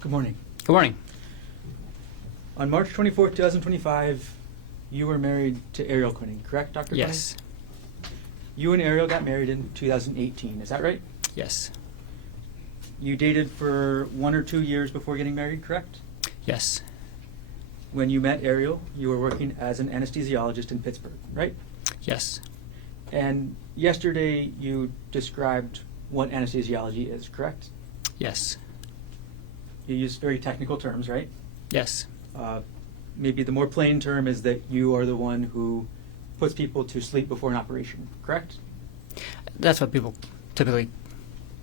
Good morning. Good morning. On March 24, 2025, you were married to Arielle Konig, correct, Dr. Yes. Konig? You and Arielle got married in 2018, is that right? Yes. You dated for 1 or 2 years before getting married, correct? Yes. When you met Arielle, you were working as an anesthesiologist in Pittsburgh, right? Yes. And yesterday you described what anesthesiology is, correct? Yes. You used very technical terms, right? Yes. Maybe the more plain term is that you are the one who puts people to sleep before an operation, correct? That's what people typically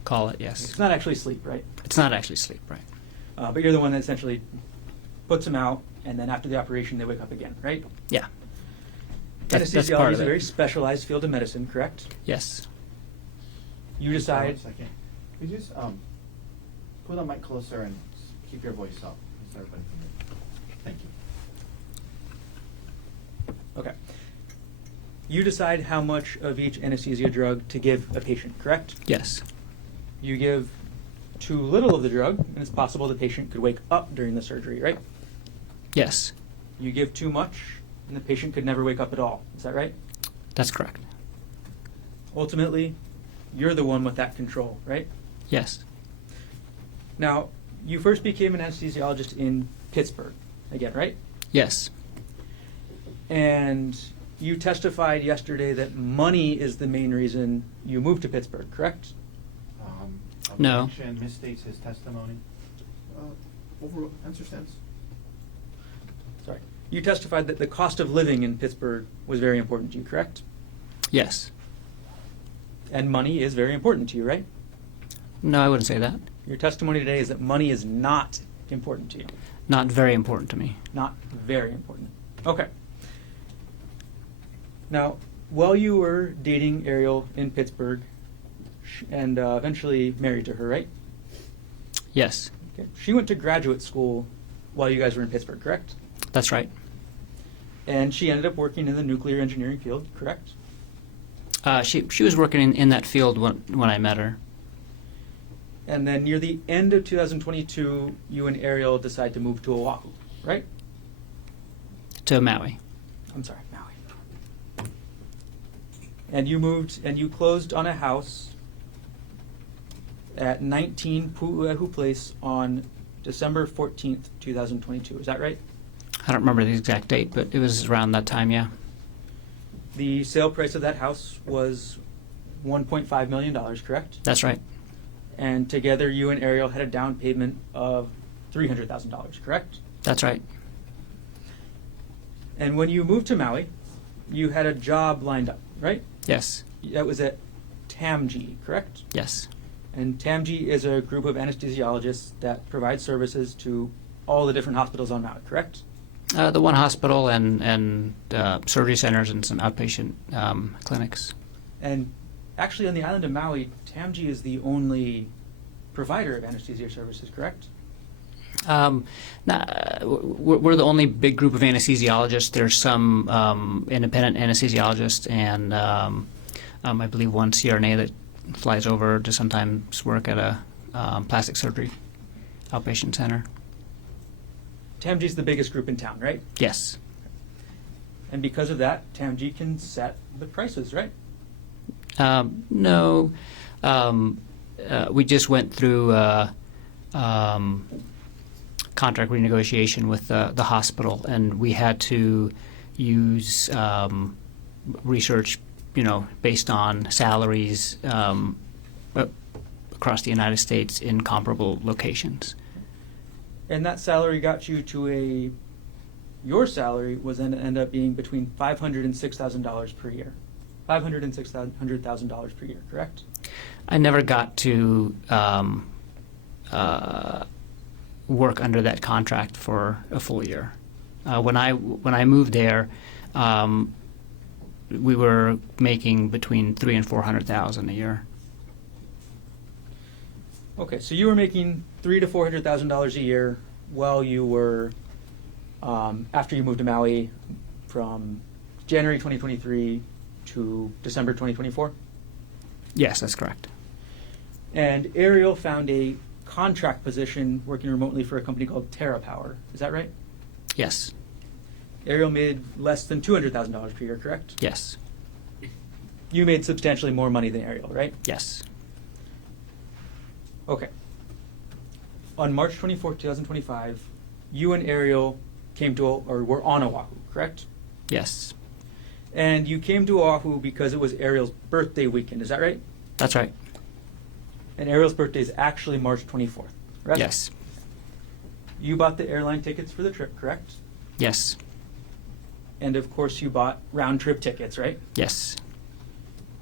call it, yes. It's not actually sleep, right? It's not actually sleep, right? But you're the one that essentially puts them out, and then after the operation they wake up again, right? Yeah. That's Anesthesiology part is of a it. very specialized field of medicine, correct? Yes. You decide. 1 second. Could you just put the mic closer and keep your voice up? So everybody can hear. Thank you. Okay. You decide how much of each anesthesia drug to give a patient, correct? Yes. You give too little of the drug, and it's possible the patient could wake up during the surgery, right? Yes. You give too much, and the patient could never wake up at all. Is that right? That's correct. Ultimately, you're the one with that control, right? Yes. Now, you first became an anesthesiologist in Pittsburgh, again, right? Yes. And you testified yesterday that money is the main reason you moved to Pittsburgh, correct? No. Objection misstates his testimony. Overall, answer stands. Sorry. You testified that the cost of living in Pittsburgh was very important to you, correct? Yes. And money is very important to you, right? No, I wouldn't say that. Your testimony today is that money is not important to you. Not very important to me. Not very important. Okay. Now, while you were dating Arielle in Pittsburgh and eventually married to her, right? Yes. Okay. She went to graduate school while you guys were in Pittsburgh, correct? That's right. And she ended up working in the nuclear engineering field, correct? She was working in that field when I met her. And then near the end of 2022, you and Arielle decide to move to Oahu, right? To Maui. I'm sorry, Maui. And you moved and you closed on a house at 19 Pu'uehu Place on December 14th, 2022. Is that right? I don't remember the exact date, but it was around that time, yeah. The sale price of that house was $1.5 million, correct? That's right. And together you and Arielle had a down payment of $300,000, correct? That's right. And when you moved to Maui, you had a job lined up, right? Yes. That was at TAMG, correct? Yes. And TAMG is a group of anesthesiologists that provide services to all the different hospitals on Maui, correct? The one hospital and surgery centers and some outpatient clinics. And actually on the island of Maui, TAMG is the only provider of anesthesia services, correct? We're the only big group of anesthesiologists. There's some independent anesthesiologists and I believe one CRNA that flies over to sometimes work at a plastic surgery outpatient center. TAMG is the biggest group in town, right? Yes. And because of that, TAMG can set the prices, right? No. We just went through contract renegotiation with the hospital, and we had to use research, based on salaries across the United States in comparable locations. And that salary got you to your salary was then end up being between $500,000 and $6,000 per year. $500,000 and $600,000 per year, correct? I never got to work under that contract for a full year. When I moved there, we were making between $300,000 and $400,000 a year. Okay, so you were making $300,000 to $400,000 a year while you were after you moved to Maui from January 2023 to December 2024? Yes, that's correct. And Arielle found a contract position working remotely for a company called TerraPower. Is that right? Yes. Arielle made less than $200,000 per year, correct? Yes. You made substantially more money than Arielle, right? Yes. Okay. On March 24th, 2025, you and Arielle came to, or were on Oahu, correct? Yes. And you came to Oahu because it was Arielle's birthday weekend, is that right? That's right. And Arielle's birthday is actually March 24th, correct? Yes. You bought the airline tickets for the trip, correct? Yes. And of course you bought round trip tickets, right? Yes.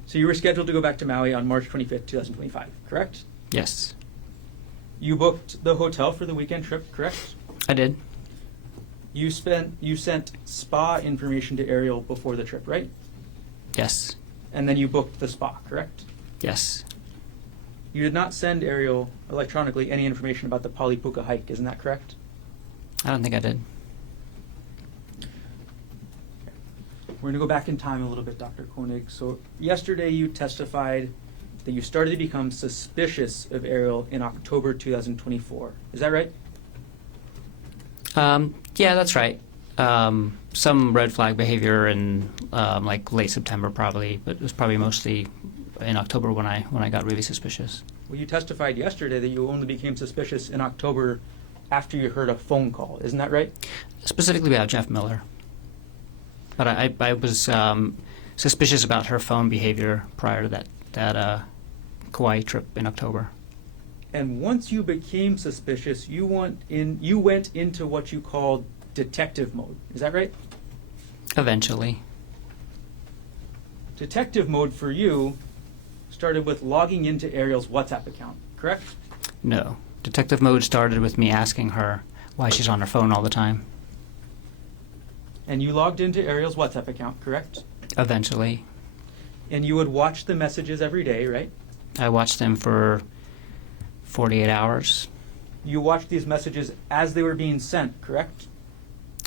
So you were scheduled to go back to Maui on March 25th, 2025, correct? Yes. You booked the hotel for the weekend trip, correct? I did. You sent spa information to Arielle before the trip, right? Yes. And then you booked the spa, correct? Yes. You did not send Arielle electronically any information about the Palipuka hike, isn't that correct? I don't think I did. We're going to go back in time a little bit, Dr. Konig. So yesterday you testified that you started to become suspicious of Arielle in October 2024. Is that right? Yeah, that's right. Some red flag behavior in like late September probably, but it was probably mostly in October when I got really suspicious. Well, you testified yesterday that you only became suspicious in October after you heard a phone call. Isn't that right? Specifically about Jeff Miller. But I was suspicious about her phone behavior prior to that Kauai trip in October. And once you became suspicious, you went into what you called detective mode. Is that right? Eventually. Detective mode for you started with logging into Arielle's WhatsApp account, correct? No. Detective mode started with me asking her why she's on her phone all the time. And you logged into Arielle's WhatsApp account, correct? Eventually. And you would watch the messages every day, right? I watched them for 48 hours. You watched these messages as they were being sent, correct?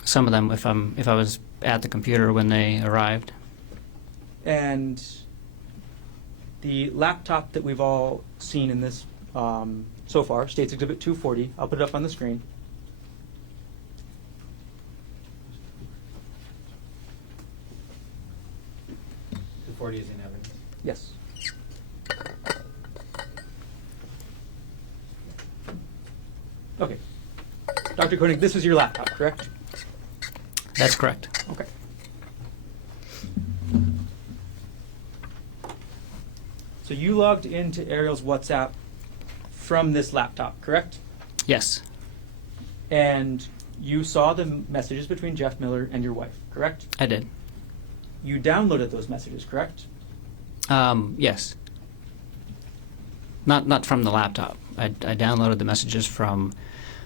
Some of them if I was at the computer when they arrived. And the laptop that we've all seen in this so far, States Exhibit 240, I'll put it up on the screen. The 40 is in evidence. Yes. Okay. Dr. Koenig, this is your laptop, correct? That's correct. Okay. So you logged into Arielle's WhatsApp from this laptop, correct? Yes. And you saw the messages between Jeff Miller and your wife, correct? I did. You downloaded those messages, correct? Yes. Not from the laptop. I downloaded the messages from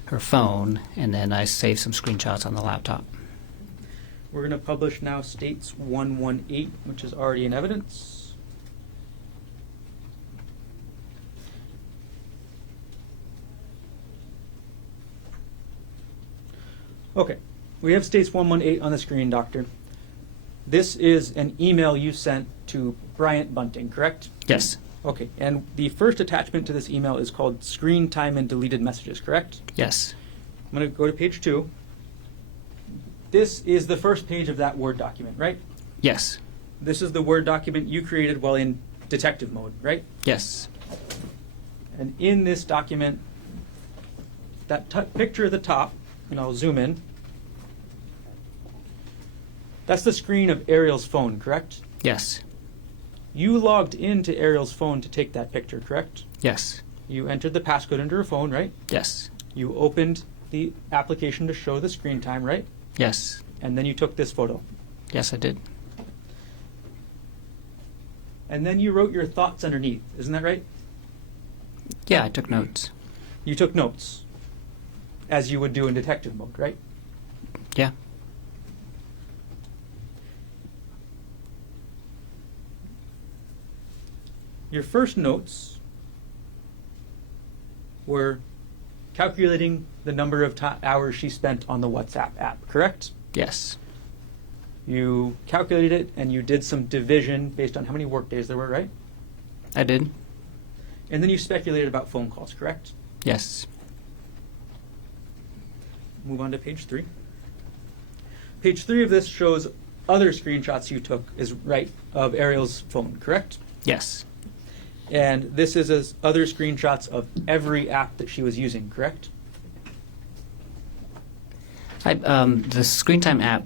her phone, and then I saved some screenshots on the laptop. We're going to publish now States 118, which is already in evidence. Okay, we have States 118 on the screen, Doctor. This is an email you sent to Bryant Bunting, correct? Yes. Okay, and the first attachment to this email is called Screen Time and Deleted Messages, correct? Yes. I'm going to go to page 2. This is the first page of that Word document, right? Yes. This is the Word document you created while in detective mode, right? Yes. And in this document, that picture at the top, and I'll zoom in, that's the screen of Arielle's phone, correct? Yes. You logged into Arielle's phone to take that picture, correct? Yes. You entered the passcode into her phone, right? Yes. You opened the application to show the screen time, right? Yes. And then you took this photo. Yes, I did. And then you wrote your thoughts underneath, isn't that right? Yeah, I took notes. You took notes, as you would do in detective mode, right? Yeah. Your first notes were calculating the number of hours she spent on the WhatsApp app, correct? Yes. You calculated it and you did some division based on how many work days there were, right? I did. And then you speculated about phone calls, correct? Yes. Move on to page 3. Page 3 of this shows other screenshots you took of Arielle's phone, correct? Yes. And this is as other screenshots of every app that she was using, correct? The Screen Time app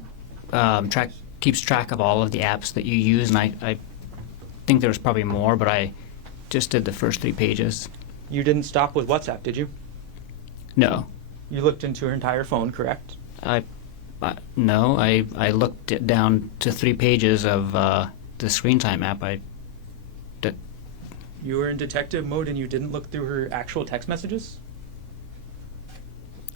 keeps track of all of the apps that you use, and I think there was probably more, but I just did the first 3 pages. You didn't stop with WhatsApp, did you? No. You looked into her entire phone, correct? No, I looked it down to 3 pages of the Screen Time app. You were in detective mode and you didn't look through her actual text messages?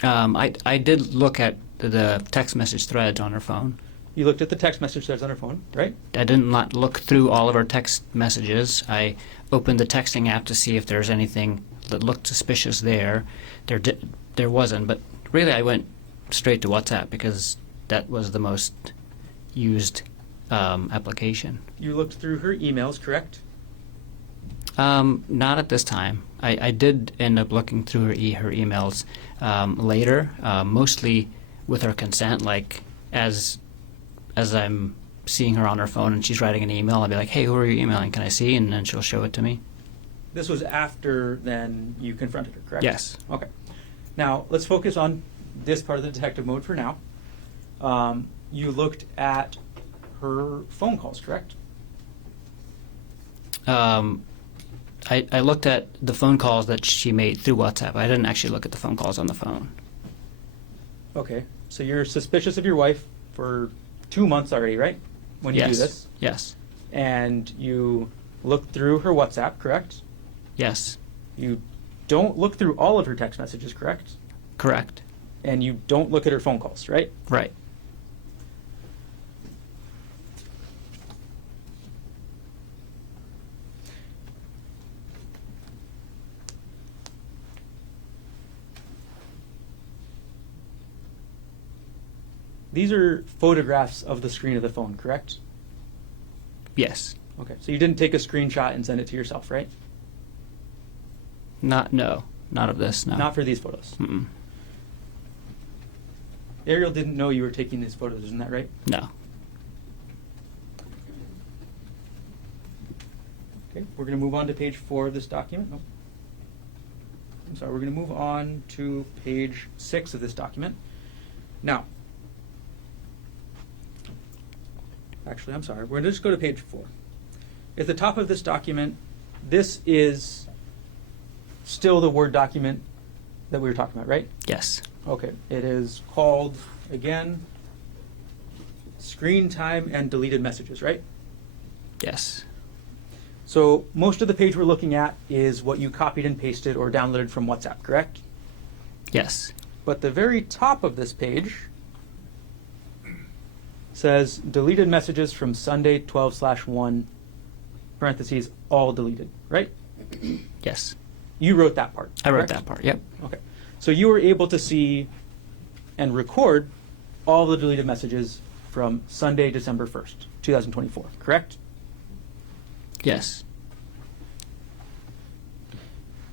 I did look at the text message threads on her phone. You looked at the text message threads on her phone, right? I did not look through all of her text messages. I opened the texting app to see if there's anything that looked suspicious there. There wasn't, but really I went straight to WhatsApp because that was the most used application. You looked through her emails, correct? Not at this time. I did end up looking through her emails later, mostly with her consent. Like as I'm seeing her on her phone and she's writing an email, I'll be like, "Hey, who are you emailing? Can I see?" And then she'll show it to me. This was after then you confronted her, correct? Yes. Okay. Now let's focus on this part of the detective mode for now. You looked at her phone calls, correct? I looked at the phone calls that she made through WhatsApp. I didn't actually look at the phone calls on the phone. Okay. So you're suspicious of your wife for 2 months already, right? When you do this. Yes. And you look through her WhatsApp, correct? Yes. You don't look through all of her text messages, correct? Correct. And you don't look at her phone calls, right? Right. These are photographs of the screen of the phone, correct? Yes. Okay. So you didn't take a screenshot and send it to yourself, right? Not of this. No. Not for these photos. Mm-mm. Arielle didn't know you were taking these photos, isn't that right? No. Okay, we're going to move on to page 4 of this document. Nope. I'm sorry, we're going to move on to page 6 of this document. Now, actually, I'm sorry, we're going to just go to page 4. At the top of this document, this is still the Word document that we were talking about, right? Yes. Okay, it is called, again, Screen Time and Deleted Messages, right? Yes. So most of the page we're looking at is what you copied and pasted or downloaded from WhatsApp, correct? Yes. But the very top of this page says deleted messages from Sunday 12/1, parentheses, all deleted, right? Yes. You wrote that part. I wrote correct? that part. Yep. Okay. So you were able to see and record all the deleted messages from Sunday, December 1st, 2024, correct? Yes.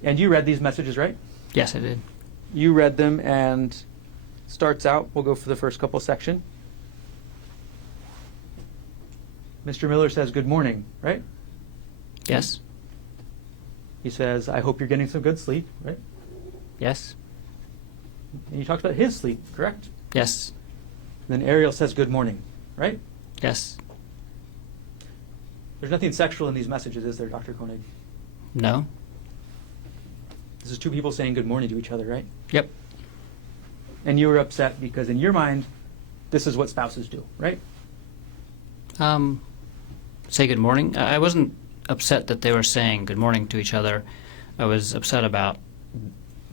And you read these messages, right? Yes, I did. You read them and starts out, we'll go for the first couple section. Mr. Miller says good morning, right? Yes. He says, I hope you're getting some good sleep, right? Yes. And he talks about his sleep, correct? Yes. Then Arielle says good morning, right? Yes. There's nothing sexual in these messages, is there, Dr. Konig? No. This is two people saying good morning to each other, right? Yep. And you were upset because in your mind, this is what spouses do, right? Say good morning. I wasn't upset that they were saying good morning to each other. I was upset about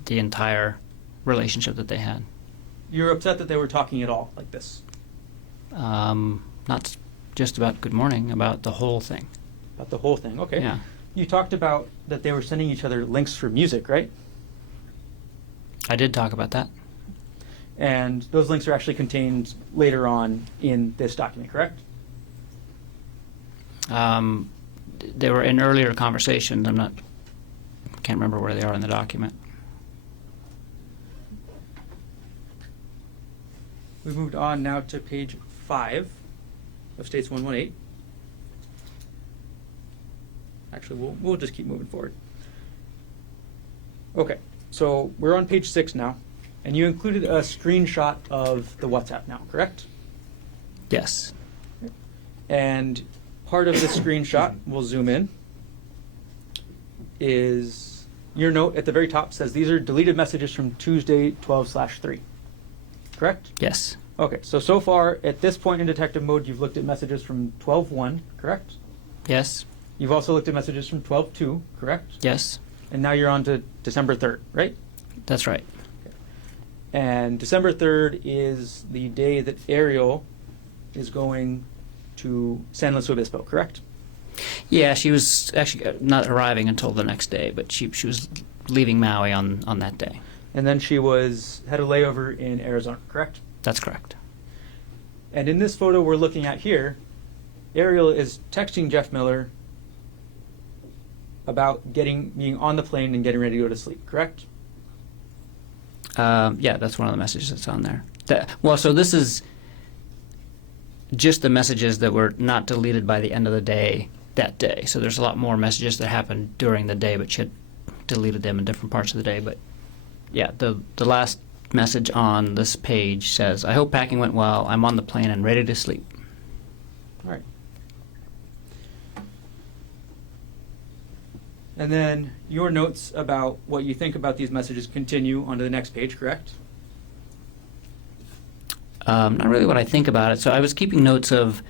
the entire relationship that they had. You were upset that they were talking at all like this. Not just about good morning, about the whole thing. About the whole thing, okay. Yeah. You talked about that they were sending each other links for music, right? I did talk about that. And those links are actually contained later on in this document, correct? They were in earlier conversations. Can't remember where they are in the document. We moved on now to page 5 of States 118. Actually, we'll just keep moving forward. Okay, so we're on page 6 now, and you included a screenshot of the WhatsApp now, correct? Yes. And part of the screenshot, we'll zoom in, is your note at the very top says these are deleted messages from Tuesday 12/3. Correct? Yes. Okay, so far at this point in detective mode, you've looked at messages from 12/1, correct? Yes. You've also looked at messages from 12/2, correct? Yes. And now you're on to December 3rd, right? That's right. And December 3rd is the day that Arielle is going to San Luis Obispo, correct? Yeah, she was actually not arriving until the next day, but she was leaving Maui on that day. And then she had a layover in Arizona, correct? That's correct. And in this photo we're looking at here, Arielle is texting Jeff Miller about being on the plane and getting ready to go to sleep, correct? Yeah, that's one of the messages that's on there. So this is just the messages that were not deleted by the end of the day that day. So there's a lot more messages that happened during the day, but she had deleted them in different parts of the day. But yeah, the last message on this page says, "I hope packing went well. I'm on the plane and ready to sleep." All right. And then your notes about what you think about these messages continue onto the next page, correct? Not really what I think about it. So I was keeping notes of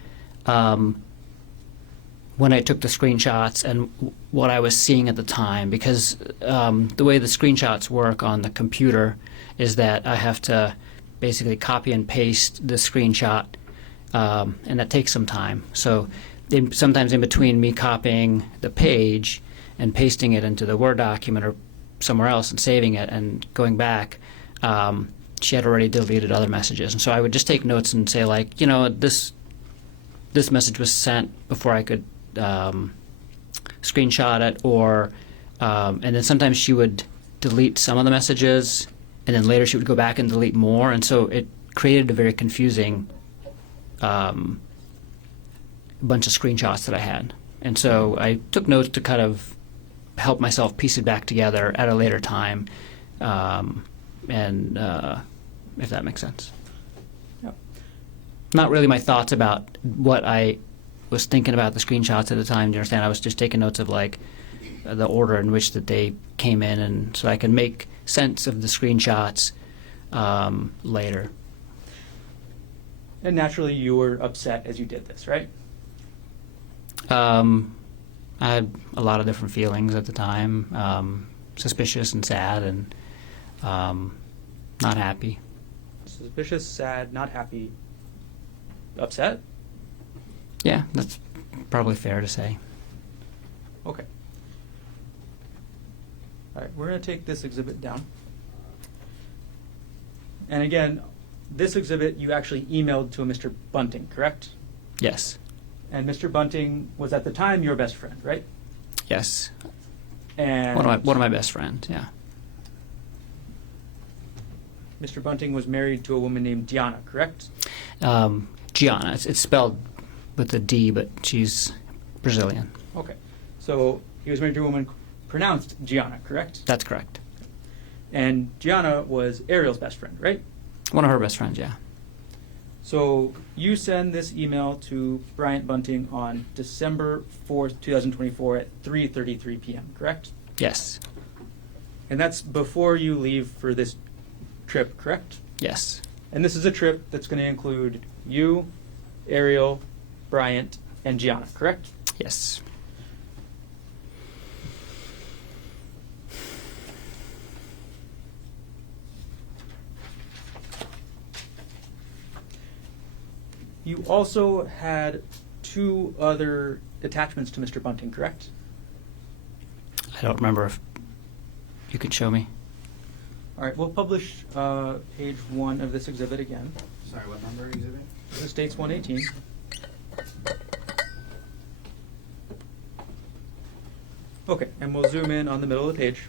when I took the screenshots and what I was seeing at the time, because the way the screenshots work on the computer is that I have to basically copy and paste the screenshot, and that takes some time. So sometimes in between me copying the page and pasting it into the Word document or somewhere else and saving it and going back, she had already deleted other messages. And so I would just take notes and say, like, this message was sent before I could screenshot it, or and then sometimes she would delete some of the messages, and then later she would go back and delete more, and so it created a very confusing bunch of screenshots that I had. And so I took notes to kind of help myself piece it back together at a later time, and if that makes sense. Yep. Not really my thoughts about what I was thinking about the screenshots at the time. Do you understand? I was just taking notes of like the order in which that they came in, and so I can make sense of the screenshots later. And naturally you were upset as you did this, right? I had a lot of different feelings at the time, suspicious and sad, and not happy. Suspicious, sad, not happy, upset? Yeah, that's probably fair to say. Okay. All right, we're going to take this exhibit down. And again, this exhibit you actually emailed to a Mr. Bunting, correct? Yes. And Mr. Bunting was at the time your best friend, right? Yes. And One of my best friends, yeah. Mr. Bunting was married to a woman named Gianna, correct? Gianna. It's spelled with a D, but she's Brazilian. Okay. So he was married to a woman pronounced Gianna, correct? That's correct. And Gianna was Arielle's best friend, right? One of her best friends, yeah. So you send this email to Bryant Bunting on December 4th, 2024 at 3:33 p.m., correct? Yes. And that's before you leave for this trip, correct? Yes. And this is a trip that's going to include you, Arielle, Bryant, and Gianna, correct? Yes. You also had 2 other attachments to Mr. Bunting, correct? I don't remember if you could show me. All right, we'll publish page 1 of this exhibit again. Sorry, what number exhibit? This is States 118. Okay, and we'll zoom in on the middle of the page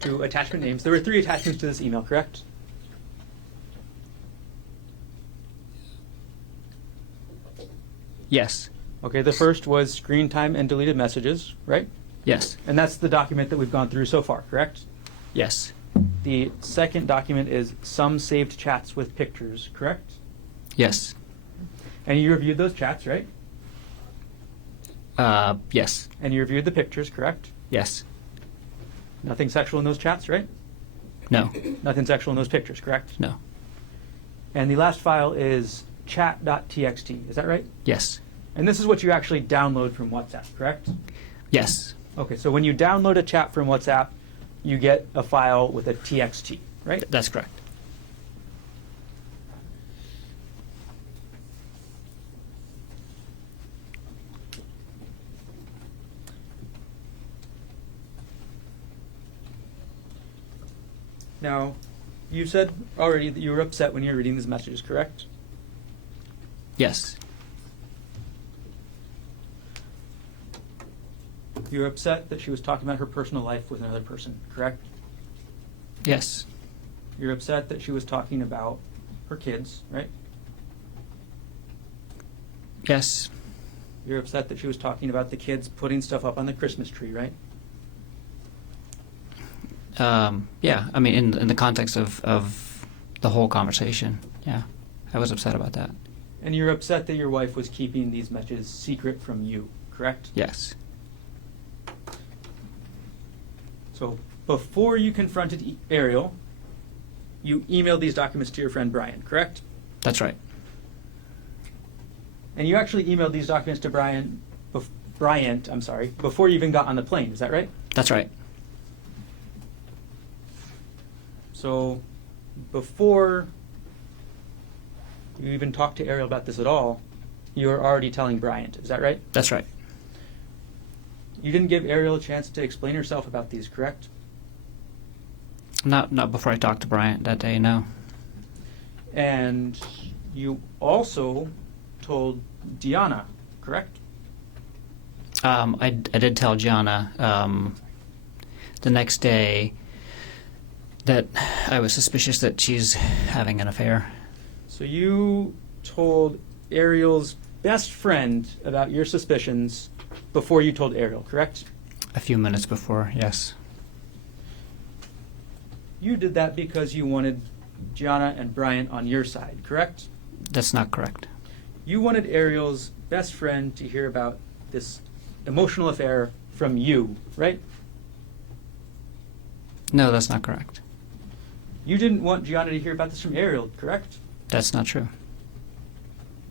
to attachment names. There were 3 attachments to this email, correct? Yes. Okay, the first was screen time and deleted messages, right? Yes. And that's the document that we've gone through so far, correct? Yes. The second document is some saved chats with pictures, correct? Yes. And you reviewed those chats, right? Yes. And you reviewed the pictures, correct? Yes. Nothing sexual in those chats, right? No. Nothing sexual in those pictures, correct? No. And the last file is chat.txt, is that right? Yes. And this is what you actually download from WhatsApp, correct? Yes. Okay, so when you download a chat from WhatsApp, you get a file with a txt, right? That's correct. Now, you said already that you were upset when you were reading these messages, correct? Yes. You were upset that she was talking about her personal life with another person, correct? Yes. You're upset that she was talking about her kids, right? Yes. You're upset that she was talking about the kids putting stuff up on the Christmas tree, right? Yeah. I mean, in the context of the whole conversation, yeah, I was upset about that. And you're upset that your wife was keeping these messages secret from you, correct? Yes. So before you confronted Arielle, you emailed these documents to your friend Brian, correct? That's right. And you actually emailed these documents to Bryant, before you even got on the plane, is that right? That's right. So before you even talked to Arielle about this at all, you were already telling Bryant, is that right? That's right. You didn't give Arielle a chance to explain herself about these, correct? Not before I talked to Bryant that day, no. And you also told Deanna, correct? I did tell Gianna the next day that I was suspicious that she's having an affair. So you told Arielle's best friend about your suspicions before you told Arielle, correct? A few minutes before, yes. You did that because you wanted Gianna and Bryant on your side, correct? That's not correct. You wanted Arielle's best friend to hear about this emotional affair from you, right? No, that's not correct. You didn't want Gianna to hear about this from Arielle, correct? That's not true.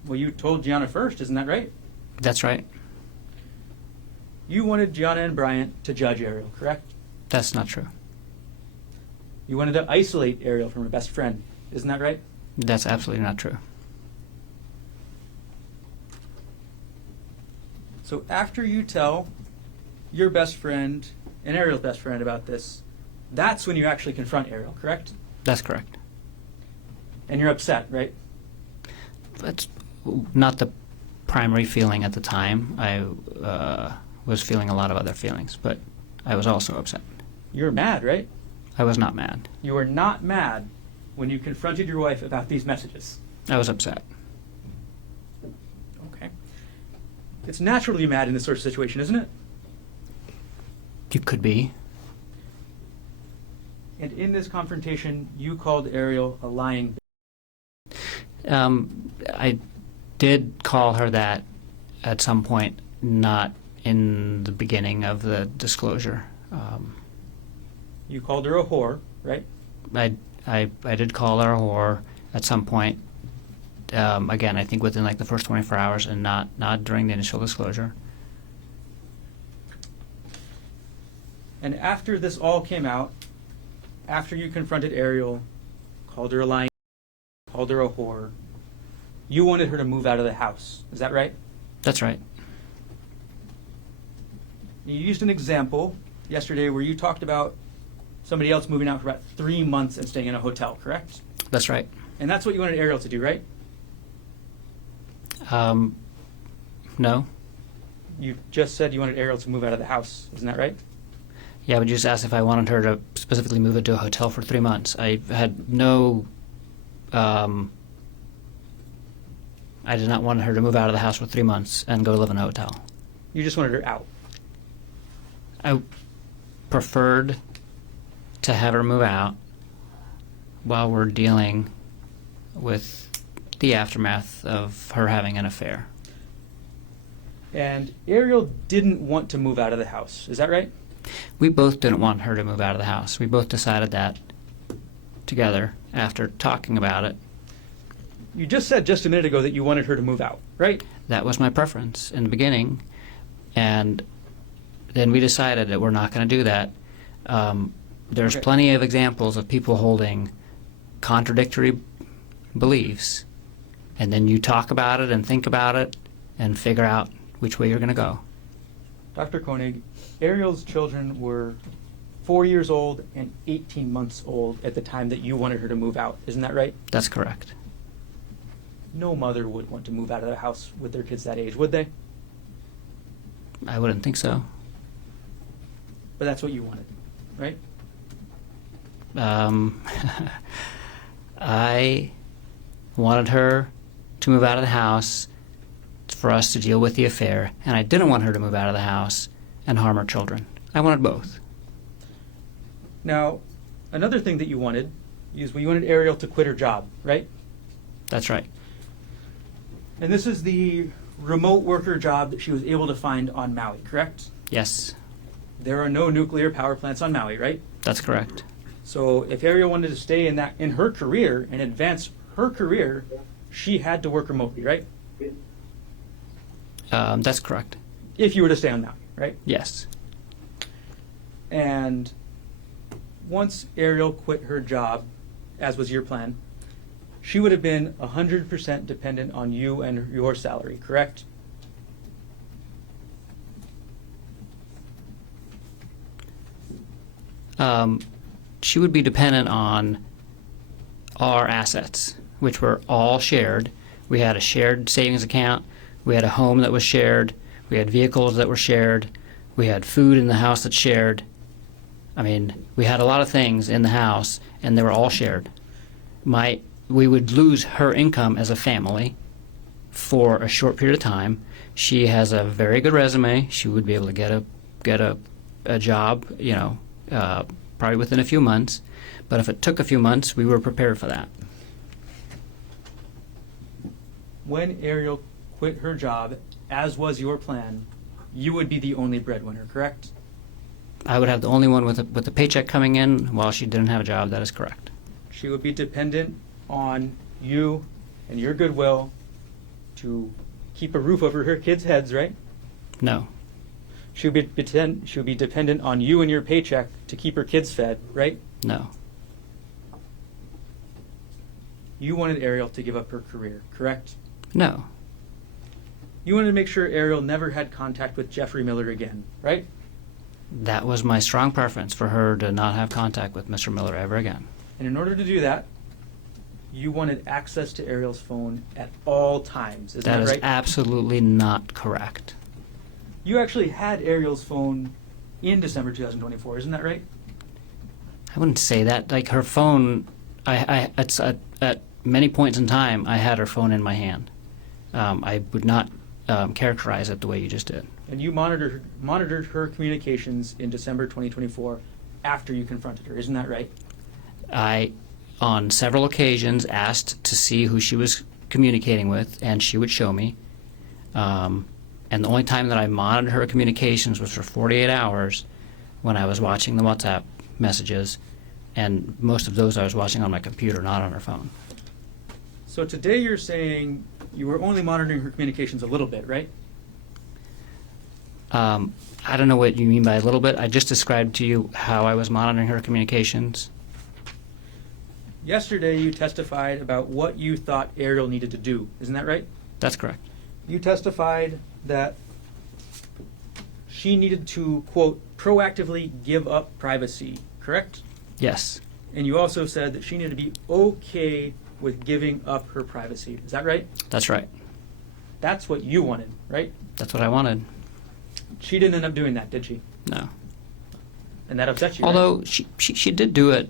Well, you told Gianna first, isn't that right? That's right. You wanted Gianna and Bryant to judge Arielle, correct? That's not true. You wanted to isolate Arielle from her best friend, isn't that right? That's absolutely not true. So after you tell your best friend and Arielle's best friend about this, that's when you actually confront Arielle, correct? That's correct. And you're upset, right? That's not the primary feeling at the time. I was feeling a lot of other feelings, but I was also upset. You were mad, right? I was not mad. You were not mad when you confronted your wife about these messages. I was upset. Okay. It's natural to be mad in this sort of situation, isn't it? You could be. And in this confrontation, you called Arielle a lying bitch. I did call her that at some point, not in the beginning of the disclosure. You called her a whore, right? I did call her a whore at some point. Again, I think within like the first 24 hours, and not during the initial disclosure. And after this all came out, after you confronted Arielle, called her a lying, called her a whore, you wanted her to move out of the house. Is that right? That's right. You used an example yesterday where you talked about somebody else moving out for about 3 months and staying in a hotel, correct? That's right. And that's what you wanted Arielle to do, right? No. You just said you wanted Arielle to move out of the house. Isn't that right? Yeah, but you just asked if I wanted her to specifically move into a hotel for 3 months. I had no I did not want her to move out of the house for 3 months and go live in a hotel. You just wanted her out. I preferred to have her move out while we're dealing with the aftermath of her having an affair. And Arielle didn't want to move out of the house. Is that right? We both didn't want her to move out of the house. We both decided that together after talking about it. You just said just a minute ago that you wanted her to move out, right? That was my preference in the beginning, and then we decided that we're not going to do that. There's Okay. plenty of examples of people holding contradictory beliefs, and then you talk about it and think about it and figure out which way you're going to go. Dr. Konig, Arielle's children were 4 years old and 18 months old at the time that you wanted her to move out. Isn't that right? That's correct. No mother would want to move out of the house with their kids that age, would they? I wouldn't think so. But that's what you wanted, right? I wanted her to move out of the house for us to deal with the affair, and I didn't want her to move out of the house and harm her children. I wanted both. Now, another thing that you wanted is you wanted Arielle to quit her job, right? That's right. And this is the remote worker job that she was able to find on Maui, correct? Yes, There are no nuclear power plants on Maui, right? that's correct. So if Arielle wanted to stay in her career and advance her career, she had to work remotely, right? That's correct. If you were to stay on Maui, right? Yes. And once Arielle quit her job, as was your plan, she would have been 100% dependent on you and your salary, correct? She would be dependent on our assets, which were all shared. We had a shared savings account. We had a home that was shared. We had vehicles that were shared. We had food in the house that's shared. I mean, we had a lot of things in the house, and they were all shared. We would lose her income as a family for a short period of time. She has a very good resume. She would be able to get a job, probably within a few months. But if it took a few months, we were prepared for that. When Arielle quit her job, as was your plan, you would be the only breadwinner, correct? I would have the only one with a paycheck coming in while she didn't have a job. That is correct. She would be dependent on you and your goodwill to keep a roof over her kids' heads, right? No. She would be dependent on you and your paycheck to keep her kids fed, right? No. You wanted Arielle to give up her career, correct? No. You wanted to make sure Arielle never had contact with Jeffrey Miller again, right? That was my strong preference, for her to not have contact with Mr. Miller ever again. And in order to do that, you wanted access to Arielle's phone at all times. Is that That is right? absolutely not correct. You actually had Arielle's phone in December 2024, isn't that right? I wouldn't say that. Like, her phone, at many points in time, I had her phone in my hand. I would not characterize it the way you just did. And you monitored her communications in December 2024 after you confronted her, isn't that right? I, on several occasions, asked to see who she was communicating with, and she would show me. And the only time that I monitored her communications was for 48 hours when I was watching the WhatsApp messages, and most of those I was watching on my computer, not on her phone. So today you're saying you were only monitoring her communications a little bit, right? I don't know what you mean by a little bit. I just described to you how I was monitoring her communications. Yesterday you testified about what you thought Arielle needed to do, isn't that right? That's correct. You testified that she needed to, quote, proactively give up privacy, correct? Yes. And you also said that she needed to be okay with giving up her privacy. Is that right? That's right. That's what you wanted, right? That's what I wanted. She didn't end up doing that, did she? No. And that upset you, right? Although she did do it.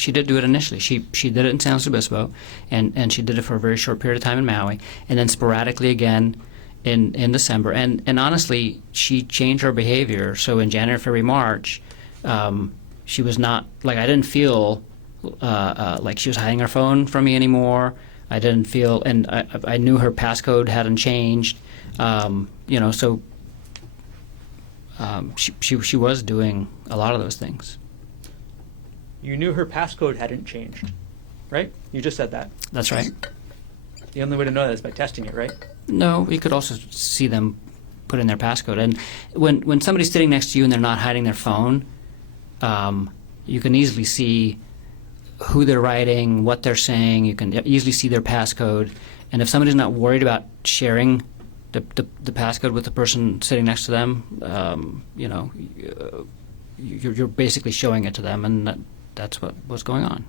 She did do it initially. She did it in San Luis Obispo, and she did it for a very short period of time in Maui, and then sporadically again in December. And honestly, she changed her behavior. So in January, February, March, she was not, like, I didn't feel like she was hiding her phone from me anymore. I didn't feel, and I knew her passcode hadn't changed. So she was doing a lot of those things. You knew her passcode hadn't changed, right? You just said that. That's right. The only way to know that is by testing it, right? No, you could also see them put in their passcode. And when somebody's sitting next to you and they're not hiding their phone, you can easily see who they're writing, what they're saying. You can easily see their passcode. And if somebody's not worried about sharing the passcode with the person sitting next to them, you're basically showing it to them, and that's what was going on.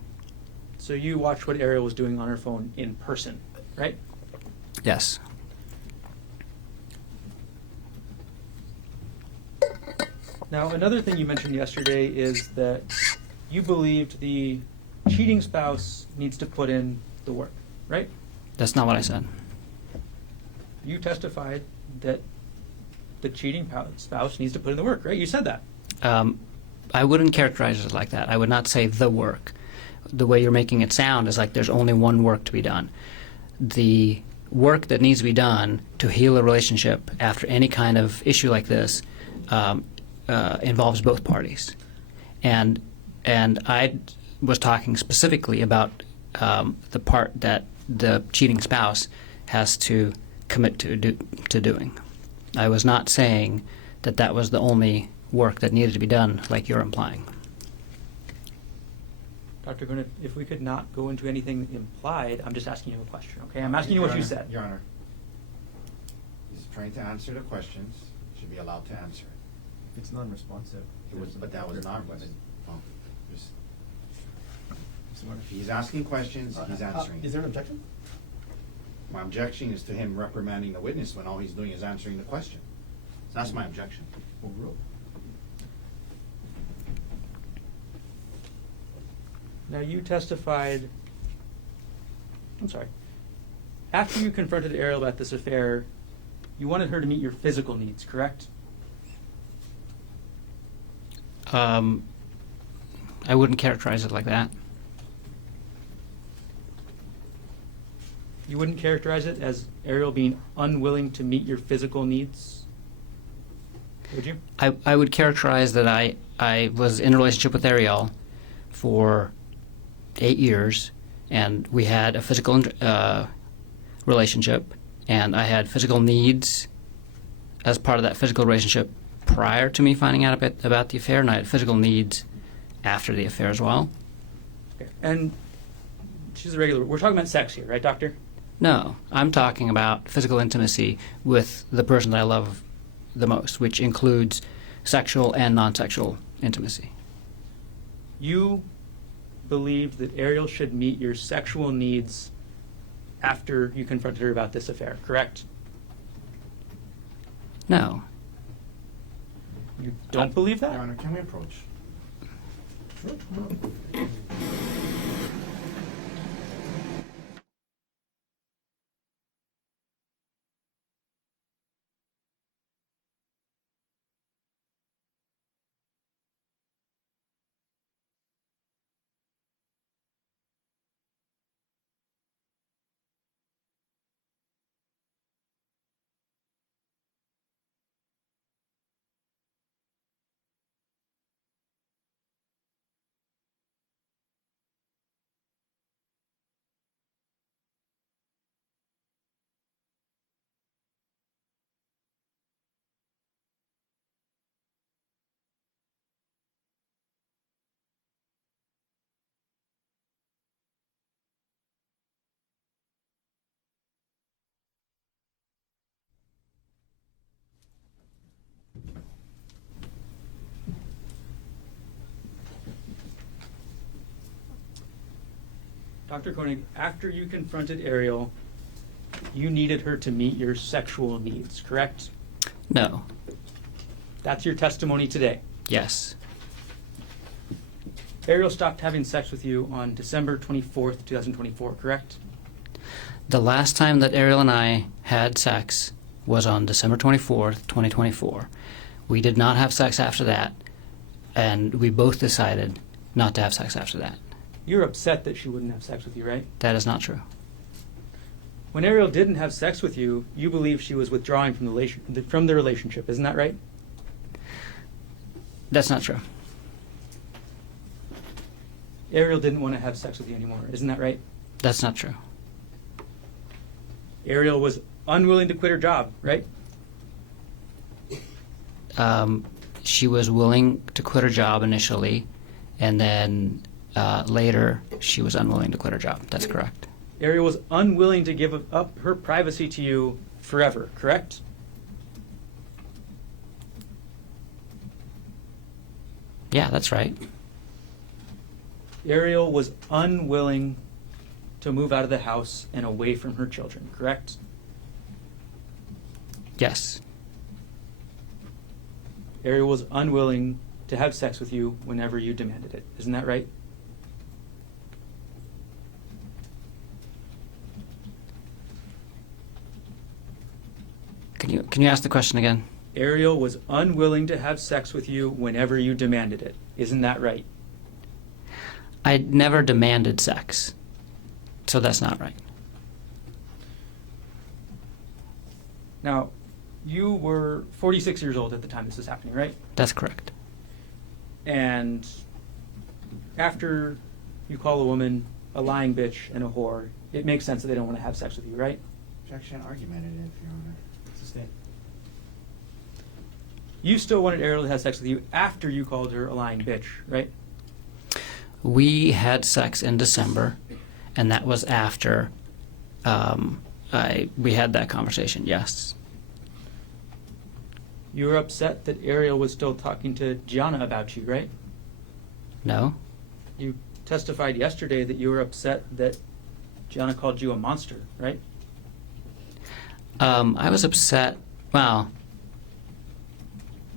So you watched what Arielle was doing on her phone in person, right? Yes. Now, another thing you mentioned yesterday is that you believed the cheating spouse needs to put in the work, right? That's not what I said. You testified that the cheating spouse needs to put in the work, right? You said that. I wouldn't characterize it like that. I would not say the work. The way you're making it sound is like there's only one work to be done. The work that needs to be done to heal a relationship after any kind of issue like this involves both parties. And I was talking specifically about the part that the cheating spouse has to commit to doing. I was not saying that was the only work that needed to be done, like you're implying. Dr. Konig, if we could not go into anything implied, I'm just asking you a question, okay? I'm asking you what you said. Your Honor, he's trying to answer the questions, should be allowed to answer it. If it's non-responsive. But that was not, Question. if he's asking questions, he's answering. Is there an objection? My objection is to him reprimanding the witness when all he's doing is answering the question. That's my objection. Overruled. Now, you testified, I'm sorry, after you confronted Arielle about this affair, you wanted her to meet your physical needs, correct? I wouldn't characterize it like that. You wouldn't characterize it as Arielle being unwilling to meet your physical needs, would you? I would characterize that I was in a relationship with Arielle for 8 years, and we had a physical relationship, and I had physical needs as part of that physical relationship prior to me finding out about the affair, and I had physical needs after the affair as well. Okay. And she's a regular, we're talking about sex here, right, doctor? No, I'm talking about physical intimacy with the person that I love the most, which includes sexual and non-sexual intimacy. You believed that Arielle should meet your sexual needs after you confronted her about this affair, correct? No. You don't believe that? Your Honor, can we approach? Sure. Dr. Konig, after you confronted Arielle, you needed her to meet your sexual needs, correct? No. That's your testimony today. Yes. Arielle stopped having sex with you on December 24th, 2024, correct? The last time that Arielle and I had sex was on December 24th, 2024. We did not have sex after that, and we both decided not to have sex after that. You're upset that she wouldn't have sex with you, right? That is not true. When Arielle didn't have sex with you, you believe she was withdrawing from the relationship, isn't that right? That's not true. Arielle didn't want to have sex with you anymore, isn't that right? That's not true. Arielle was unwilling to quit her job, right? She was willing to quit her job initially, and then later she was unwilling to quit her job. That's correct. Arielle was unwilling to give up her privacy to you forever, correct? Yeah, that's right. Arielle was unwilling to move out of the house and away from her children, correct? Yes. Arielle was unwilling to have sex with you whenever you demanded it, isn't that right? Can you ask the question again? Arielle was unwilling to have sex with you whenever you demanded it, isn't that right? I never demanded sex, so that's not right. Now, you were 46 years old at the time this was happening, right? That's correct. And after you call a woman a lying bitch and a whore, it makes sense that they don't want to have sex with you, right? Objection argumentative, Your Honor. Sustain. You still wanted Arielle to have sex with you after you called her a lying bitch, right? We had sex in December, and that was after we had that conversation, yes. You were upset that Arielle was still talking to Gianna about you, right? No? You testified yesterday that you were upset that Gianna called you a monster, right? I was upset. Well,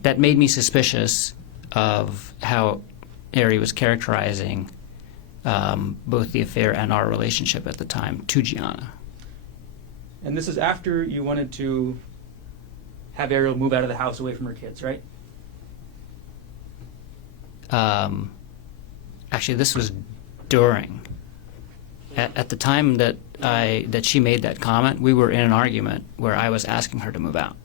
that made me suspicious of how Ari was characterizing both the affair and our relationship at the time to Gianna. And this is after you wanted to have Arielle move out of the house away from her kids, right? Actually, this was during. At the time that she made that comment, we were in an argument where I was asking her to move out.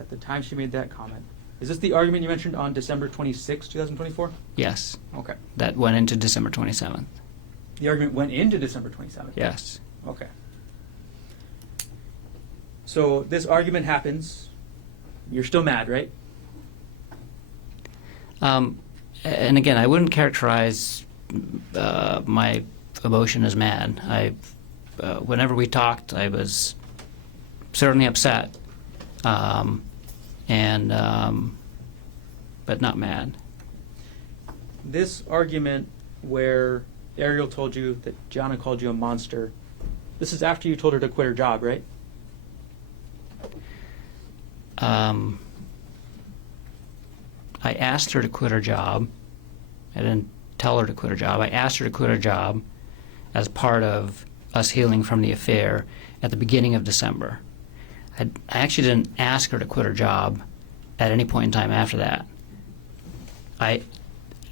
At the time she made that comment. Is this the argument you mentioned on December 26, 2024? Yes. Okay. That went into December 27th. The argument went into December 27th? Yes. Okay. So this argument happens. You're still mad, right? And again, I wouldn't characterize my emotion as mad. Whenever we talked, I was certainly upset, but not mad. This argument where Arielle told you that Gianna called you a monster, this is after you told her to quit her job, right? I asked her to quit her job. I didn't tell her to quit her job. I asked her to quit her job as part of us healing from the affair at the beginning of December. I actually didn't ask her to quit her job at any point in time after that. I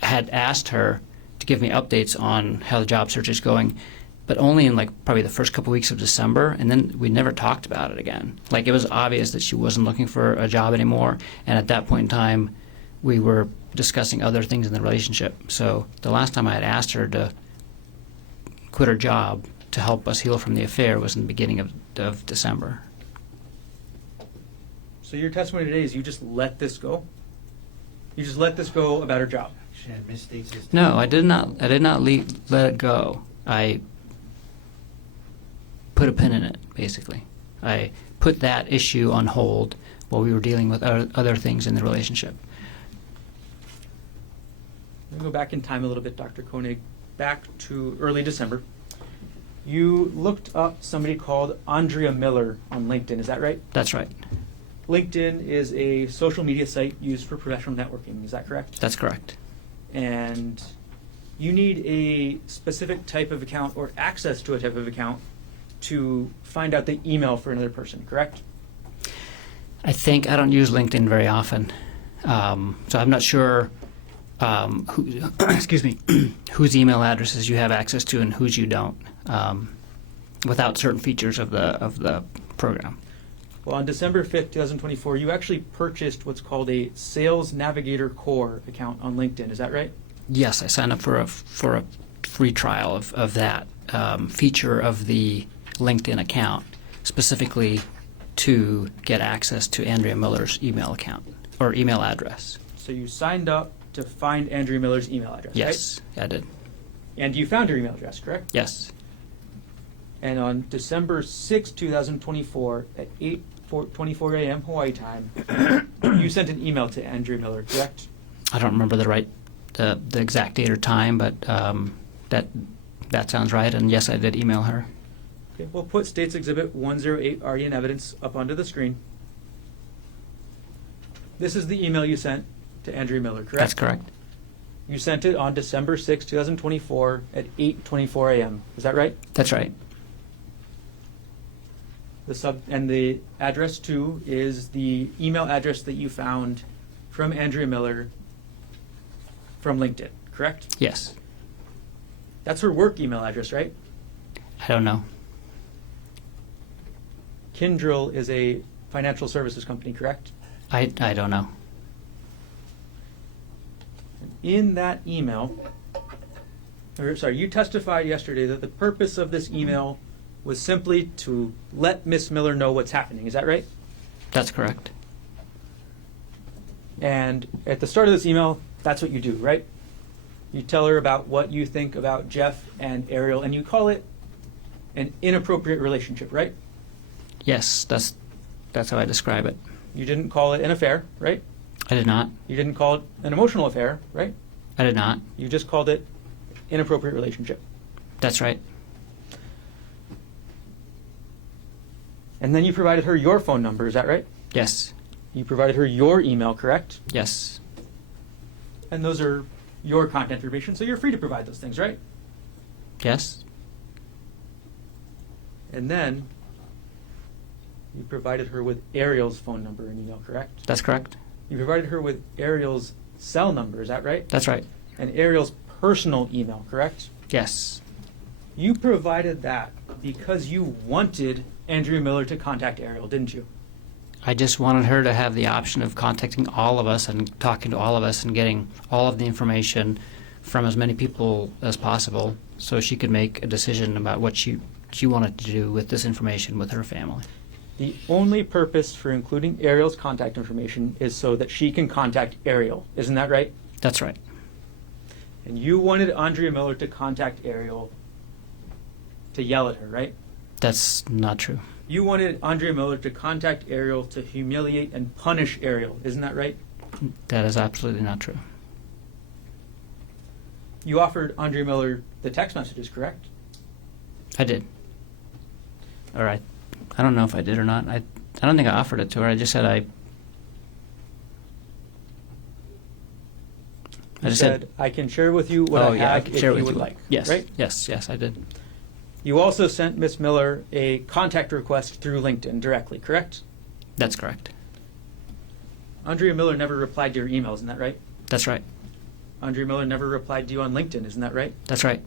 had asked her to give me updates on how the job search is going, but only in probably the first couple weeks of December, and then we never talked about it again. It was obvious that she wasn't looking for a job anymore, and at that point in time, we were discussing other things in the relationship. So the last time I had asked her to quit her job to help us heal from the affair was in the beginning of December. So your testimony today is you just let this go? You just let this go about her job? She had misstates his No, I did not. I did not let it go. I put a pin in it, basically. I put that issue on hold while we were dealing with other things in the relationship. Let me go back in time a little bit, Dr. Konig. Back to early December. You looked up somebody called Andrea Miller on LinkedIn, is that right? That's right. LinkedIn is a social media site used for professional networking, is that correct? That's correct. and you need a specific type of account or access to a type of account to find out the email for another person, correct? I think I don't use LinkedIn very often, so I'm not sure who, excuse me, whose email addresses you have access to and whose you don't, without certain features of the program. Well, on December 5th, 2024, you actually purchased what's called a Sales Navigator Core account on LinkedIn. Is that right? Yes, I signed up for a free trial of that feature of the LinkedIn account, specifically to get access to Andrea Miller's email account or email address. So you signed up to find Andrea Miller's email address, Yes, right? I did. And you found her email address, correct? Yes, And on December 6th, 2024, at 8:24 a.m. Hawaii time, you sent an email to Andrea Miller, correct? I don't remember the exact date or time, but that sounds right. And yes, I did email her. Okay, we'll put States Exhibit 108 already in evidence up onto the screen. This is the email you sent to Andrea Miller, correct? That's correct. You sent it on December 6, 2024 at 8:24 a.m. Is that right? That's right. The address too is the email address that you found from Andrea Miller from LinkedIn, correct? Yes. That's her work email address, right? I don't know. Kyndryl is a financial services company, correct? I don't know. In that email, you testified yesterday that the purpose of this email was simply to let Miss Miller know what's happening. Is that right? That's correct. And at the start of this email, that's what you do, right? You tell her about what you think about Jeff and Arielle, and you call it an inappropriate relationship, right? Yes, that's how I describe it. You didn't call it an affair, right? I did not. You didn't call it an emotional affair, right? I did not. You just called it inappropriate relationship. That's right. And then you provided her your phone number, is that right? Yes. You provided her your email, correct? Yes. And those are your contact information, so you're free to provide those things, right? Yes. And then you provided her with Arielle's phone number and email, correct? That's correct. You provided her with Arielle's cell number, is that right? That's right. And Arielle's personal email, correct? Yes. You provided that because you wanted Andrea Miller to contact Arielle, didn't you? I just wanted her to have the option of contacting all of us and talking to all of us and getting all of the information from as many people as possible so she could make a decision about what she wanted to do with this information with her family. The only purpose for including Arielle's contact information is so that she can contact Arielle. Isn't that right? That's right. And you wanted Andrea Miller to contact Arielle to yell at her, right? That's not true. You wanted Andrea Miller to contact Arielle to humiliate and punish Arielle. Isn't that right? That is absolutely not true. You offered Andrea Miller the text messages, correct? I did. All right. I don't know if I did or not. I don't think I offered it to her. I just said I You just said, I can share with you what I have can if share you with would you. like. Yes. Right? Yes, I did. You also sent Miss Miller a contact request through LinkedIn directly, correct? That's correct. Andrea Miller never replied to your email, isn't that right? That's right. Andrea Miller never replied to you on LinkedIn, isn't that right? That's right.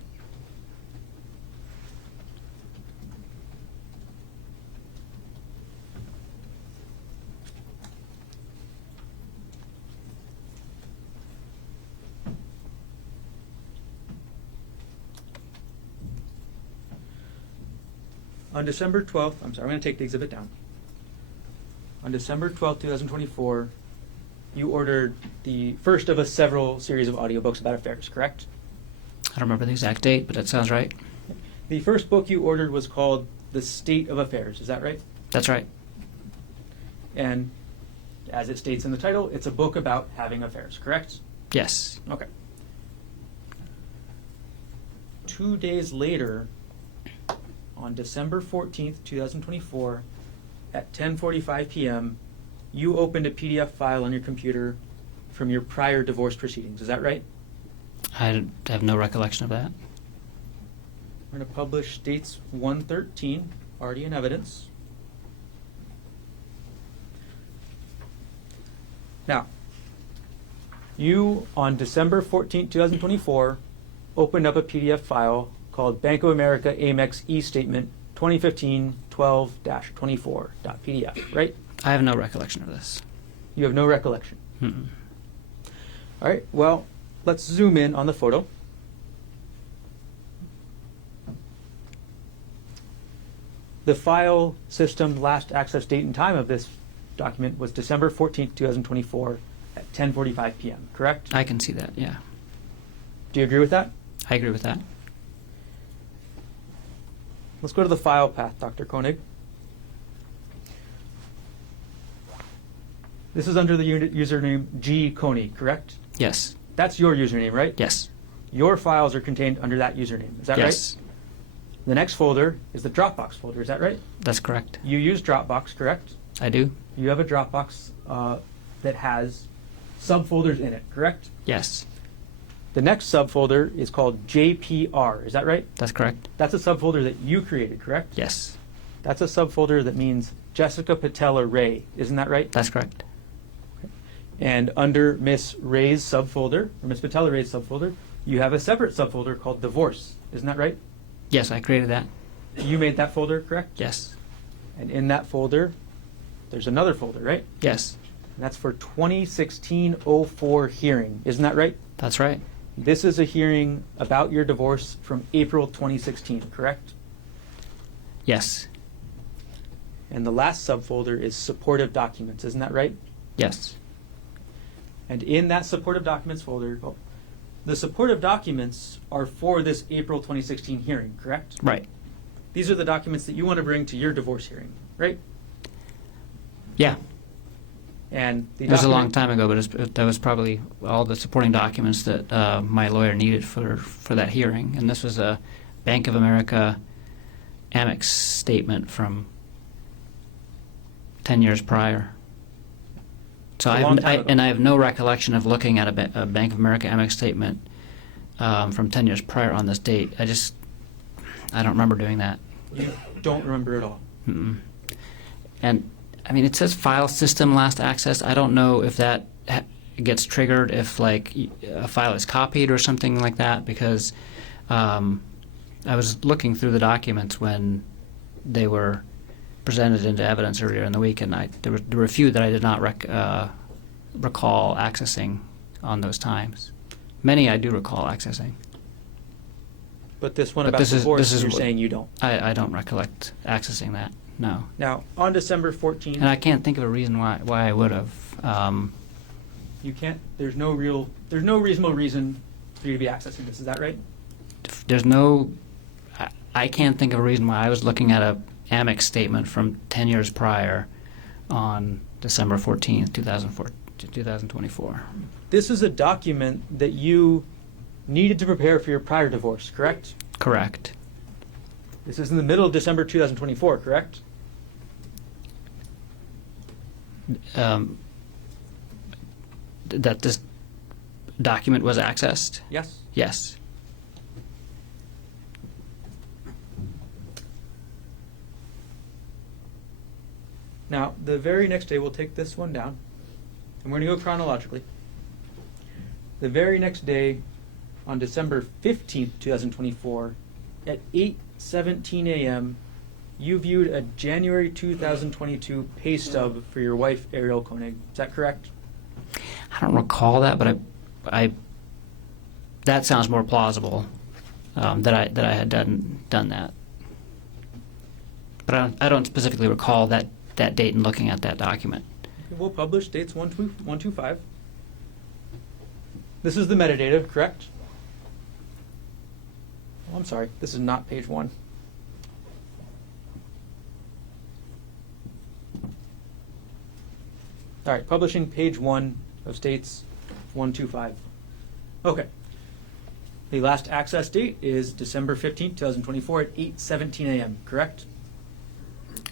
On December 12th, I'm going to take the exhibit down. On December 12th, 2024, you ordered the first of a several series of audiobooks about affairs, correct? I don't remember the exact date, but that sounds right. The first book you ordered was called The State of Affairs, is that right? That's right. And as it states in the title, it's a book about having affairs, correct? Yes. Okay. 2 days later, on December 14th, 2024, at 10:45 p.m., you opened a PDF file on your computer from your prior divorce proceedings. Is that right? I have no recollection of that. We're going to publish dates 113, already in evidence. Now, you, on December 14, 2024, opened up a PDF file called Bank of America Amex E-Statement 2015-12-24.pdf, right? I have no recollection of this. You have no recollection. Mm-mm. All right, well, let's zoom in on the photo. The file system last access date and time of this document was December 14th, 2024 at 10:45 p.m., correct? I can see that, yeah. Do you agree with that? I agree with that. Let's go to the file path, Dr. Konig. This is under the username G. Konig, correct? Yes. That's your username, right? Yes. Your files are contained under that username. Is that Yes. right? The next folder is the Dropbox folder. Is that right? That's correct. You use Dropbox, correct? I do? You have a Dropbox that has subfolders in it, correct? Yes. The next subfolder is called JPR. Is that right? That's correct. That's a subfolder that you created, correct? Yes. That's a subfolder that means Jessica Patella Ray. Isn't that right? That's correct. And under Miss Ray's subfolder, or Miss Patella Ray's subfolder, you have a separate subfolder called Divorce. Isn't that right? Yes, I created that. You made that folder, correct? Yes. And in that folder, there's another folder, right? Yes. And that's for 2016-04 hearing. Isn't that right? That's right. This is a hearing about your divorce from April 2016, correct? Yes. And the last subfolder is supportive documents. Isn't that right? Yes. And in that supportive documents folder, the supportive documents are for this April 2016 hearing, correct? Right. These are the documents that you want to bring to your divorce hearing, right? Yeah. And the It was a long document- time ago, but that was probably all the supporting documents that my lawyer needed for that hearing. And this was a Bank of America Amex statement from 10 years prior. So A long time ago. I have no recollection of looking at a Bank of America Amex statement from 10 years prior on this date. I don't remember doing that. You don't remember at all. Mm-mm. And I mean, it says file system last access. I don't know if that gets triggered if like a file is copied or something like that, because I was looking through the documents when they were presented into evidence earlier in the week, and there were a few that I did not recall accessing on those times. Many I do recall accessing. But this one But about this is- divorce, this is you're what- saying you don't. I don't recollect accessing that. No. Now, on December 14th, And I can't think of a reason why I would have. you can't. There's no reasonable reason for you to be accessing this. Is that right? There's no. I can't think of a reason why I was looking at a Amex statement from 10 years prior on December 14th, 2024. This is a document that you needed to prepare for your prior divorce, correct? Correct. This is in the middle of December 2024, correct? That this document was accessed? Yes. Yes. Now, the very next day, we'll take this one down, and we're going to go chronologically. The very next day, on December 15th, 2024, at 8:17 a.m., you viewed a January 2022 pay stub for your wife, Arielle Konig. Is that correct? I don't recall that, but I that sounds more plausible that I had done that. But I don't specifically recall that date and looking at that document. We'll publish dates 125. This is the metadata, correct? Oh, I'm sorry. This is not page 1. All right, publishing page 1 of states 125. Okay. The last access date is December 15th, 2024 at 8:17 a.m., correct?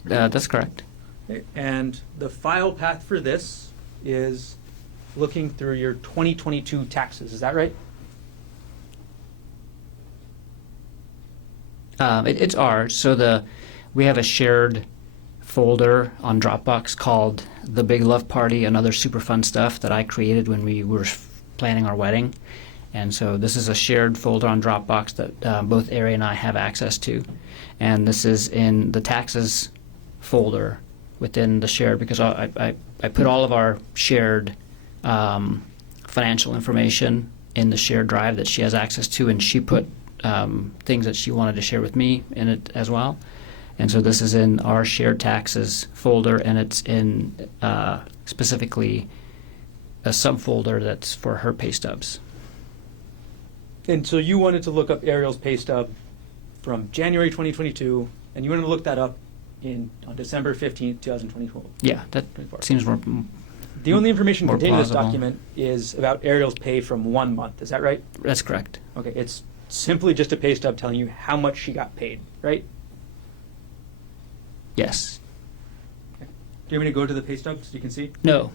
That's correct. Okay, and the file path for this is looking through your 2022 taxes. Is that right? It's ours. So we have a shared folder on Dropbox called The Big Love Party and Other Super Fun Stuff that I created when we were planning our wedding. And so this is a shared folder on Dropbox that both Ari and I have access to. And this is in the taxes folder within the shared, because I put all of our shared financial information in the shared drive that she has access to, and she put things that she wanted to share with me in it as well. And so this is in our shared taxes folder, and it's in specifically a subfolder that's for her pay stubs. And so you wanted to look up Arielle's pay stub from January 2022, and you wanted to look that up on December 15th, 2024. Yeah, that 24. seems more. The only information more contained in this plausible. document is about Arielle's pay from 1 month. Is that right? That's correct. Okay, it's simply just a pay stub telling you how much she got paid, right? Yes. Okay. Do you want me to go to the pay stub so you can see? No.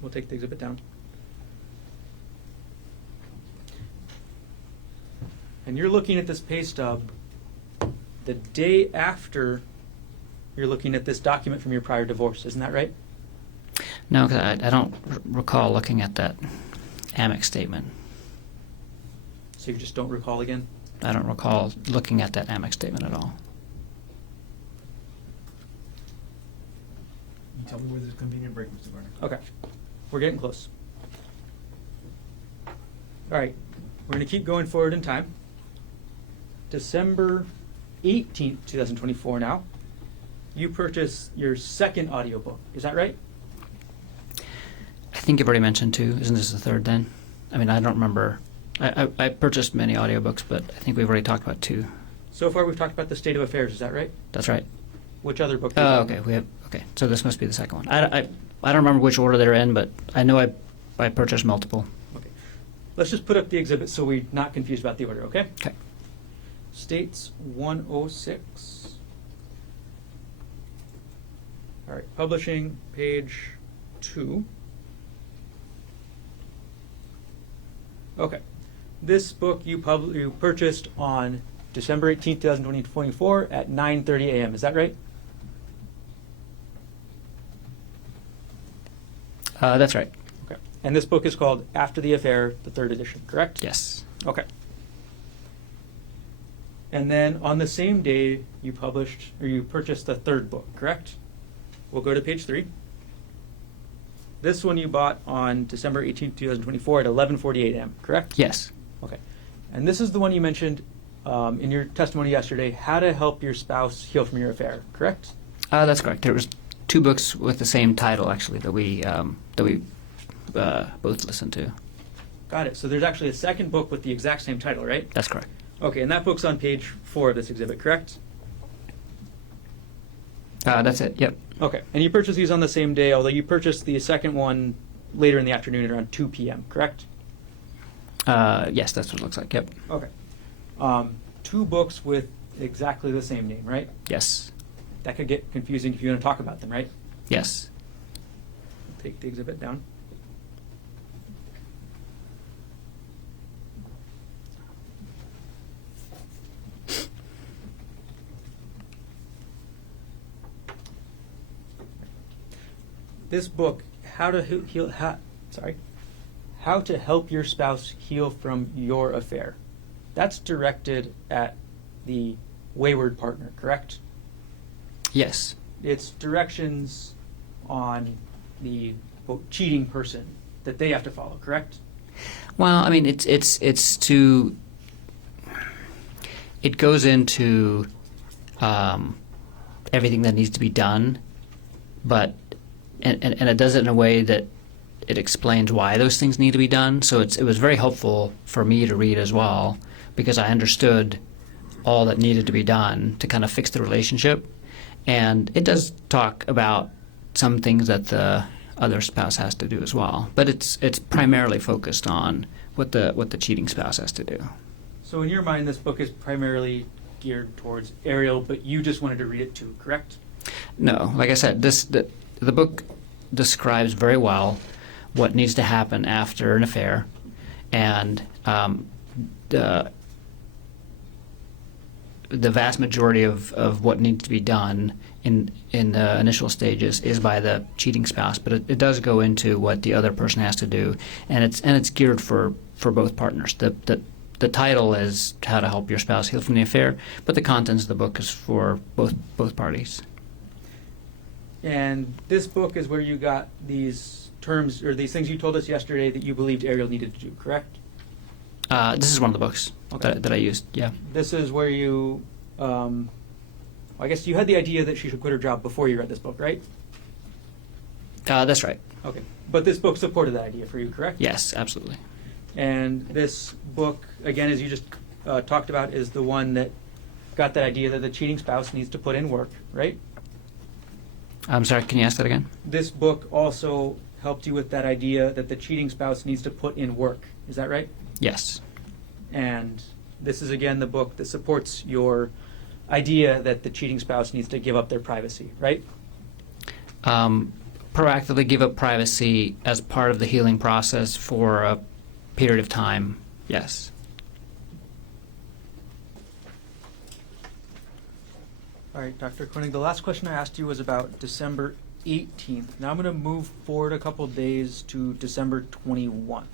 We'll take the exhibit down. And you're looking at this pay stub the day after you're looking at this document from your prior divorce. Isn't that right? No, 'cause I don't recall looking at that Amex statement. So you just don't recall again? I don't recall looking at that Amex statement at all. You tell me where there's a convenient break, Mr. Garner. Okay. We're getting close. All right. We're going to keep going forward in time. December 18th, 2024 now. You purchase your second audiobook. Is that right? I think you've already mentioned two. Isn't this the third then? I mean, I don't remember. I purchased many audiobooks, but I think we've already talked about two. So far we've talked about the state of affairs. Is that right? That's right. Which other book? Oh, okay. Okay. So this must be the second one. I don't remember which order they're in, but I know I purchased multiple. Okay. Let's just put up the exhibit so we're not confused about the order, okay? Okay. States 106. All right, publishing, page 2. Okay. This book you purchased on December 18th, 2024 at 9:30 a.m. Is that right? That's right. Okay. And this book is called After the Affair, the third edition, correct? Yes. Okay. And then on the same day, you purchased the third book, correct? We'll go to page 3. This one you bought on December 18th, 2024 at 11:48 a.m., correct? Yes. Okay. And this is the one you mentioned in your testimony yesterday, How to Help Your Spouse Heal from Your Affair, correct? That's correct. There was two books with the same title actually that we both listened to. Got it. So there's actually a second book with the exact same title, right? That's correct. Okay, and that book's on page 4 of this exhibit, correct? That's it. Yep. Okay, and you purchased these on the same day, although you purchased the second one later in the afternoon at around 2 p.m., correct? Yes, that's what it looks like. Yep. Okay. Two books with exactly the same name, right? Yes. That could get confusing if you want to talk about them, right? Yes. Take the exhibit down. This book, How to Help Your Spouse Heal from Your Affair. That's directed at the wayward partner, correct? Yes. It's directions on the quote, cheating person that they have to follow, correct? Well, I mean, it goes into everything that needs to be done, but and it does it in a way that it explains why those things need to be done. So it was very helpful for me to read as well, because I understood all that needed to be done to kind of fix the relationship. And it does talk about some things that the other spouse has to do as well, but it's primarily focused on what the cheating spouse has to do. So in your mind, this book is primarily geared towards Arielle, but you just wanted to read it too, correct? No, like I said, the book describes very well what needs to happen after an affair, and the vast majority of what needs to be done in the initial stages is by the cheating spouse, but it does go into what the other person has to do, and it's geared for both partners. The title is How to Help Your Spouse Heal from the Affair, but the contents of the book is for both parties. And this book is where you got these terms, or these things you told us yesterday that you believed Arielle needed to do, correct? This is one of the books Okay. that I used, yeah. This is where you, I guess you had the idea that she should quit her job before you read this book, right? That's right. Okay. But this book supported that idea for you, correct? Yes, absolutely. And this book, again, as you just talked about, is the one that got that idea that the cheating spouse needs to put in work, right? I'm sorry, can you ask that again? This book also helped you with that idea that the cheating spouse needs to put in work. Is that right? Yes. And this is, again, the book that supports your idea that the cheating spouse needs to give up their privacy, right? Proactively give up privacy as part of the healing process for a period of time, yes. All right, Dr. Konig, the last question I asked you was about December 18th. Now I'm going to move forward a couple days to December 21st,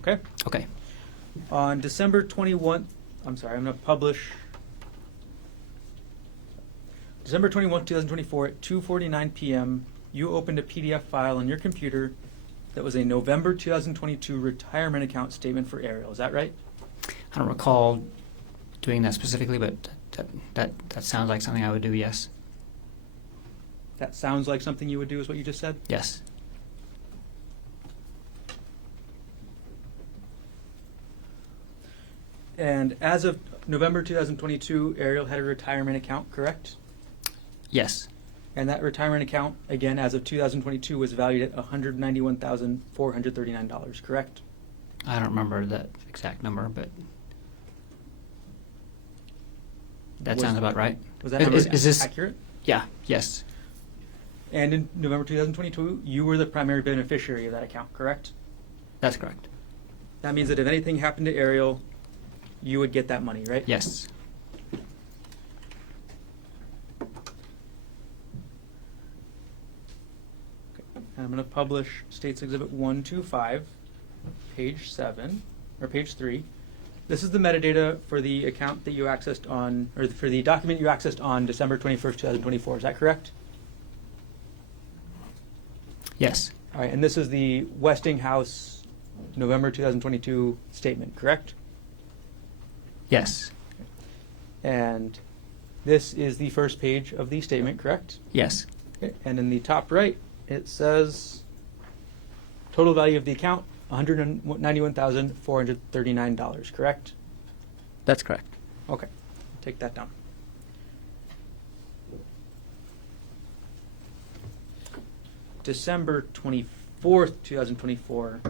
okay? Okay. On December 21st, I'm sorry, I'm going to publish December 21st, 2024 at 2:49 p.m. You opened a PDF file on your computer that was a November 2022 retirement account statement for Arielle. Is that right? I don't recall doing that specifically, but that sounds like something I would do, yes. That sounds like something you would do, is what you just said? Yes. And as of November 2022, Arielle had a retirement account, correct? Yes. And that retirement account, again, as of 2022, was valued at $191,439, correct? I don't remember that exact number, but that Was- sounds about right. Was that number Is this accurate? Yeah, yes. And in November 2022, you were the primary beneficiary of that account, correct? That's correct. That means that if anything happened to Arielle, you would get that money, right? Yes. And I'm going to publish States Exhibit 125, page 7, or page 3. This is the metadata for the account that you accessed on, or for the document you accessed on December 21st, 2024. Is that correct? Yes. All right, and this is the Westinghouse November 2022 statement, correct? Yes. And this is the first page of the statement, correct? Yes. Okay. And in the top right, it says total value of the account, $191,439, correct? That's correct. Okay, take that down. December 24th, 2024,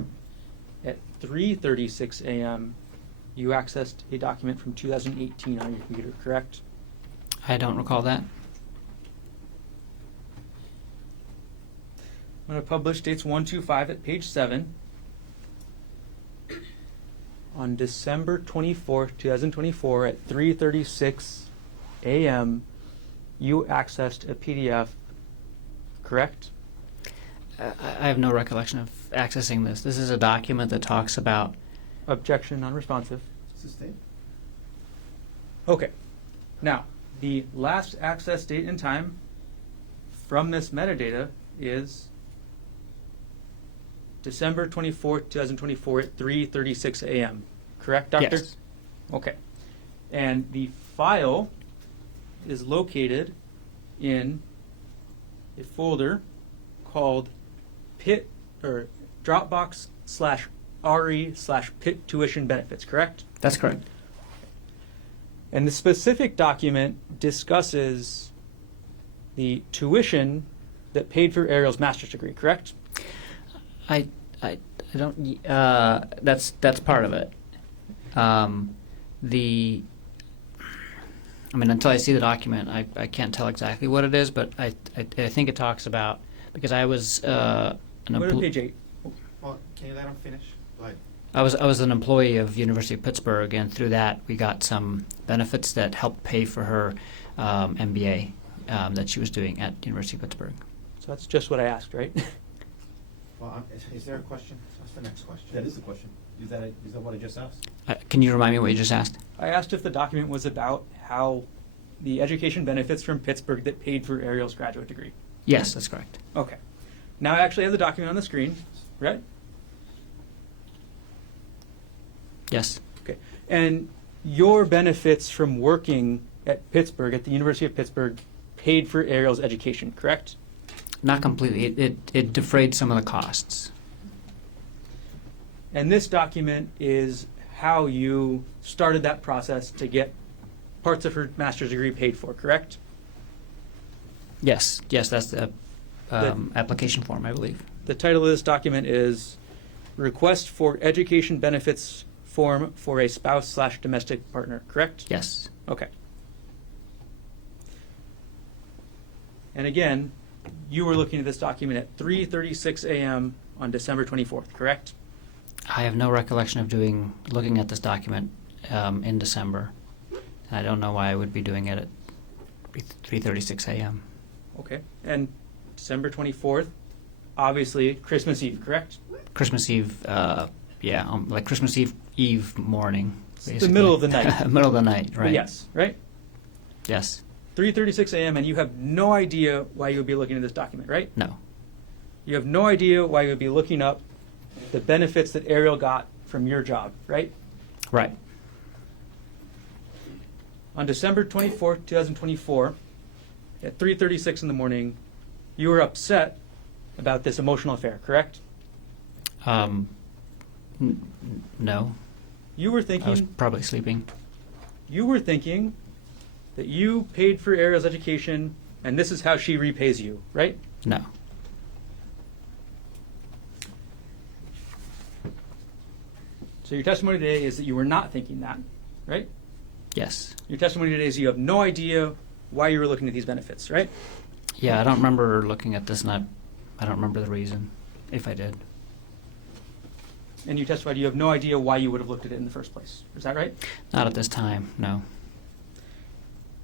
at 3:36 a.m., you accessed a document from 2018 on your computer, correct? I don't recall that. I'm going to publish dates 125 at page 7. On December 24th, 2024, at 3:36 a.m., you accessed a PDF, correct? I have no recollection of accessing this. This is a document that talks about. Objection, non-responsive. Sustained? Okay. Now, the last access date and time from this metadata is December 24th, 2024 at 3:36 a.m. Correct, Doctor? Yes. Okay. And the file is located in a folder called Pit or Dropbox/RE/Pit Tuition Benefits, correct? That's correct. And the specific document discusses the tuition that paid for Arielle's master's degree, correct? I don't. That's part of it. Until I see the document, I can't tell exactly what it is, but I think it talks about, because I was Go to page 8. Well, can you let him finish? Go ahead. I was an employee of University of Pittsburgh, and through that we got some benefits that helped pay for her MBA that she was doing at University of Pittsburgh. So that's just what I asked, right? Well, is there a question? That's the next question. That is the question. Is that what I just asked? Can you remind me what you just asked? I asked if the document was about how the education benefits from Pittsburgh that paid for Arielle's graduate degree. Yes, that's correct. Okay. Now I actually have the document on the screen, right? Yes. Okay. And your benefits from working at Pittsburgh, at the University of Pittsburgh, paid for Arielle's education, correct? Not completely. It defrayed some of the costs. And this document is how you started that process to get parts of her master's degree paid for, correct? Yes, that's the application form, I believe. The title of this document is Request for Education Benefits Form for a Spouse/Domestic Partner, correct? Yes. Okay. And again, you were looking at this document at 3:36 a.m. on December 24th, correct? I have no recollection of looking at this document in December. And I don't know why I would be doing it at 3:36 a.m. Okay. And December 24th, obviously Christmas Eve, correct? Christmas Eve, like Christmas Eve morning. It's the middle of the night. Middle of the night, right? But yes, right? Yes. 3:36 a.m. and you have no idea why you would be looking at this document, right? No. You have no idea why you would be looking up the benefits that Arielle got from your job, right? Right. On December 24th, 2024, at 3:36 in the morning, you were upset about this emotional affair, correct? No. You were I was thinking probably sleeping. that you paid for Arielle's education and this is how she repays you, right? No. So your testimony today is that you were not thinking that, right? Yes. Your testimony today is you have no idea why you were looking at these benefits, right? Yeah, I don't remember looking at this, and I don't remember the reason, if I did. And you testified you have no idea why you would have looked at it in the first place. Is that right? Not at this time, no.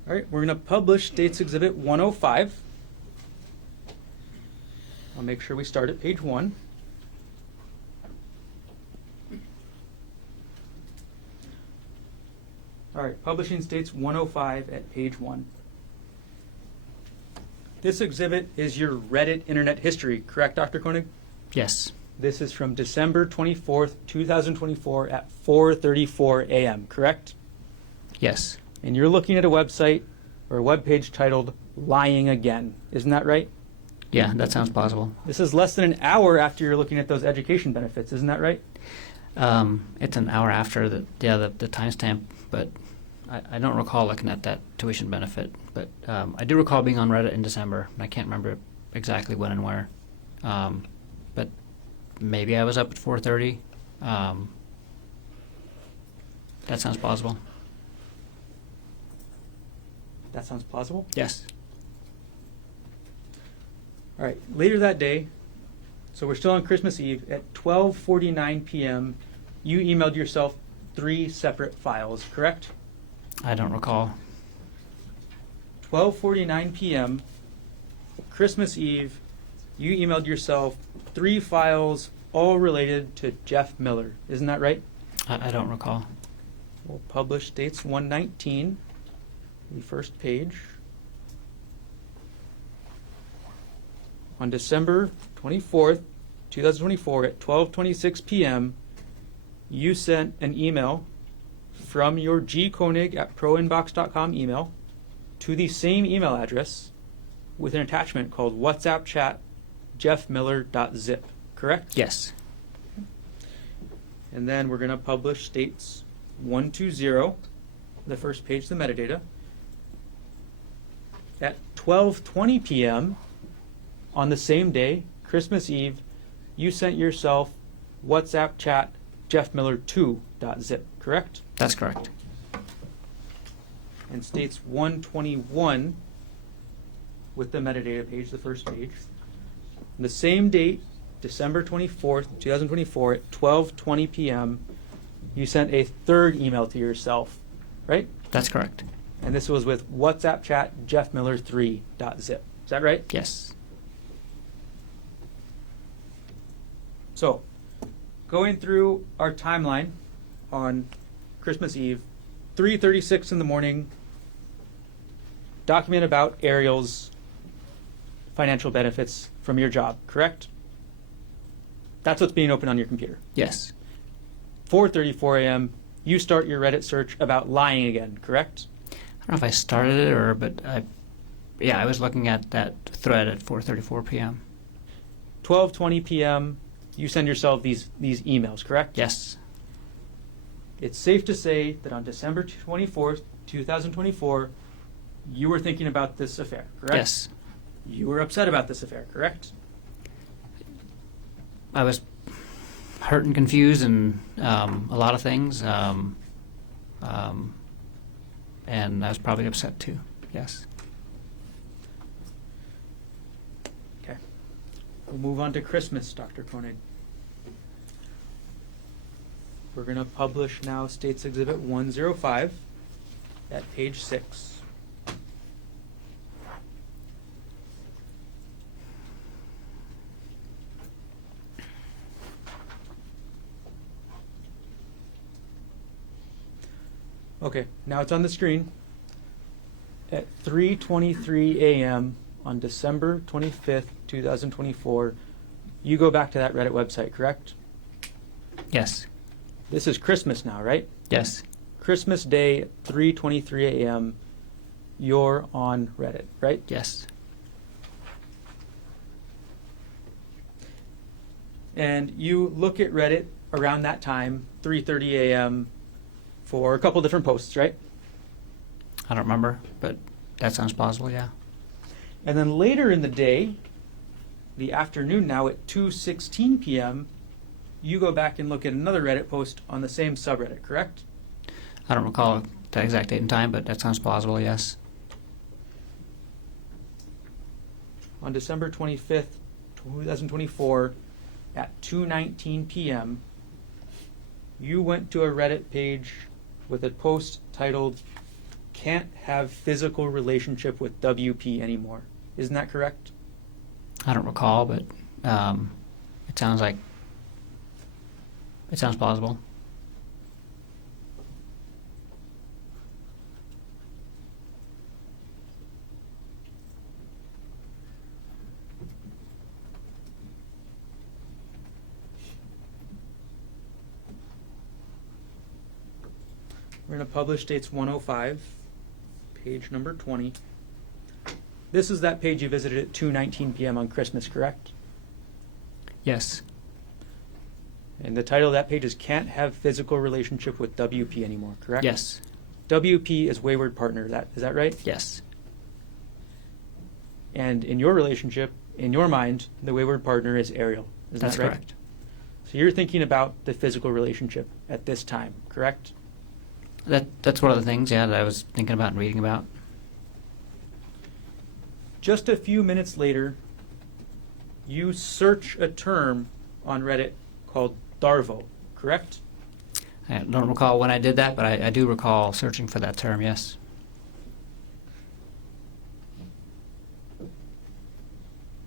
All right, we're going to publish State's Exhibit 105. I'll make sure we start at page 1. All right, publishing States 105 at page 1. This exhibit is your Reddit internet history, correct, Dr. Konig? Yes. This is from December 24th, 2024 at 4:34 a.m., correct? Yes. And you're looking at a website or a webpage titled Lying Again. Isn't that right? Yeah, that sounds plausible. This is less than an hour after you're looking at those education benefits. Isn't that right? It's an hour after the timestamp, but I don't recall looking at that tuition benefit. But I do recall being on Reddit in December, and I can't remember exactly when and where. But maybe I was up at 4:30. That sounds plausible. That sounds plausible. Yes. All right. Later that day, so we're still on Christmas Eve, at 12:49 p.m., you emailed yourself 3 separate files, correct? I don't recall. 12:49 p.m., Christmas Eve, you emailed yourself 3 files, all related to Jeff Miller. Isn't that right? I don't recall. We'll publish dates 119, the first page. On December 24th, 2024 at 12:26 p.m., you sent an email from your gkonig@proinbox.com email to the same email address with an attachment called WhatsApp chat jeffmiller.zip, correct? Yes. And then we're going to publish dates 120, the first page, the metadata. At 12:20 p.m. on the same day, Christmas Eve, you sent yourself WhatsApp chat jeffmiller2.zip, correct? That's correct. And states 121 with the metadata page, the first page. On the same date, December 24th, 2024 at 12:20 p.m., you sent a third email to yourself, right? That's correct. And this was with WhatsApp chat jeffmiller3.zip. Is that right? Yes. So, going through our timeline on Christmas Eve, 3:36 in the morning, document about Arielle's financial benefits from your job, correct? That's what's being opened on your computer. Yes. 4:34 a.m., you start your Reddit search about lying again, correct? I don't know if I started it but I was looking at that thread at 4:34 p.m. 12:20 p.m., you send yourself these emails, correct? Yes. It's safe to say that on December 24th, 2024, you were thinking about this affair, correct? Yes. You were upset about this affair, correct? I was hurt and confused and a lot of things. And I was probably upset too. Yes. Okay. We'll move on to Christmas, Dr. Konig. We're going to publish now States Exhibit 105 at page 6. Okay, now it's on the screen. At 3:23 a.m. on December 25th, 2024, you go back to that Reddit website, correct? Yes. This is Christmas now, right? Yes. Christmas Day at 3:23 a.m. You're on Reddit, right? Yes. And you look at Reddit around that time, 3:30 a.m., for a couple different posts, right? I don't remember, but that sounds plausible, yeah. And then later in the day, the afternoon now at 2:16 p.m., you go back and look at another Reddit post on the same subreddit, correct? I don't recall the exact date and time, but that sounds plausible, yes. On December 25th, 2024, at 2:19 p.m., you went to a Reddit page with a post titled, "Can't Have Physical Relationship with WP Anymore." Isn't that correct? I don't recall, but it sounds plausible. We're going to publish States 105, page number 20. This is that page you visited at 2:19 p.m. on Christmas, correct? Yes. And the title of that page is "Can't Have Physical Relationship with WP Anymore," correct? Yes. WP is wayward partner. Is that right? Yes. And in your relationship, in your mind, the wayward partner is Arielle. Is That's that right? correct. So you're thinking about the physical relationship at this time, correct? That's one of the things, yeah, that I was thinking about and reading about. Just a few minutes later, you search a term on Reddit called Darvo, correct? I don't recall when I did that, but I do recall searching for that term, yes.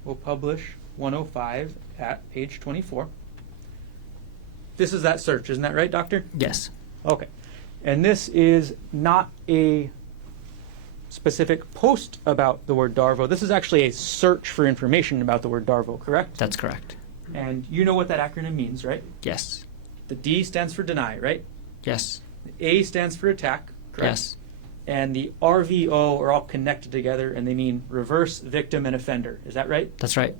We'll publish 105 at page 24. This is that search, isn't that right, Doctor? Yes. Okay. And this is not a specific post about the word Darvo. This is actually a search for information about the word Darvo, correct? That's correct. And you know what that acronym means, right? Yes. The D stands for deny, right? Yes. The A stands for attack, correct? Yes. And the RVO are all connected together, and they mean reverse, victim, and offender. Is that right? That's right.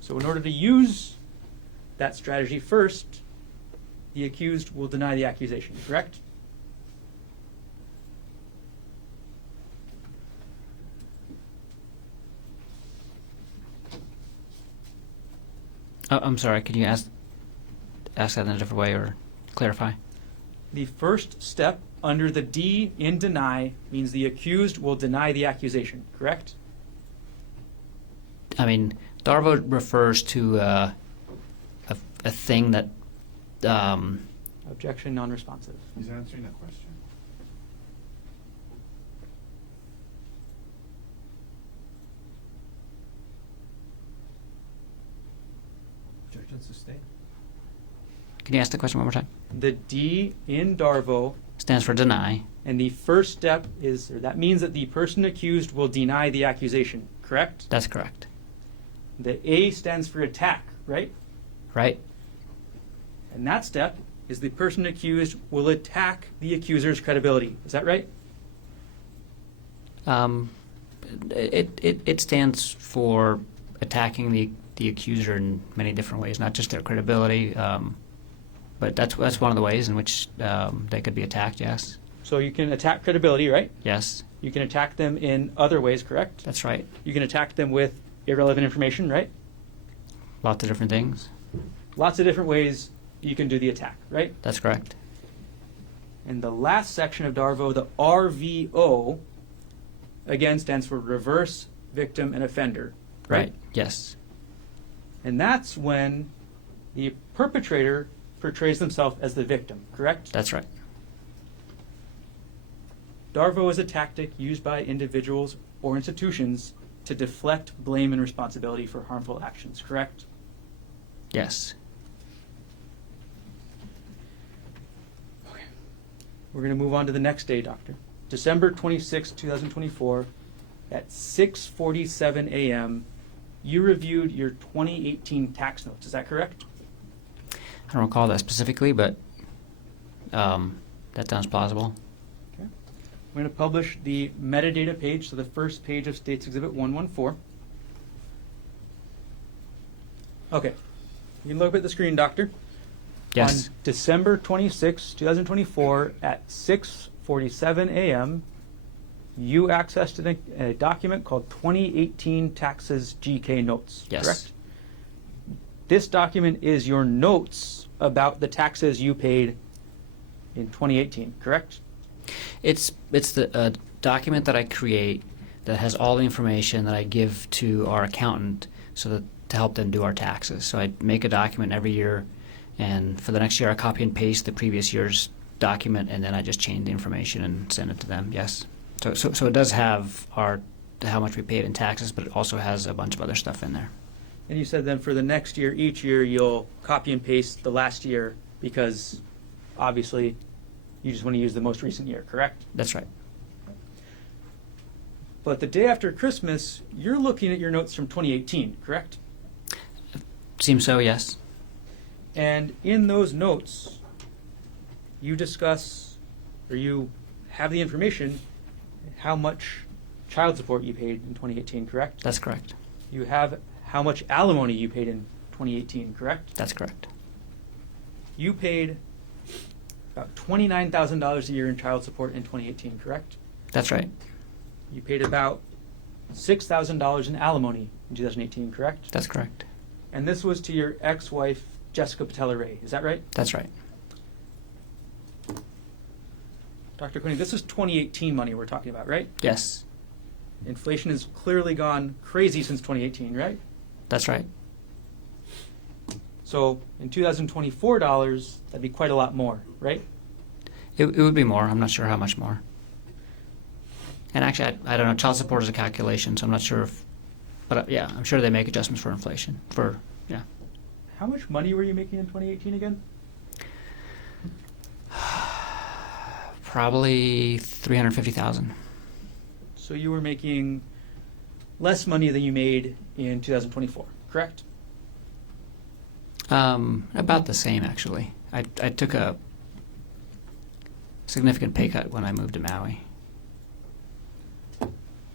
So in order to use that strategy first, the accused will deny the accusation, correct? Oh, I'm sorry, could you ask that in a different way or clarify? The first step under the D in deny means the accused will deny the accusation, correct? I mean, DARVO refers to a thing that. Objection, non-responsive. He's answering that question. Objection sustained. Can you ask the question one more time? The D in DARVO, Stands for deny. and the first step is, or that means that the person accused will deny the accusation, correct? That's correct. The A stands for attack, right? Right? And that step is the person accused will attack the accuser's credibility. Is that right? It stands for attacking the accuser in many different ways, not just their credibility, but that's one of the ways in which they could be attacked. Yes. So you can attack credibility, right? Yes. You can attack them in other ways, correct? That's right. You can attack them with irrelevant information, right? Lots of different things. Lots of different ways you can do the attack, right? That's correct. And the last section of DARVO, the RVO, again stands for reverse victim and offender, right? Yes. And that's when the perpetrator portrays themselves as the victim, correct? That's right. DARVO is a tactic used by individuals or institutions to deflect blame and responsibility for harmful actions, correct? Yes. Okay. We're going to move on to the next day, Doctor. December 26, 2024, at 6:47 a.m., you reviewed your 2018 tax notes. Is that correct? I don't recall that specifically, but that sounds plausible. Okay. I'm going to publish the metadata page, so the first page of States Exhibit 114. Okay. You can look at the screen, Doctor. Yes. On December 26, 2024, at 6:47 a.m., you accessed a document called 2018 Taxes GK Notes, Yes. correct? This document is your notes about the taxes you paid in 2018, correct? It's the document that I create that has all the information that I give to our accountant so that to help them do our taxes. So I make a document every year, and for the next year I copy and paste the previous year's document, and then I just change the information and send it to them. Yes. So it does have how much we paid in taxes, but it also has a bunch of other stuff in there. And you said then for the next year, each year you'll copy and paste the last year because obviously you just want to use the most recent year, correct? That's right. But the day after Christmas, you're looking at your notes from 2018, correct? Seems so, yes. And in those notes, you discuss, or you have the information, how much child support you paid in 2018, correct? That's correct. You have how much alimony you paid in 2018, correct? That's correct. You paid about $29,000 a year in child support in 2018, correct? That's right. You paid about $6,000 in alimony in 2018, correct? That's correct. And this was to your ex-wife, Jessica Patella-Ray. Is that right? That's right. Dr. Konig, this is 2018 money we're talking about, right? Yes. Inflation has clearly gone crazy since 2018, right? That's right. So in 2024 dollars, that'd be quite a lot more, right? It would be more. I'm not sure how much more. And actually, I don't know. Child support is a calculation, so I'm not sure if. But yeah, I'm sure they make adjustments for inflation. Yeah. How much money were you making in 2018 again? Probably 350,000. So you were making less money than you made in 2024, correct? About the same, actually. I took a significant pay cut when I moved to Maui.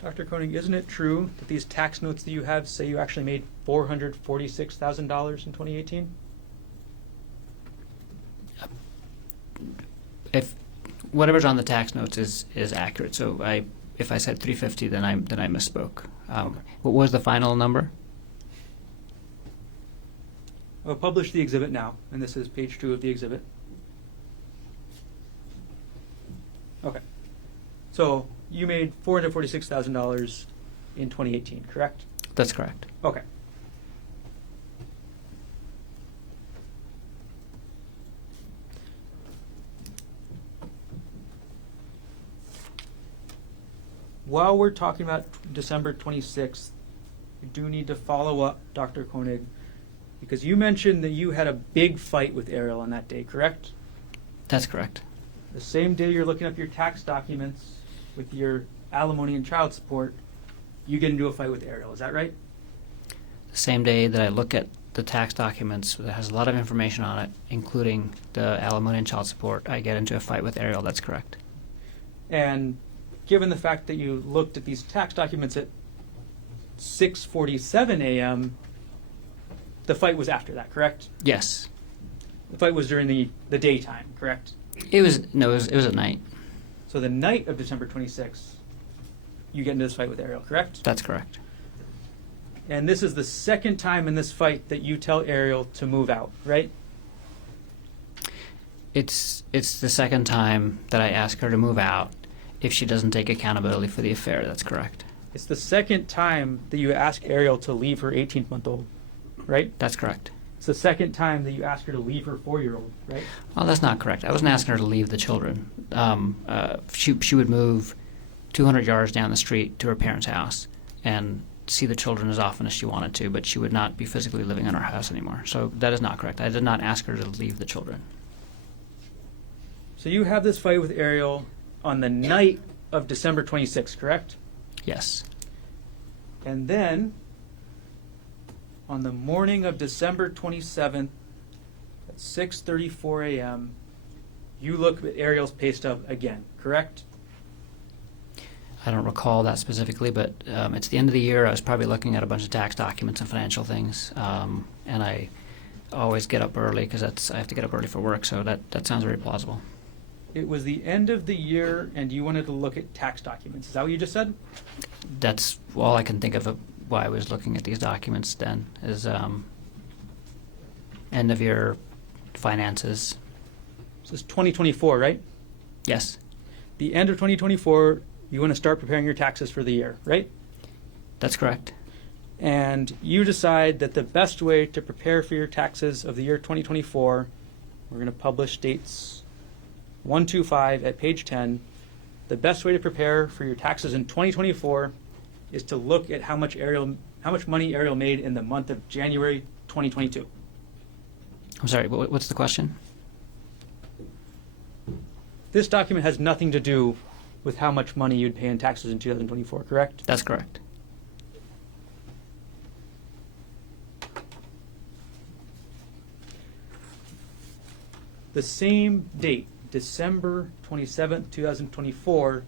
Dr. Konig, isn't it true that these tax notes that you have say you actually made $446,000 in 2018? If whatever's on the tax notes is accurate, so if I said 350, then I misspoke. What was the final number? I'll publish the exhibit now, and this is page 2 of the exhibit. Okay. So you made $446,000 in 2018, correct? That's correct. Okay. While we're talking about December 26th, we do need to follow up, Dr. Konig, because you mentioned that you had a big fight with Arielle on that day, correct? That's correct. The same day you're looking up your tax documents with your alimony and child support, you get into a fight with Arielle, is that right? The same day that I look at the tax documents that has a lot of information on it, including the alimony and child support, I get into a fight with Arielle. That's correct. And given the fact that you looked at these tax documents at 6:47 a.m., the fight was after that, correct? Yes. The fight was during the daytime, correct? It was at night. So the night of December 26th, you get into this fight with Arielle, correct? That's correct. And this is the second time in this fight that you tell Arielle to move out, right? It's the second time that I ask her to move out if she doesn't take accountability for the affair. That's correct. It's the second time that you ask Arielle to leave her 18-month-old, right? That's correct. It's the second time that you ask her to leave her 4-year-old, right? Oh, that's not correct. I wasn't asking her to leave the children. She would move 200 yards down the street to her parents' house and see the children as often as she wanted to, but she would not be physically living in our house anymore. So that is not correct. I did not ask her to leave the children. So you have this fight with Arielle on the night of December 26th, correct? Yes. And then, on the morning of December 27th at 6:34 a.m., you look at Arielle's pay stub again, correct? I don't recall that specifically, but it's the end of the year. I was probably looking at a bunch of tax documents and financial things, and I always get up early because I have to get up early for work, so that sounds very plausible. It was the end of the year, and you wanted to look at tax documents. Is that what you just said? That's all I can think of why I was looking at these documents then, is end of year finances. This is 2024, right? Yes, The end of 2024, you want to start preparing your taxes for the year, right? that's correct. And you decide that the best way to prepare for your taxes of the year 2024, we're going to publish dates 125 at page 10. The best way to prepare for your taxes in 2024 is to look at how much money Arielle made in the month of January 2022. I'm sorry, what's the question? This document has nothing to do with how much money you'd pay in taxes in 2024, correct? That's correct. The same date, December 27th, 2024,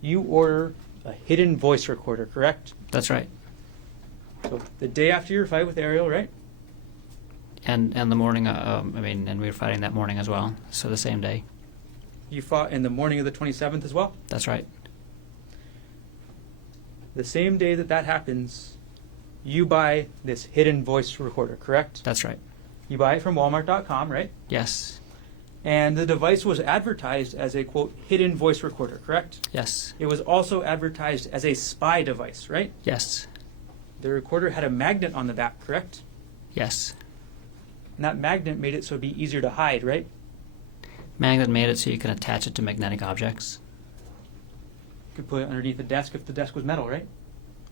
you order a hidden voice recorder, correct? That's right. So the day after your fight with Arielle, right? And the morning, and we were fighting that morning as well, so the same day. You fought in the morning of the 27th as well? That's right. The same day that happens, you buy this hidden voice recorder, correct? That's right. You buy it from Walmart.com, right? Yes. And the device was advertised as a, quote, hidden voice recorder, correct? Yes. It was also advertised as a spy device, right? Yes. The recorder had a magnet on the back, correct? Yes. And that magnet made it so it'd be easier to hide, right? Magnet made it so you can attach it to magnetic objects. You could put it underneath the desk if the desk was metal, right?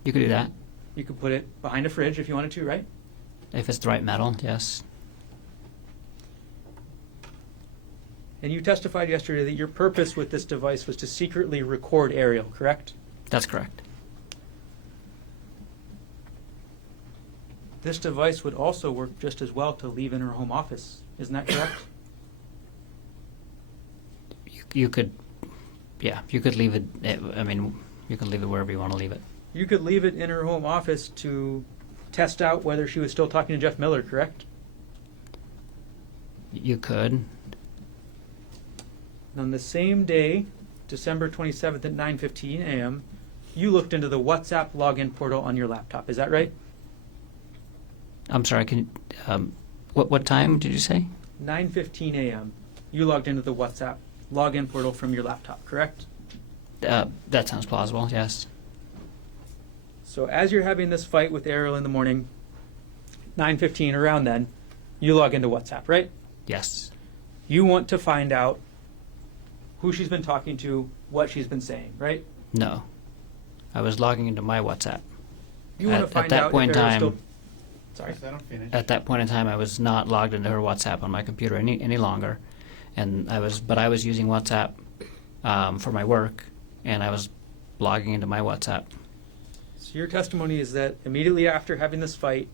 You could do that. You could put it behind a fridge if you wanted to, right? If it's the right metal, yes. And you testified yesterday that your purpose with this device was to secretly record Arielle, correct? That's correct. This device would also work just as well to leave in her home office. Isn't that correct? You could leave it. You could leave it wherever you want to leave it. You could leave it in her home office to test out whether she was still talking to Jeff Miller, correct? You could. And on the same day, December 27th at 9:15 a.m., you looked into the WhatsApp login portal on your laptop. Is that right? I'm sorry. What time did you say? 9:15 a.m. You logged into the WhatsApp login portal from your laptop, correct? That sounds plausible. Yes. So as you're having this fight with Arielle in the morning, 9:15 around then, you log into WhatsApp, right? Yes. You want to find out who she's been talking to, what she's been saying, right? No. I was logging into my WhatsApp. You want to At find that out point if in Arielle's time, still... Sorry. Yes, I don't finish. At that point in time, I was not logged into her WhatsApp on my computer any longer, and I was using WhatsApp for my work, and I was logging into my WhatsApp. So your testimony is that immediately after having this fight,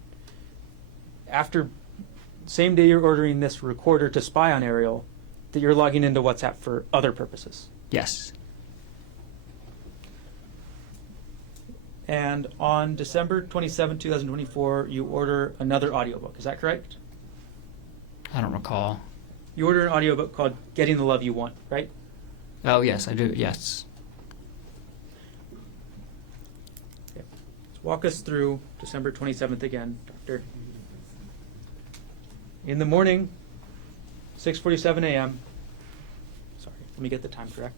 after same day you're ordering this recorder to spy on Arielle, that you're logging into WhatsApp for other purposes. Yes. And on December 27, 2024, you order another audiobook. Is that correct? I don't recall. You order an audiobook called Getting the Love You Want, right? Oh, yes, I do. Yes. Okay. Let's walk us through December 27th again, Doctor. In the morning, 6:47 a.m. Sorry, let me get the time correct.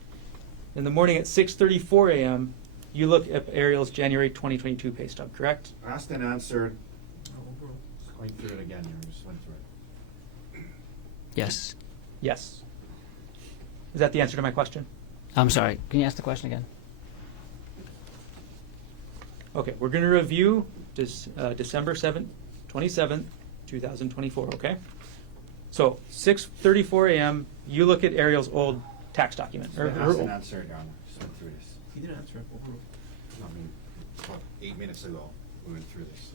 In the morning at 6:34 a.m., you look at Arielle's January 2022 pay stub, correct? Asked and answered. Oh, Just going through it again here. Just went through it. Yes. Yes. Is that the answer to my question? I'm sorry. Can you ask the question again? Okay, we're going to review December 27th, 2024, okay? So, 6:34 a.m., you look at Arielle's old tax document. So asked and answered, Your Honor. Just went through this. He didn't answer it. Overruled. I mean, about 8 minutes ago, we went through this.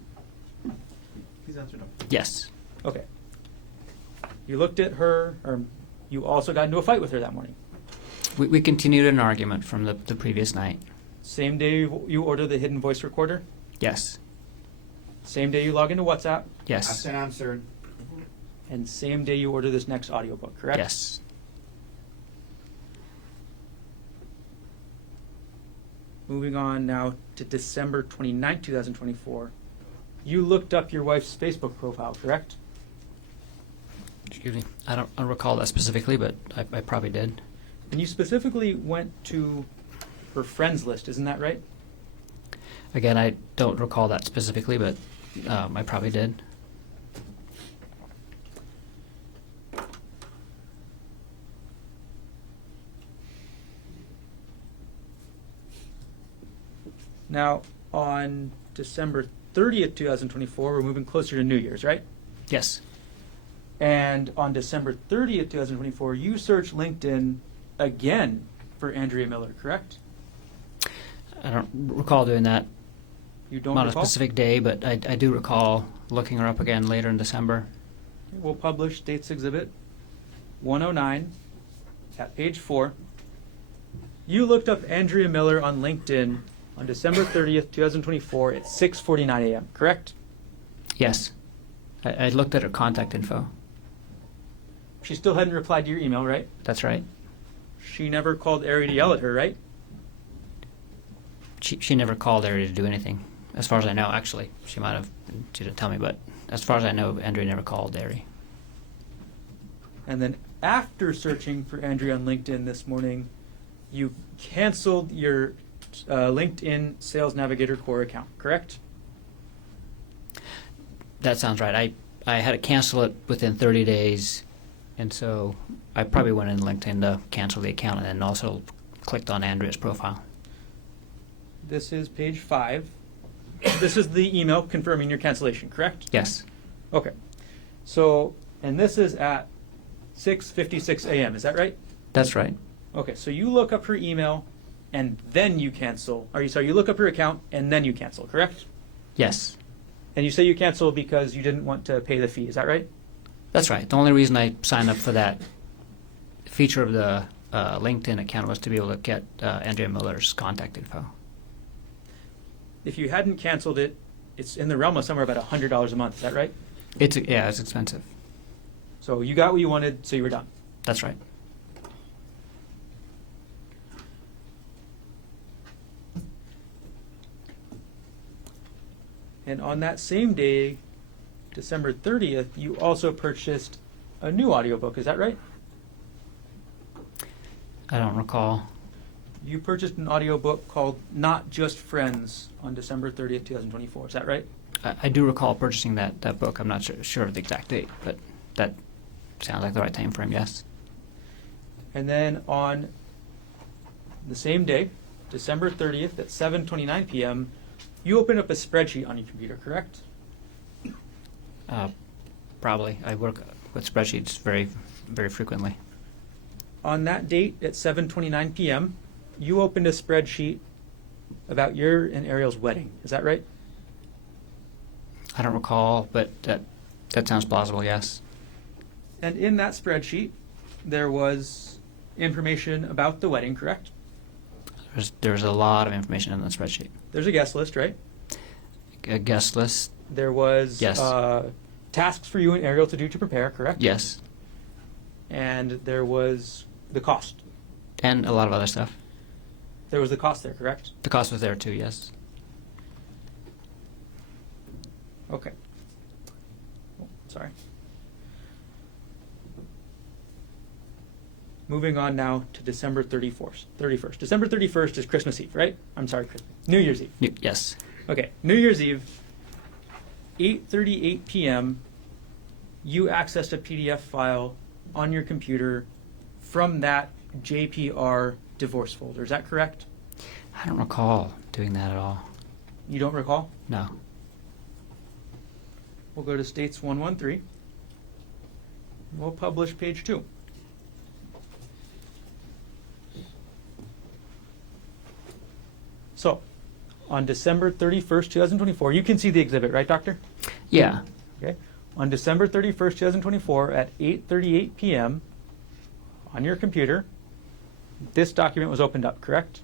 Please answer no. Yes. Okay. You looked at her, or you also got into a fight with her that morning. We continued an argument from the previous night. Same day you order the hidden voice recorder. Yes. Same day you log into WhatsApp. Asked Yes. and answered. And same day you order this next audiobook, correct? Yes. Moving on now to December 29th, 2024. You looked up your wife's Facebook profile, correct? Excuse me. I don't recall that specifically, but I probably did. And you specifically went to her friends list, isn't that right? Again, I don't recall that specifically, but I probably did. Now, on December 30th, 2024, we're moving closer to New Year's, right? Yes. And on December 30th, 2024, you search LinkedIn again for Andrea Miller, correct? I don't recall doing that. You don't Not recall? a specific day, but I do recall looking her up again later in December. We'll publish Dates Exhibit 109 at page 4. You looked up Andrea Miller on LinkedIn on December 30th, 2024 at 6:49 a.m., correct? Yes. I looked at her contact info. She still hadn't replied to your email, right? That's right. She never called Ari to yell at her, right? She never called Ari to do anything, as far as I know, actually. She might have, she didn't tell me, but as far as I know, Andrea never called Ari. And then after searching for Andrea on LinkedIn this morning, you canceled your LinkedIn Sales Navigator Core account, correct? That sounds right. I had to cancel it within 30 days, and so I probably went in LinkedIn to cancel the account and then also clicked on Andrea's profile. This is page 5. This is the email confirming your cancellation, correct? Yes. Okay. So, and this is at 6:56 a.m., is that right? That's right. Okay, so you look up her email and then you cancel. You look up her account and then you cancel, correct? Yes. And you say you cancel because you didn't want to pay the fee, is that right? That's right. The only reason I signed up for that feature of the LinkedIn account was to be able to get Andrea Miller's contact info. If you hadn't canceled it, it's in the realm of somewhere about $100 a month, is that right? It's expensive. So you got what you wanted, so you were done. That's right. And on that same day, December 30th, you also purchased a new audiobook, is that right? I don't recall. You purchased an audiobook called Not Just Friends on December 30th, 2024. Is that right? I do recall purchasing that book. I'm not sure of the exact date, but that sounds like the right time frame, yes. And then on the same day, December 30th at 7:29 p.m., you opened up a spreadsheet on your computer, correct? Probably. I work with spreadsheets very, very frequently. On that date at 7:29 p.m., you opened a spreadsheet about your and Arielle's wedding. Is that right? I don't recall, but that sounds plausible, yes. And in that spreadsheet, there was information about the wedding, correct? There's a lot of information in the spreadsheet. There's a guest list, right? A guest list, There was Yes. Tasks for you and Arielle to do to prepare, correct? yes, And there was the cost. and a lot of other stuff. There was the cost there, correct? The cost was there too, yes. Okay. Oh, sorry. Moving on now to December 31st. December 31st is Christmas Eve, right? I'm sorry, New Year's Eve. Yes. Okay, New Year's Eve, 8:38 p.m., you accessed a PDF file on your computer from that JPR divorce folder. Is that correct? I don't recall doing that at all. You don't recall? No. We'll go to States 113. We'll publish page 2. So, on December 31st, 2024, you can see the exhibit, right, Doctor? Yeah. Okay. On December 31st, 2024, at 8:38 p.m., on your computer, this document was opened up, correct?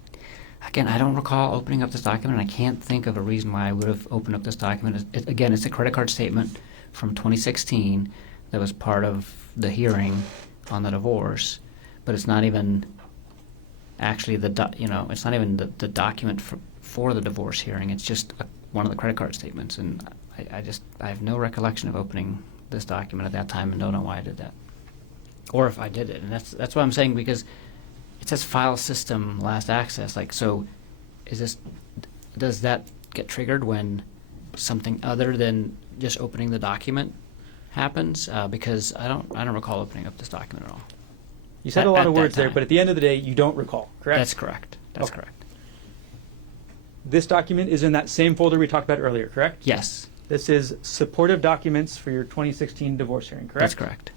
Again, I don't recall opening up this document. I can't think of a reason why I would have opened up this document. Again, it's a credit card statement from 2016 that was part of the hearing on the divorce, but it's not even actually it's not even the document for the divorce hearing. It's just one of the credit card statements, and I have no recollection of opening this document at that time, and don't know why I did that, or if I did it. And that's what I'm saying, because it says file system last access. Like, so does that get triggered when something other than just opening the document happens? Because I don't recall opening up this document at all. You said a lot of words there, but at the end of the day, you don't recall, correct? That's correct. That's Okay. correct. This document is in that same folder we talked about earlier, correct? Yes, This is supportive documents for your 2016 divorce hearing, correct? that's correct.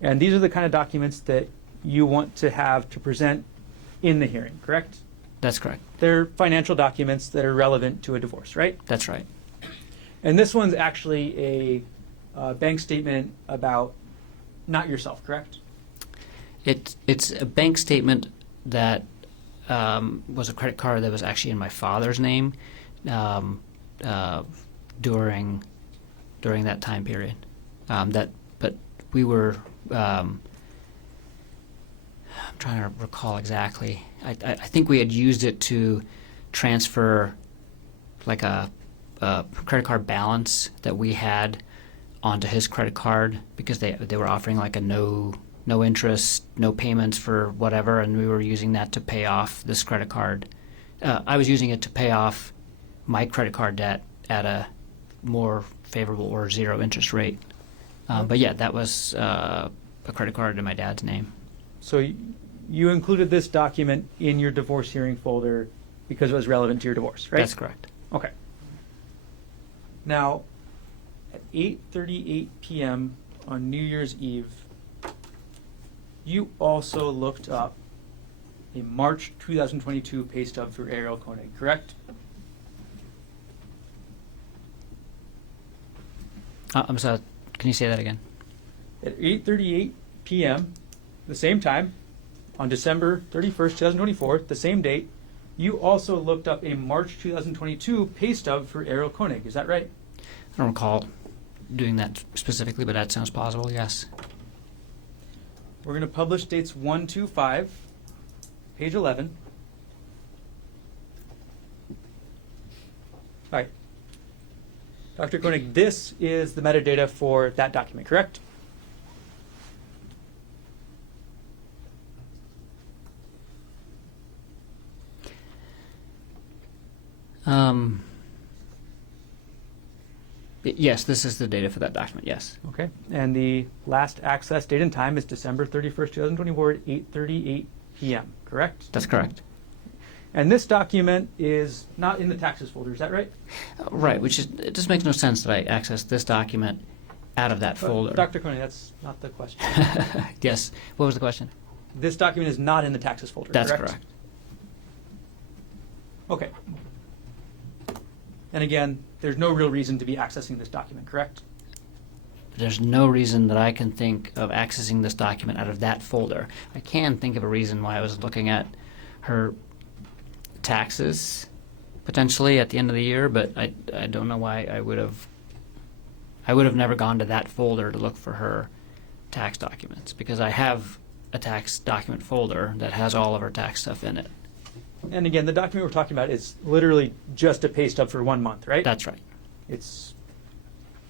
And these are the kind of documents that you want to have to present in the hearing, correct? That's correct. They're financial documents that are relevant to a divorce, right? That's right. And this one's actually a bank statement about not yourself, correct? It's a bank statement that was a credit card that was actually in my father's name during that time period. But we were. I'm trying to recall exactly. I think we had used it to transfer like a credit card balance that we had onto his credit card, because they were offering like a no interest, no payments for whatever, and we were using that to pay off this credit card. I was using it to pay off my credit card debt at a more favorable or zero interest rate. But yeah, that was a credit card in my dad's name. So you included this document in your divorce hearing folder because it was relevant to your divorce, right? That's correct. Okay. Now, at 8:38 p.m. on New Year's Eve, you also looked up a March 2022 pay stub for Arielle Konig, correct? I'm sorry. Can you say that again? At 8:38 p.m., the same time, on December 31st, 2024, the same date, you also looked up a March 2022 pay stub for Arielle Konig. Is that right? I don't recall doing that specifically, but that sounds plausible, yes. We're going to publish dates 1, 2, 5, page 11. All right. Dr. Koenig, this is the metadata for that document, correct? Yes, this is the data for that document, yes. Okay. And the last access date and time is December 31st, 2024 at 8:38 p.m., correct? That's correct. And this document is not in the taxes folder, is that right? Right, which is, it just makes no sense that I access this document out of that folder. Dr. Konig, that's not the question. Yes. What was the question? This document is not in the taxes folder, That's correct? correct. Okay. And again, there's no real reason to be accessing this document, correct? There's no reason that I can think of accessing this document out of that folder. I can think of a reason why I was looking at her taxes potentially at the end of the year, but I don't know why I would have never gone to that folder to look for her tax documents, because I have a tax document folder that has all of her tax stuff in it. And again, the document we're talking about is literally just a pay stub for 1 month, right? That's right. It's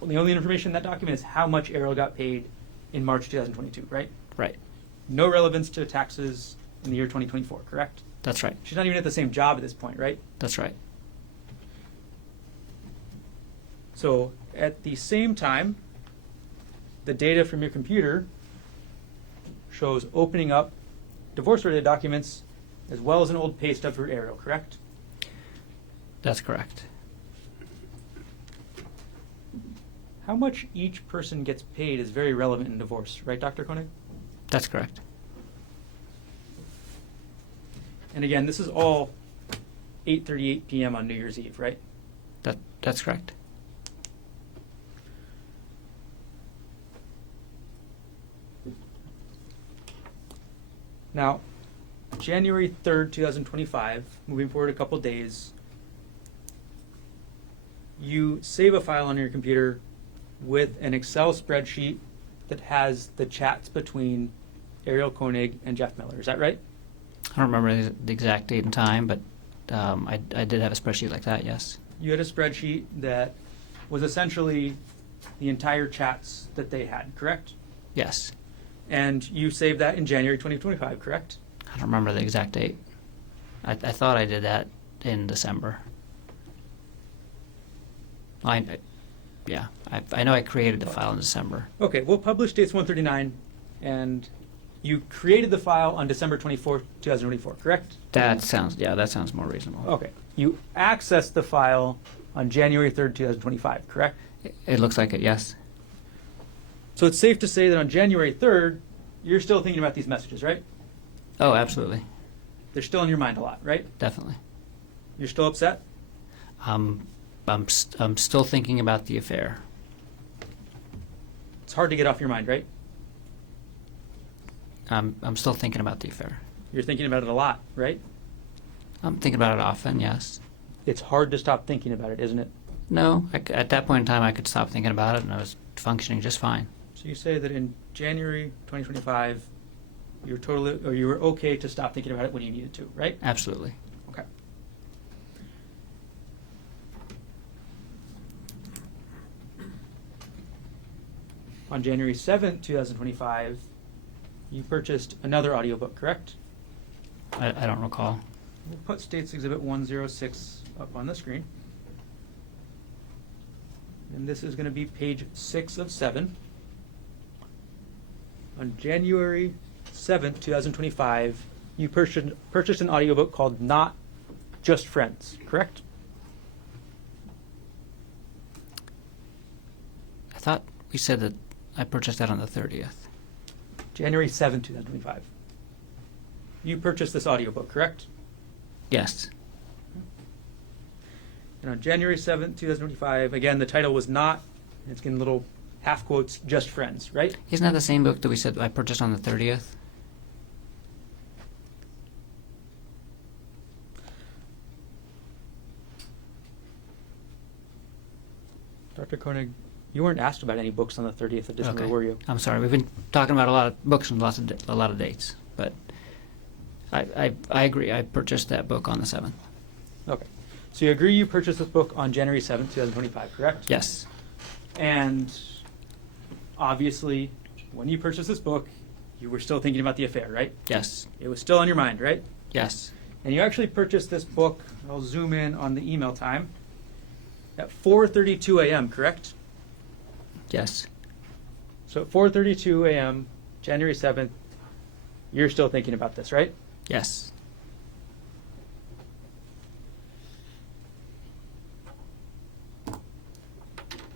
well, the only information in that document is how much Arielle got paid in March 2022, right? Right. No relevance to taxes in the year 2024, correct? That's right. She's not even at the same job at this point, right? That's right. So at the same time, the data from your computer shows opening up divorce-related documents as well as an old pay stub for Arielle, correct? That's correct. How much each person gets paid is very relevant in divorce, right, Dr. Konig? That's correct. And again, this is all 8:38 p.m. on New Year's Eve, right? That's correct. Now, January 3rd, 2025, moving forward a couple days, you save a file on your computer with an Excel spreadsheet that has the chats between Arielle Konig and Jeff Miller. Is that right? I don't remember the exact date and time, but I did have a spreadsheet like that, yes. You had a spreadsheet that was essentially the entire chats that they had, correct? Yes. And you saved that in January 2025, correct? I don't remember the exact date. I thought I did that in December. I know I created the file in December. Okay, we'll publish dates 139, and you created the file on December 24th, 2024, correct? That sounds more reasonable. Okay. You accessed the file on January 3rd, 2025, correct? It looks like it, yes. So it's safe to say that on January 3rd, you're still thinking about these messages, right? Oh, absolutely. They're still in your mind a lot, right? Definitely. You're still upset? I'm still thinking about the affair. It's hard to get off your mind, right? I'm still thinking about the affair. You're thinking about it a lot, right? I'm thinking about it often, yes. It's hard to stop thinking about it, isn't it? No, at that point in time, I could stop thinking about it, and I was functioning just fine. So you say that in January 2025, you were okay to stop thinking about it when you needed to, right? Absolutely. Okay. On January 7th, 2025, you purchased another audiobook, correct? I don't recall. We'll put States Exhibit 106 up on the screen. And this is going to be page 6 of 7. On January 7th, 2025, you purchased an audiobook called Not Just Friends, correct? I thought we said that I purchased that on the 30th. January 7th, 2025. You purchased this audiobook, correct? Yes. And on January 7th, 2025, again, the title was Not, and it's getting little half quotes, Just Friends, right? Isn't that the same book that we said I purchased on the 30th? Dr. Konig, you weren't asked about any books on the 30th of December, Okay. were you? I'm sorry. We've been talking about a lot of books and a lot of dates, but I agree. I purchased that book on the 7th. Okay. So you agree you purchased this book on January 7th, 2025, correct? Yes. And obviously, when you purchased this book, you were still thinking about the affair, right? Yes. It was still on your mind, right? Yes. And you actually purchased this book, I'll zoom in on the email time, at 4:32 a.m., correct? Yes. So at 4:32 a.m., January 7th, you're still thinking about this, right? Yes.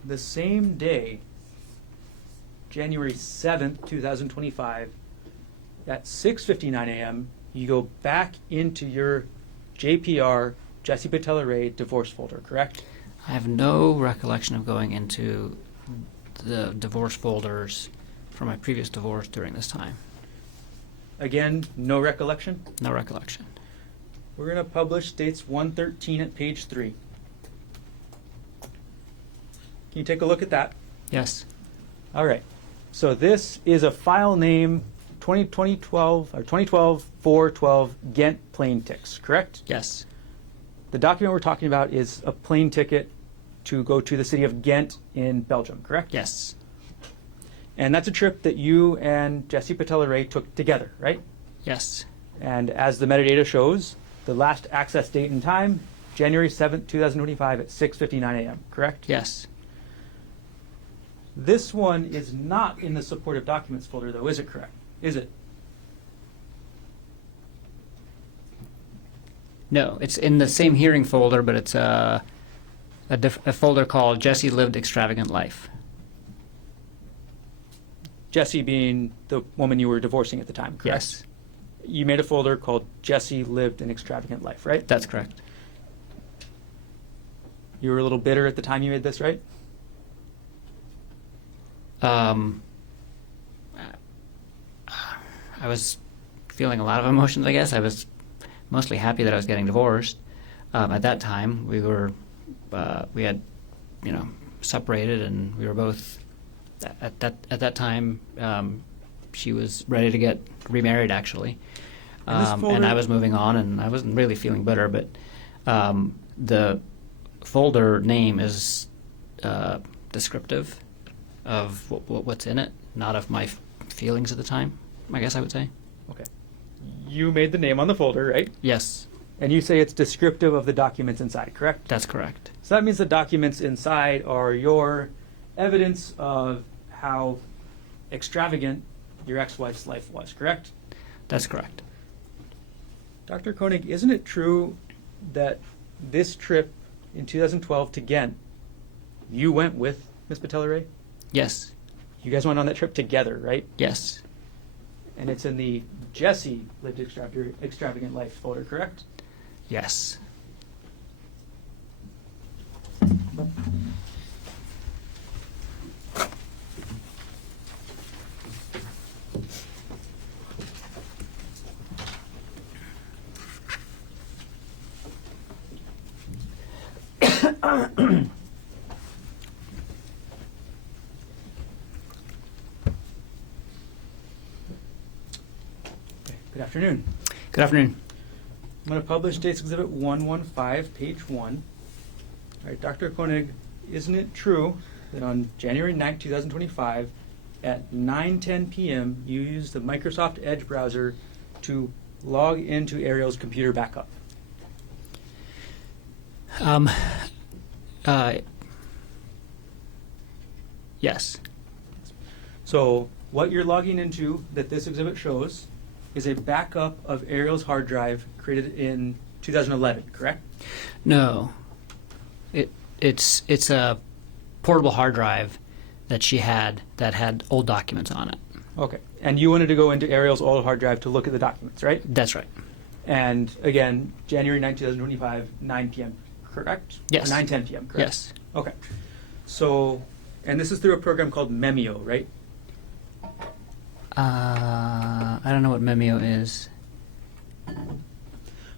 The same day, January 7th, 2025, at 6:59 a.m., you go back into your JPR, Jesse Patella Ray divorce folder, correct? I have no recollection of going into the divorce folders from my previous divorce during this time. Again, no recollection? No recollection. We're going to publish dates 113 at page 3. Can you take a look at that? Yes. All right. So this is a file name 2012 or 2012-412 Ghent plane ticks, correct? Yes. The document we're talking about is a plane ticket to go to the city of Ghent in Belgium, correct? Yes. And that's a trip that you and Jesse Patella Ray took together, right? Yes. And as the metadata shows, the last access date and time, January 7th, 2025 at 6:59 a.m., correct? Yes. This one is not in the supportive documents folder, though, is it correct? Is it? No, it's in the same hearing folder, but it's a folder called Jesse Lived Extravagant Life. Jesse being the woman you were divorcing at the time, correct? Yes. You made a folder called Jesse Lived an Extravagant Life, right? That's correct. You were a little bitter at the time you made this, right? I was feeling a lot of emotions, I guess. I was mostly happy that I was getting divorced. At that time, we had, separated, and we were both, at that time, she was ready to get remarried, actually. And this folder- And I was moving on, and I wasn't really feeling bitter, but the folder name is descriptive of what's in it, not of my feelings at the time, I guess I would say. Okay. You made the name on the folder, right? Yes, And you say it's descriptive of the documents inside, correct? that's correct. So that means the documents inside are your evidence of how extravagant your ex-wife's life was, correct? That's correct. Dr. Konig, isn't it true that this trip in 2012 to Ghent, you went with Ms. Patella Ray? Yes, You guys went on that trip together, right? yes, And it's in the Jesse Lived Extravagant Life folder, correct? yes. Good afternoon. Good afternoon. I'm going to publish Dates Exhibit 115, page 1. All right, Dr. Konig, isn't it true that on January 9th, 2025, at 9:10 p.m., you used the Microsoft Edge browser to log into Arielle's computer backup? Yes, So what you're logging into that this exhibit shows is a backup of Arielle's hard drive created in 2011, correct? no. It's a portable hard drive that she had that had old documents on it. Okay. And you wanted to go into Arielle's old hard drive to look at the documents, right? That's right. And again, January 9th, 2025, 9 p.m., correct? Yes. Or 9:10 p.m., correct? Yes. Okay. So, and this is through a program called Memio, right? I don't know what Memio is. All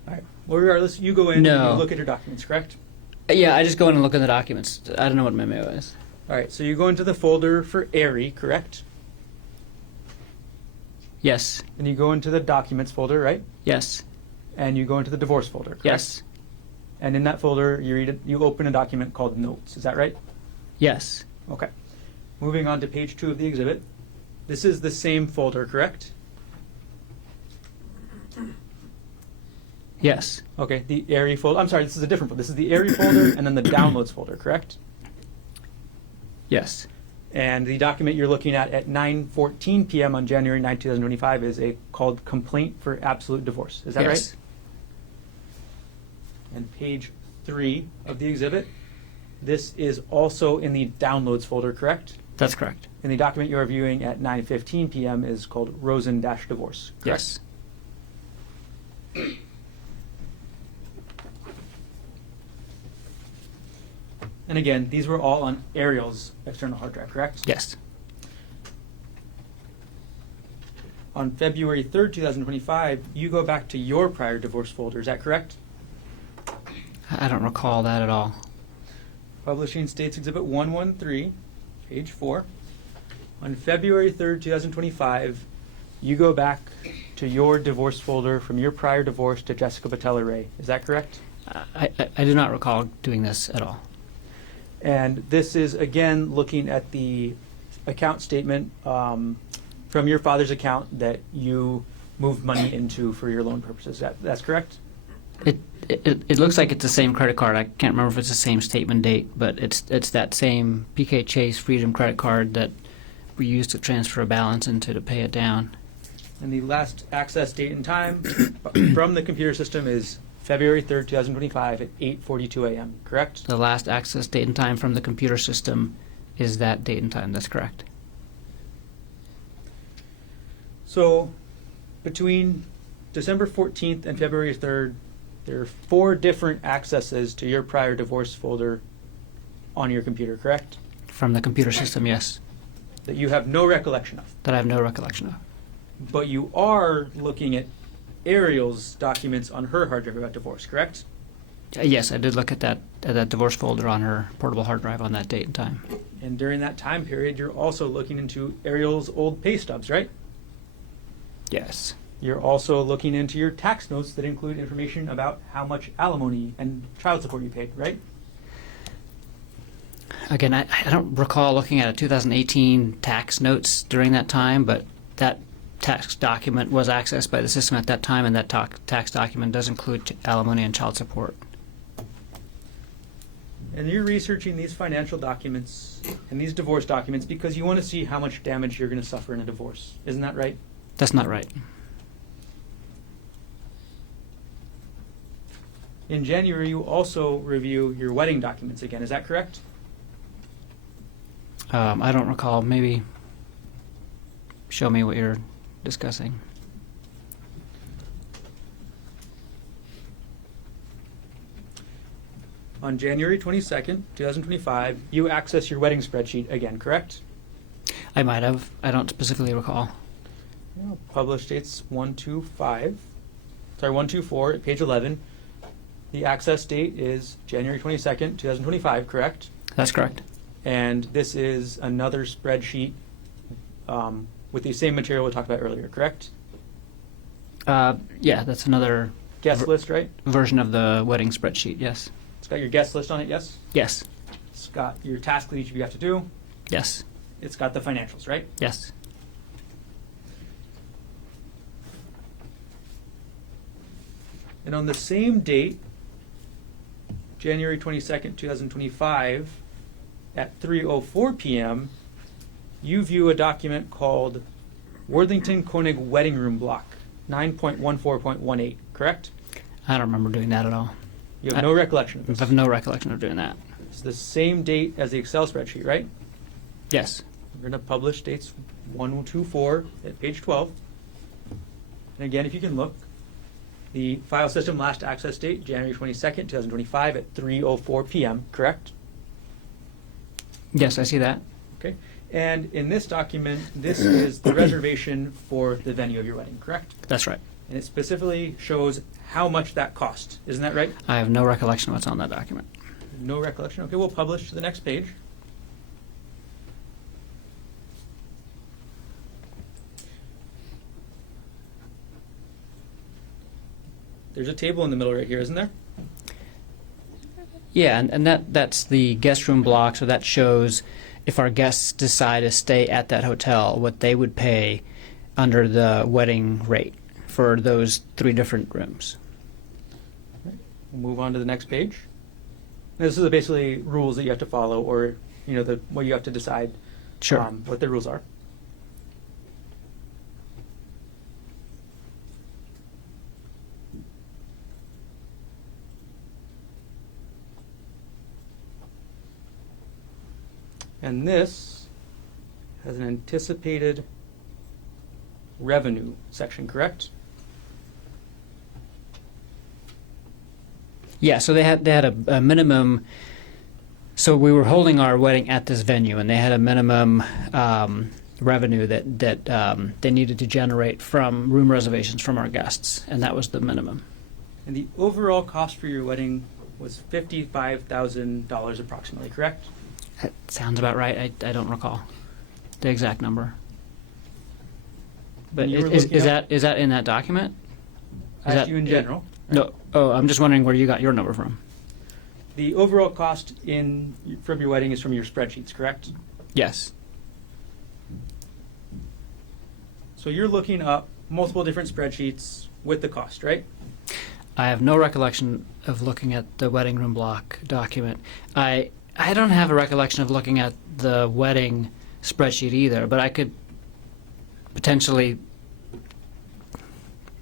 right. Well, regardless, you go in No. and you look at your documents, correct? Yeah, I just go in and look at the documents. I don't know what Memio is. All right. So you go into the folder for Ari, correct? Yes. And you go into the documents folder, right? Yes. And you go into the divorce folder, correct? Yes. And in that folder, you open a document called Notes. Is that right? Yes. Okay. Moving on to page 2 of the exhibit. This is the same folder, correct? Yes. Okay, the ARI folder. I'm sorry, this is a different folder. This is the ARI folder and then the downloads folder, correct? Yes. And the document you're looking at 9:14 p.m. on January 9, 2025 is called Complaint for Absolute Divorce. Is that Yes. right? And page 3 of the exhibit, this is also in the downloads folder, correct? That's correct. And the document you're viewing at 9:15 p.m. is called Rosen-Divorce, correct? Yes. And again, these were all on Arielle's external hard drive, correct? Yes. On February 3rd, 2025, you go back to your prior divorce folder, is that correct? I don't recall that at all. Publishing States Exhibit 113, page 4. On February 3rd, 2025, you go back to your divorce folder from your prior divorce to Jessica Patella Ray. Is that correct? I do not recall doing this at all. And this is, again, looking at the account statement from your father's account that you moved money into for your loan purposes. That's correct? It looks like it's the same credit card. I can't remember if it's the same statement date, but it's that same PK Chase Freedom credit card that we used to transfer a balance into to pay it down. And the last access date and time from the computer system is February 3rd, 2025 at 8:42 a.m., correct? The last access date and time from the computer system is that date and time. That's correct. So between December 14th and February 3rd, there are 4 different accesses to your prior divorce folder on your computer, correct? From the computer system, yes. That you have no recollection of. That I have no recollection of. But you are looking at Arielle's documents on her hard drive about divorce, correct? Yes, I did look at that divorce folder on her portable hard drive on that date and time. And during that time period, you're also looking into Arielle's old pay stubs, right? Yes. You're also looking into your tax notes that include information about how much alimony and child support you paid, right? Again, I don't recall looking at a 2018 tax notes during that time, but that tax document was accessed by the system at that time, and that tax document does include alimony and child support. And you're researching these financial documents and these divorce documents because you want to see how much damage you're going to suffer in a divorce. Isn't that right? That's not right. In January, you also review your wedding documents again. Is that correct? I don't recall. Maybe show me what you're discussing. On January 22nd, 2025, you access your wedding spreadsheet again, correct? I might have. I don't specifically recall. Published dates 124 at page 11. The access date is January 22nd, 2025, correct? That's correct. And this is another spreadsheet with the same material we talked about earlier, correct? Yeah, that's another Guest list, right? version of the wedding spreadsheet. Yes. It's got your guest list on it, yes? Yes. It's got your task that each of you have to do. Yes. It's got the financials, right? Yes. And on the same date, January 22nd, 2025, at 3:04 p.m., you view a document called Worthington Konig Wedding Room Block 9.14.18, correct? I don't remember doing that at all. You have no recollection of I this. have no recollection of doing that. It's the same date as the Excel spreadsheet, right? Yes. We're going to publish dates 124 at page 12. And again, if you can look, the file system last access date, January 22nd, 2025 at 3:04 p.m., correct? Yes, I see that. Okay. And in this document, this is the reservation for the venue of your wedding, correct? That's right. And it specifically shows how much that cost. Isn't that right? I have no recollection of what's on that document. No recollection. Okay, we'll publish to the next page. There's a table in the middle right here, isn't there? Yeah, and that's the guest room block, so that shows if our guests decide to stay at that hotel, what they would pay under the wedding rate for those 3 different rooms. We'll move on to the next page. This is basically rules that you have to follow, or what you have to decide Sure. what the rules are. And this has an anticipated revenue section, correct? Yeah, so they had a minimum. So we were holding our wedding at this venue, and they had a minimum revenue that they needed to generate from room reservations from our guests, and that was the minimum. And the overall cost for your wedding was $55,000 approximately, correct? That sounds about right. I don't recall the exact number. But And you were is looking that in that document? I asked you in general. No. Oh, I'm just wondering where you got your number from. The overall cost from your wedding is from your spreadsheets, correct? Yes. So you're looking up multiple different spreadsheets with the cost, right? I have no recollection of looking at the wedding room block document. I don't have a recollection of looking at the wedding spreadsheet either, but I could potentially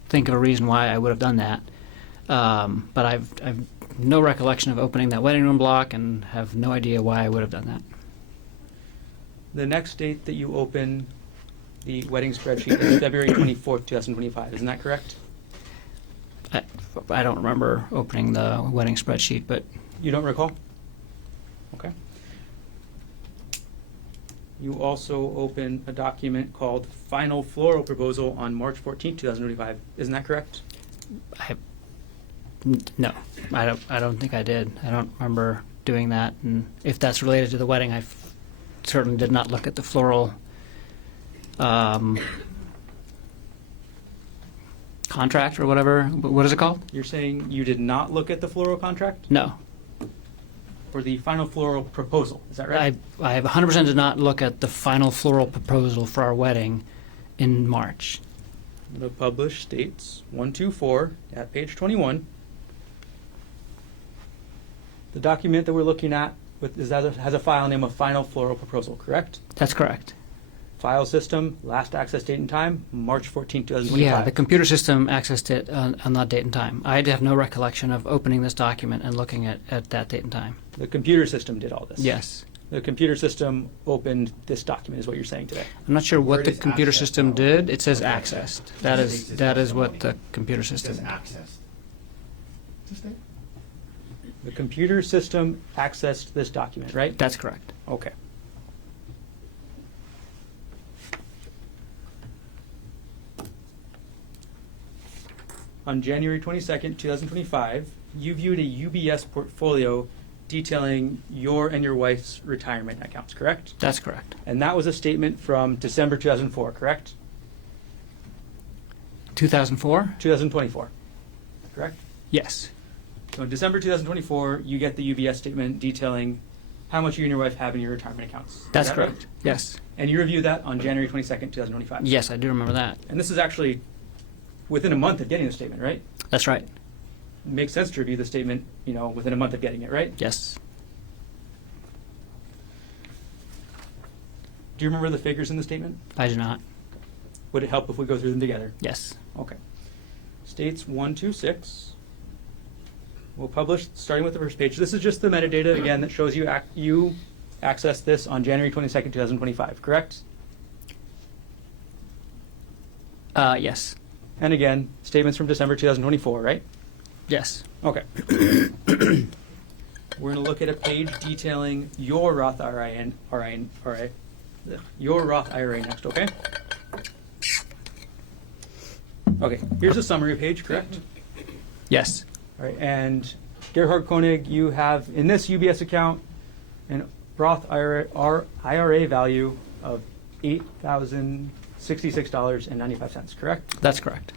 think of a reason why I would have done that. But I've no recollection of opening that wedding room block and have no idea why I would have done that. The next date that you open the wedding spreadsheet is February 24th, 2025. Isn't that correct? I don't remember opening the wedding spreadsheet, but You don't recall? Okay. You also open a document called Final Floral Proposal on March 14th, 2025. Isn't that correct? no, I don't think I did. I don't remember doing that. And if that's related to the wedding, I certainly did not look at the floral contract or whatever. What is it called? You're saying you did not look at the floral contract No. or the Final Floral Proposal. Is that right? I 100% did not look at the final floral proposal for our wedding in March. The published dates 124 at page 21. The document that we're looking at has a file name of Final Floral Proposal, correct? That's correct. File system, last access date and time, March 14, 2025. Yeah, the computer system accessed it on that date and time. I have no recollection of opening this document and looking at that date and time. The computer system did all this. Yes. The computer system opened this document, is what you're saying today. I'm not sure what Where the does computer access system go? did. It says Okay. accessed. That is what the computer It says system. access. Just there. The computer system accessed this document, right? That's correct. Okay. On January 22nd, 2025, you viewed a UBS portfolio detailing your and your wife's retirement accounts, correct? That's correct. And that was a statement from December 2004, correct? 2004? 2024, correct? Yes. So in December 2024, you get the UBS statement detailing how much you and your wife have in your retirement accounts. Is That's that correct. right? Yes. And you review that on January 22nd, 2025. Yes, I do remember that. And this is actually within a month of getting the statement, right? That's right. It makes sense to review the statement, within a month of getting it, right? Yes. Do you remember the figures in the statement? I do not. Would it help if we go through them together? Yes. Okay. States 126. We'll publish starting with the first page. This is just the metadata again that shows you you accessed this on January 22nd, 2025, correct? Yes. And again, statements from December 2024, right? Yes. Okay. We're going to look at a page detailing your Roth IRA, your Roth IRA next, okay? Okay, here's a summary page, correct? Yes. All right, and Gerhardt Konig, you have in this UBS account an Roth IRA value of $8,066.95, correct? That's correct.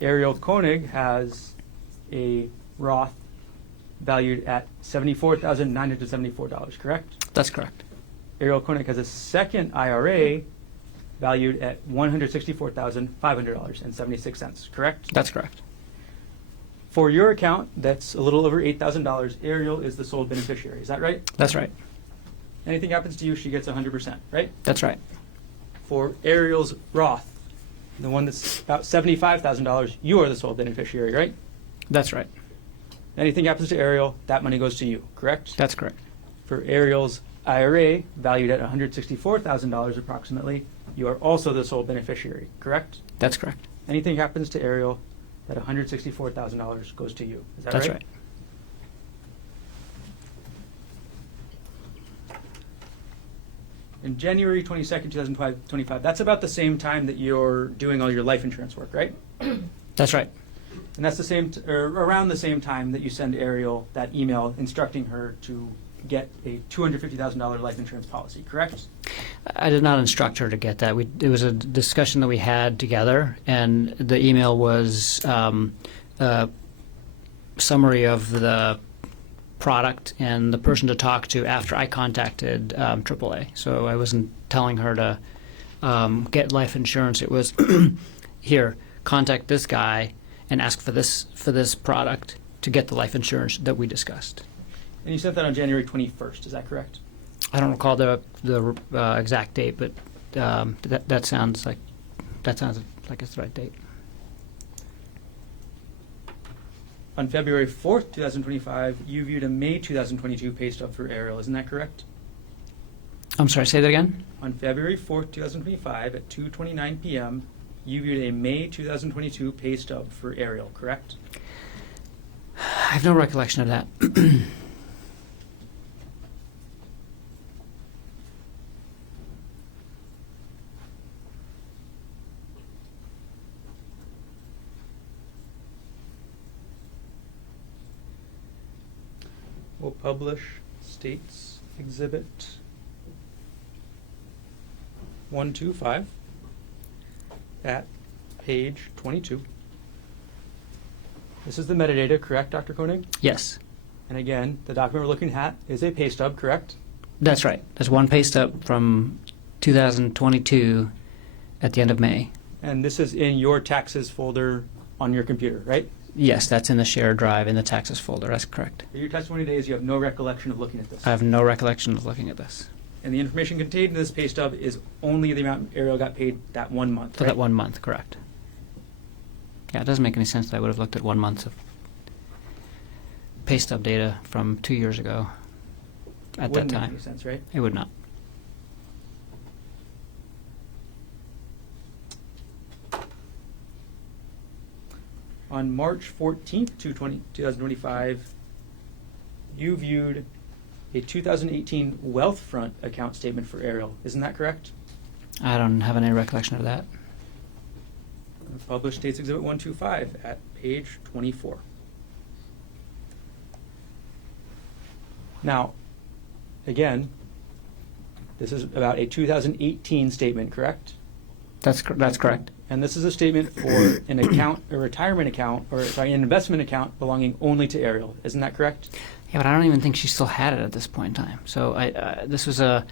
Arielle Konig has a Roth valued at $74,974, correct? That's correct. Arielle Konig has a second IRA valued at $164,500.76, correct? That's correct. for your account, that's a little over $8,000. Arielle is the sole beneficiary. Is that right? That's right. Anything happens to you, she gets 100%, right? That's right. For Arielle's Roth, the one that's about $75,000, you are the sole beneficiary, right? That's right. Anything happens to Arielle, that money goes to you, correct? That's correct. For Arielle's IRA, valued at $164,000 approximately, you are also the sole beneficiary, correct? That's correct. Anything happens to Arielle, that $164,000 goes to you. Is that That's right? right. In January 22nd, 2025, that's about the same time that you're doing all your life insurance work, right? That's right. And that's the same, or around the same time that you send Arielle that email instructing her to get a $250,000 life insurance policy, correct? I did not instruct her to get that. It was a discussion that we had together, and the email was a summary of the product and the person to talk to after I contacted AAA. So I wasn't telling her to get life insurance. It was, here, contact this guy and ask for this product to get the life insurance that we discussed. And you sent that on January 21st, is that correct? I don't recall the exact date, but that sounds like it's the right date. On February 4th, 2025, you viewed a May 2022 pay stub for Arielle, isn't that correct? I'm sorry, say that again? On February 4th, 2025, at 2:29 p.m., you viewed a May 2022 pay stub for Arielle, correct? I have no recollection of that. We'll publish States Exhibit 125 at page 22. This is the metadata, correct, Dr. Konig? Yes, And again, the document we're looking at is a pay stub, correct? that's right. There's one pay stub from 2022 at the end of May. And this is in your taxes folder on your computer, right? Yes, that's in the shared drive in the taxes folder. That's correct. Your testimony today is you have no recollection of looking at this. I have no recollection of looking at this. And the information contained in this pay stub is only the amount Arielle got paid that 1 month, For right? that 1 month, correct. Yeah, it doesn't make any sense that I would have looked at 1 month of pay stub data from 2 years ago at that Wouldn't make time. any sense, right? It would not. On March 14th, 2025, you viewed a 2018 Wealthfront account statement for Arielle. Isn't that correct? I don't have any recollection of that. Published States Exhibit 125 at page 24. Now, again, this is about a 2018 statement, correct? That's correct. And this is a statement for an account, a retirement account, or sorry, an investment account belonging only to Arielle. Isn't that correct? Yeah, but I don't even think she still had it at this point in time. So this was a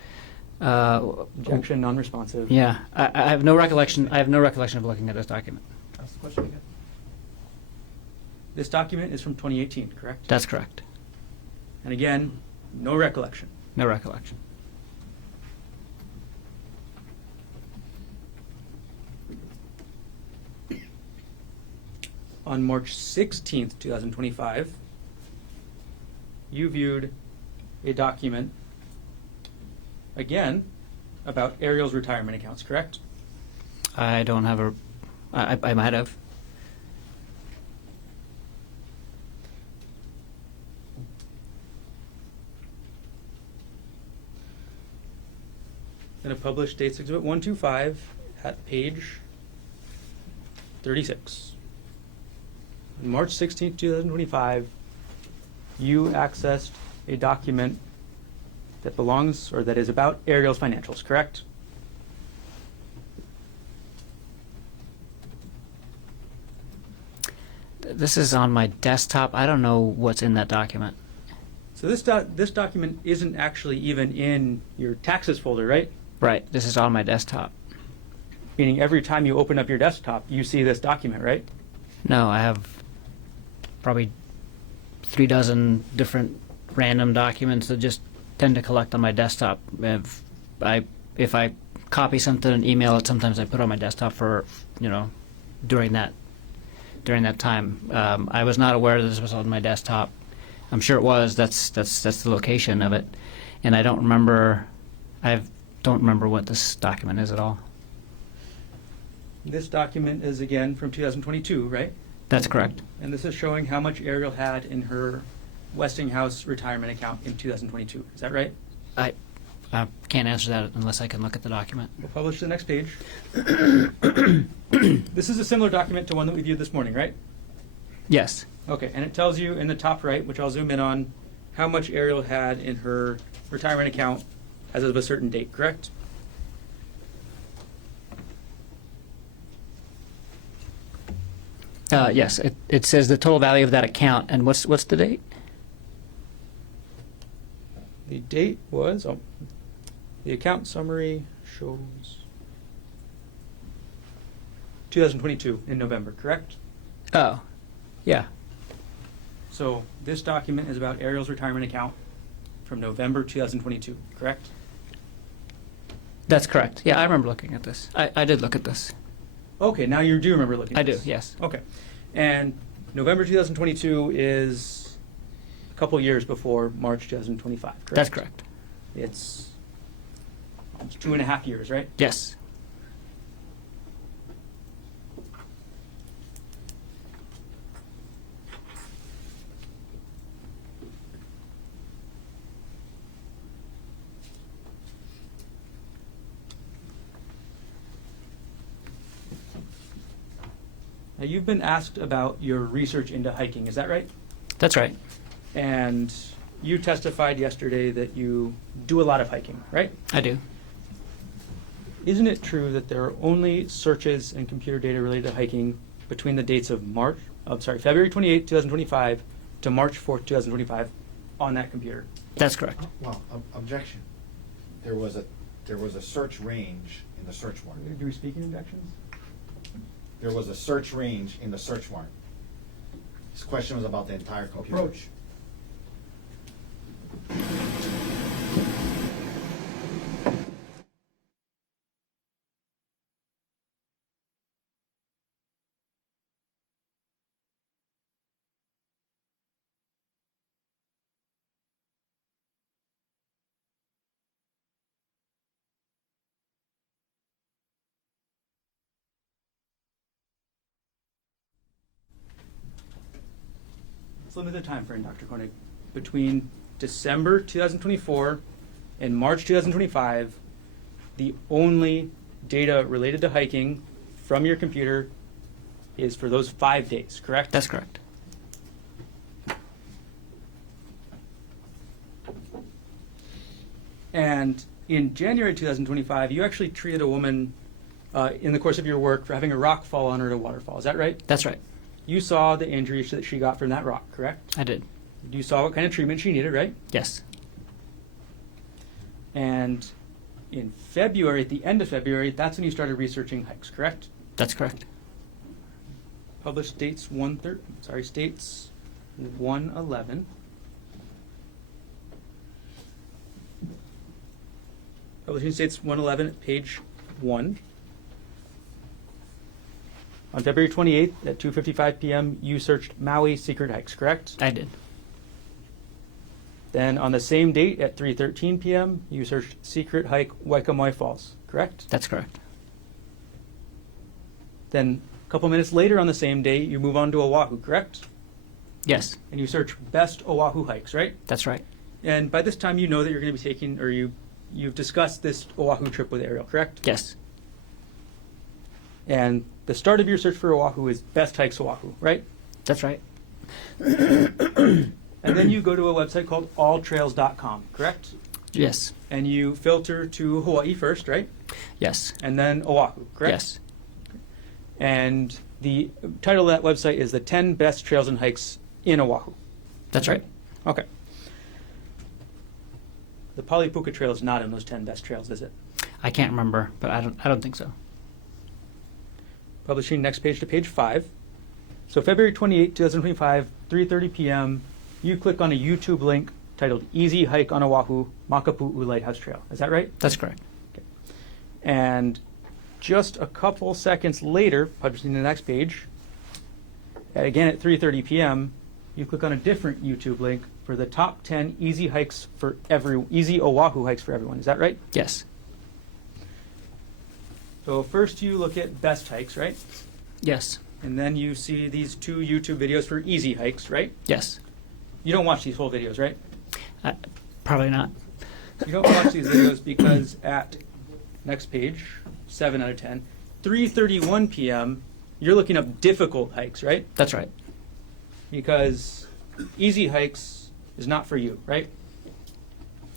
Objection, non-responsive. yeah. I have no recollection. I have no recollection of looking at this document. Ask the question again. This document is from 2018, correct? That's correct. And again, no recollection. No recollection. On March 16th, 2025, you viewed a document, again, about Arielle's retirement accounts, correct? I don't have a. I might have. In a published States Exhibit 125 at page 36. On March 16th, 2025, you accessed a document that belongs, or that is about Arielle's financials, correct? This is on my desktop. I don't know what's in that document. So this document isn't actually even in your taxes folder, right? Right. This is on my desktop. Meaning every time you open up your desktop, you see this document, right? No, I have probably 3 dozen different random documents that just tend to collect on my desktop. If I copy something and email it, sometimes I put it on my desktop for, during that time. I was not aware that this was on my desktop. I'm sure it was. That's the location of it, and I don't remember. I don't remember what this document is at all. This document is again from 2022, right? That's correct. And this is showing how much Arielle had in her Westinghouse retirement account in 2022. Is that right? I can't answer that unless I can look at the document. We'll publish the next page. This is a similar document to one that we viewed this morning, right? Yes. Okay, and it tells you in the top right, which I'll zoom in on, how much Arielle had in her retirement account as of a certain date, correct? Yes. It says the total value of that account, and what's the date? The date was, the account summary shows 2022 in November, correct? Oh, yeah. So this document is about Arielle's retirement account from November 2022, correct? That's correct. Yeah, I remember looking at this. I did look at this. Okay, now you do remember looking I at do, this. yes. Okay. And November 2022 is a couple years before March 2025, correct? That's correct. It's 2.5 years, right? Yes. Now, you've been asked about your research into hiking, is that right? That's right. And you testified yesterday that you do a lot of hiking, right? I do. Isn't it true that there are only searches and computer data related to hiking between the dates of February 28, 2025 to March 4th, 2025 on that computer? That's correct. Well, objection. There was a search range in the search warrant. Do we speak in objections? There was a search range in the search warrant. This question was about the entire computer. Approach. Let's limit the time frame, Dr. Konig. Between December 2024 and March 2025, the only data related to hiking from your computer is for those 5 days, correct? That's correct. And in January 2025, you actually treated a woman in the course of your work for having a rock fall on her at a waterfall. Is that right? That's right. You saw the injuries that she got from that rock, correct? I did. You saw what kind of treatment she needed, right? Yes. And in February, at the end of February, that's when you started researching hikes, correct? That's correct. Published states 111. Publishing states 111 at page 1. On February 28th at 2:55 p.m., you searched Maui secret hikes, correct? I did. Then on the same date at 3:13 p.m., you searched secret hike Waikamai Falls, correct? That's correct. Then a couple minutes later on the same day, you move on to Oahu, correct? Yes. And you search best Oahu hikes, right? That's right. And by this time, you know that you're going to be taking, or you've discussed this Oahu trip with Arielle, correct? Yes. And the start of your search for Oahu is best hikes Oahu, right? That's right. And then you go to a website called alltrails.com, correct? Yes. And you filter to Hawaii first, right? Yes. And then Oahu, correct? Yes. And the title of that website is the 10 best trails and hikes in Oahu. That's right. Okay. The Palipuka Trail is not in those 10 best trails, is it? I can't remember, but I don't think so. Publishing next page to page 5. So February 28, 2025, 3:30 p.m., you click on a YouTube link titled Easy Hike on Oahu, Makapu'u Lighthouse Trail. Is that right? That's correct. And just a couple seconds later, publishing the next page, again at 3:30 p.m., you click on a different YouTube link for the top 10 easy Oahu hikes for everyone. Is that right? Yes. So first you look at best hikes, right? Yes. And then you see these 2 YouTube videos for easy hikes, right? Yes. You don't watch these whole videos, right? Probably not. You don't watch these videos because at next page, 7 out of 10, 3:31 p.m., you're looking up difficult hikes, right? That's right. Because easy hikes is not for you, right?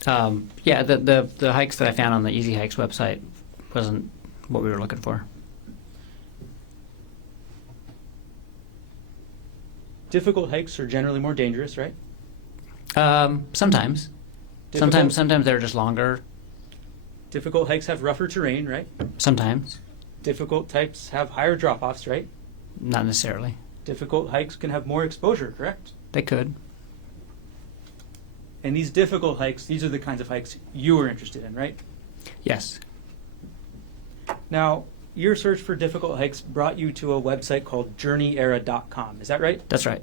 Yeah, the hikes that I found on the Easy Hikes website wasn't what we were looking for. Difficult hikes are generally more dangerous, right? Sometimes. Difficult- Sometimes they're just longer. Difficult hikes have rougher terrain, right? Sometimes. Difficult types have higher drop-offs, right? Not necessarily. Difficult hikes can have more exposure, correct? They could. And these difficult hikes, these are the kinds of hikes you were interested in, right? Yes. Now, your search for difficult hikes brought you to a website called journeyera.com. Is that right? That's right.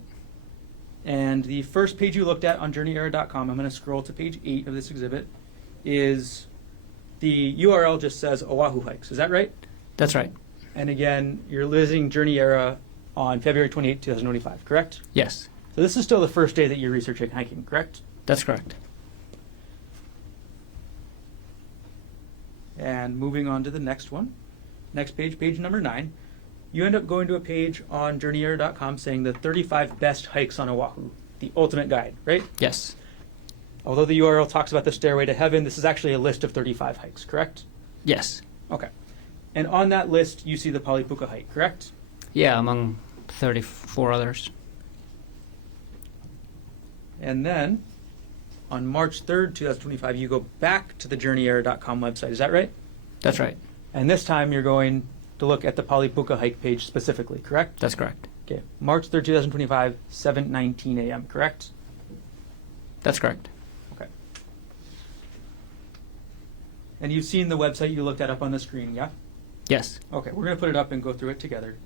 And the first page you looked at on journeyera.com, I'm going to scroll to page 8 of this exhibit, is the URL just says Oahu hikes. Is that right? That's right. And again, you're visiting Journey Era on February 28, 2025, correct? Yes. So this is still the first day that you're researching hiking, correct? That's correct. And moving on to the next one, next page, page number 9, you end up going to a page on journeyera.com saying the 35 best hikes on Oahu, the ultimate guide, right? Yes. Although the URL talks about the Stairway to Heaven, this is actually a list of 35 hikes, correct? Yes. Okay. And on that list, you see the Palipuka hike, correct? Yeah, among 34 others. And then on March 3rd, 2025, you go back to the journeyera.com website. Is that right? That's right. And this time you're going to look at the Palipuka hike page specifically, correct? That's correct. Okay. March 3rd, 2025, 7:19 a.m., correct? That's correct. Okay. And you've seen the website you looked at up on the screen, yeah? Yes. Okay, we're going to put it up and go through it together.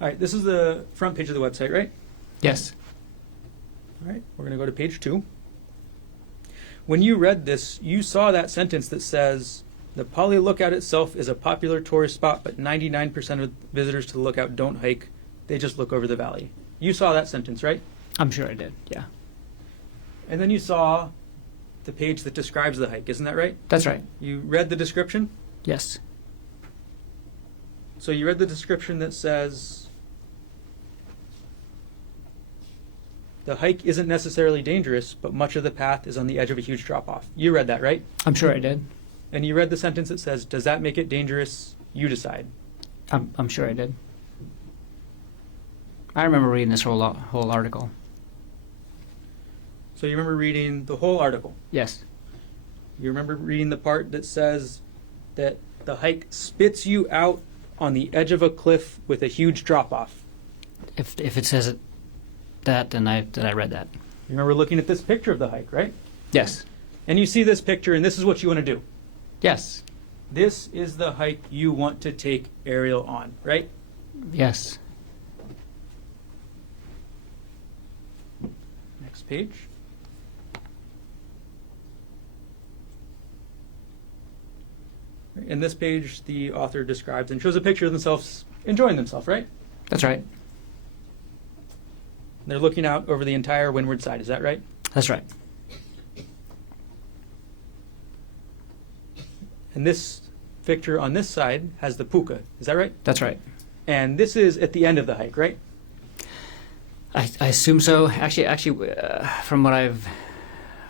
All right, this is the front page of the website, right? Yes. All right, we're going to go to page 2. When you read this, you saw that sentence that says, the Pali Lookout itself is a popular tourist spot, but 99% of visitors to the lookout don't hike. They just look over the valley. You saw that sentence, right? I'm sure I did. Yeah. And then you saw the page that describes the hike, isn't that right? That's right. You read the description? Yes. So you read the description that says, the hike isn't necessarily dangerous, but much of the path is on the edge of a huge drop-off. You read that, right? I'm sure I did. And you read the sentence that says, does that make it dangerous? You decide. I'm sure I did. I remember reading this whole article. So you remember reading the whole article. Yes. You remember reading the part that says that the hike spits you out on the edge of a cliff with a huge drop-off. If it says that, then I read that. You remember looking at this picture of the hike, right? Yes. And you see this picture, and this is what you want to do. Yes. This is the hike you want to take Arielle on, right? Yes. Next page. In this page, the author describes and shows a picture of themselves enjoying themselves, right? That's right. They're looking out over the entire windward side, is that right? That's right. And this picture on this side has the puka, is that right? That's right. And this is at the end of the hike, right? I assume so. Actually, from what I've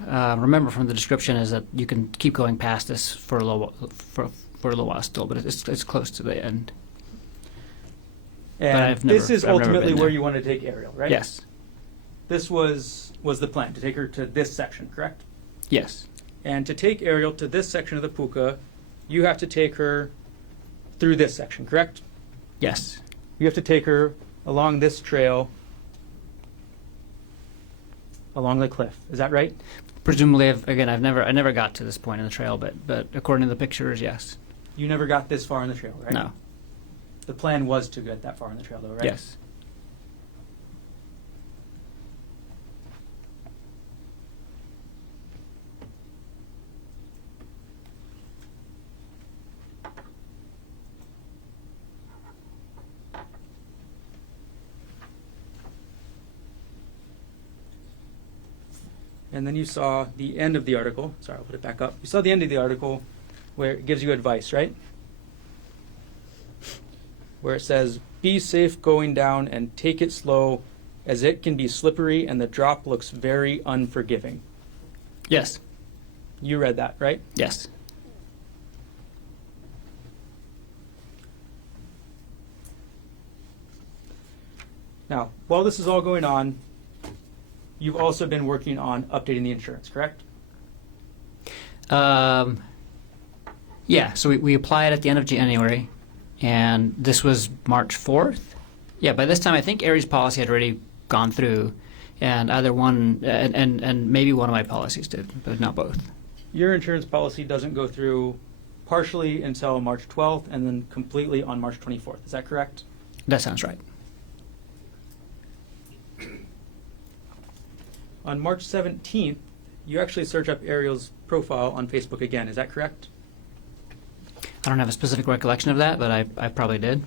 remember from the description is that you can keep going past this for a little while still, but it's close to the end. And I've never- this is I've never ultimately been where there. you want to take Arielle, right? Yes. this was the plan, to take her to this section, correct? Yes. And to take Arielle to this section of the puka, you have to take her through this section, correct? Yes. You have to take her along this trail, along the cliff. Is that right? Presumably, I never got to this point in the trail, but according to the pictures, yes. You never got this far in the trail, right? No. The plan was to get that far in the trail, though, right? Yes. And then you saw the end of the article. Sorry, I'll put it back up. You saw the end of the article where it gives you advice, right? Where it says, be safe going down and take it slow, as it can be slippery and the drop looks very unforgiving. Yes. You read that, right? Yes. Now, while this is all going on, you've also been working on updating the insurance, correct? Yeah, so we applied at the end of January, and this was March 4th. Yeah, by this time I think Aries' policy had already gone through, and either one, and maybe one of my policies did, but not both. Your insurance policy doesn't go through partially until March 12th and then completely on March 24th. Is that correct? That sounds right. On March 17th, you actually search up Arielle's profile on Facebook again. Is that correct? I don't have a specific recollection of that, but I probably did.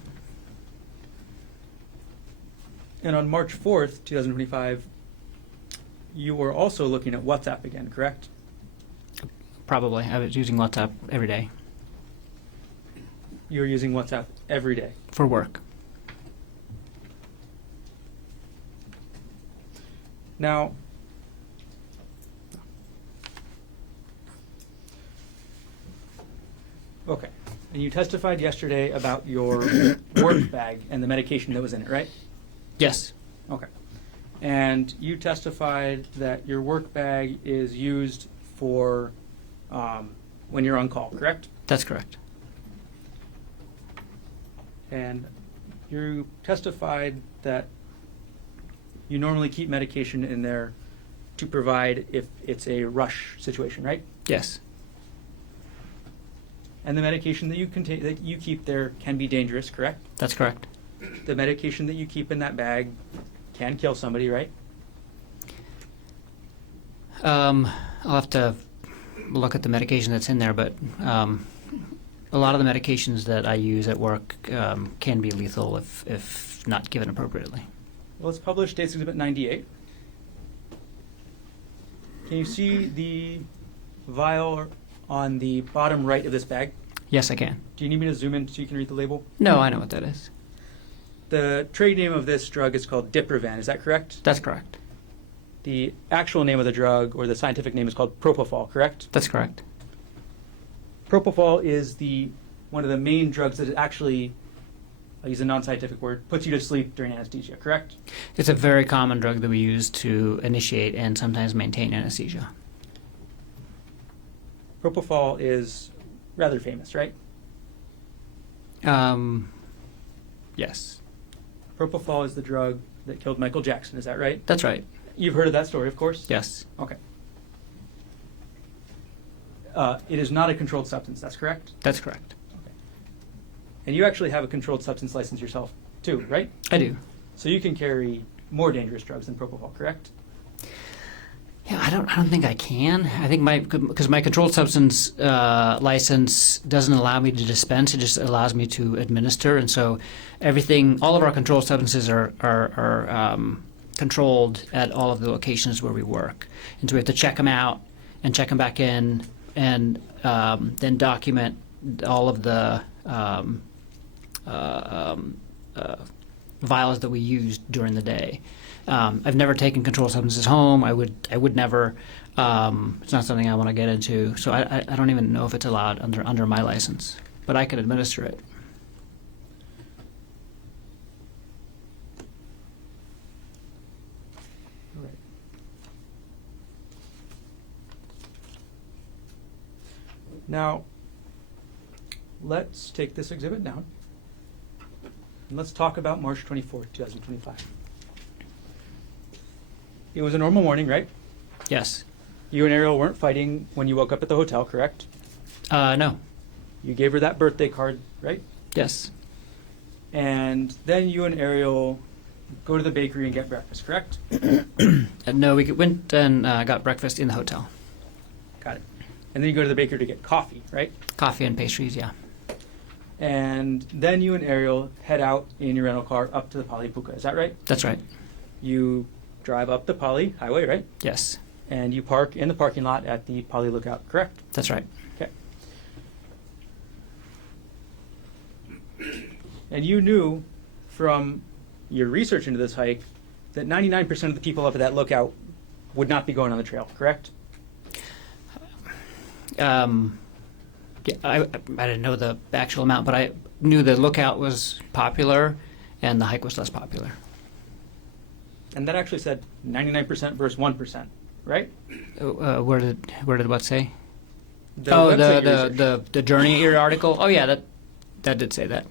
And on March 4th, 2025, you were also looking at WhatsApp again, correct? Probably. I was using WhatsApp every day You were using WhatsApp every day. for work. Now, okay. And you testified yesterday about your work bag and the medication that was in it, right? Yes. Okay. And you testified that your work bag is used for when you're on call, correct? That's correct. And you testified that you normally keep medication in there to provide if it's a rush situation, right? Yes. And the medication that you keep there can be dangerous, correct? That's correct. The medication that you keep in that bag can kill somebody, right? I'll have to look at the medication that's in there, but a lot of the medications that I use at work can be lethal if not given appropriately. Well, it's published States Exhibit 98. Can you see the vial on the bottom right of this bag? Yes, I can. Do you need me to zoom in so you can read the label? No, I know what that is. The trade name of this drug is called Diprivan, is that correct? That's correct. The actual name of the drug, or the scientific name, is called propofol, correct? That's correct. Propofol is one of the main drugs that actually, I'll use a non-scientific word, puts you to sleep during anesthesia, correct? It's a very common drug that we use to initiate and sometimes maintain anesthesia. Propofol is rather famous, right? Yes. Propofol is the drug that killed Michael Jackson, is that right? That's right. You've heard of that story, of course? Yes. Okay. It is not a controlled substance, that's correct? That's correct. Okay. And you actually have a controlled substance license yourself, too, right? I do. So you can carry more dangerous drugs than propofol, correct? Yeah, I don't think I can. I think because my controlled substance license doesn't allow me to dispense; it just allows me to administer. And so, all of our controlled substances are controlled at all of the locations where we work. And so we have to check them out and check them back in, and then document all of the vials that we used during the day. I've never taken controlled substances home. I would never. It's not something I want to get into. So I don't even know if it's allowed under my license, but I can administer it. All right. Now, let's take this exhibit down. And let's talk about March 24th, 2025. It was a normal morning, right? Yes. You and Arielle weren't fighting when you woke up at the hotel, correct? No. You gave her that birthday card, right? Yes. And then you and Arielle go to the bakery and get breakfast, correct? No, we went and got breakfast in the hotel. Got it. And then you go to the bakery to get coffee, right? Coffee and pastries, yeah. And then you and Arielle head out in your rental car up to the Pali Puka. Is that right? That's right. You drive up the Pali Highway, right? Yes. And you park in the parking lot at the Pali Lookout, correct? That's right. Okay. And you knew from your research into this hike that 99% of the people up at that lookout would not be going on the trail, correct? Yeah, I didn't know the actual amount, but I knew the lookout was popular and the hike was less popular. And that actually said 99% versus 1%, right? Where did what say? The oh, website you researched. the Journey Ear article. Oh yeah, that did say that.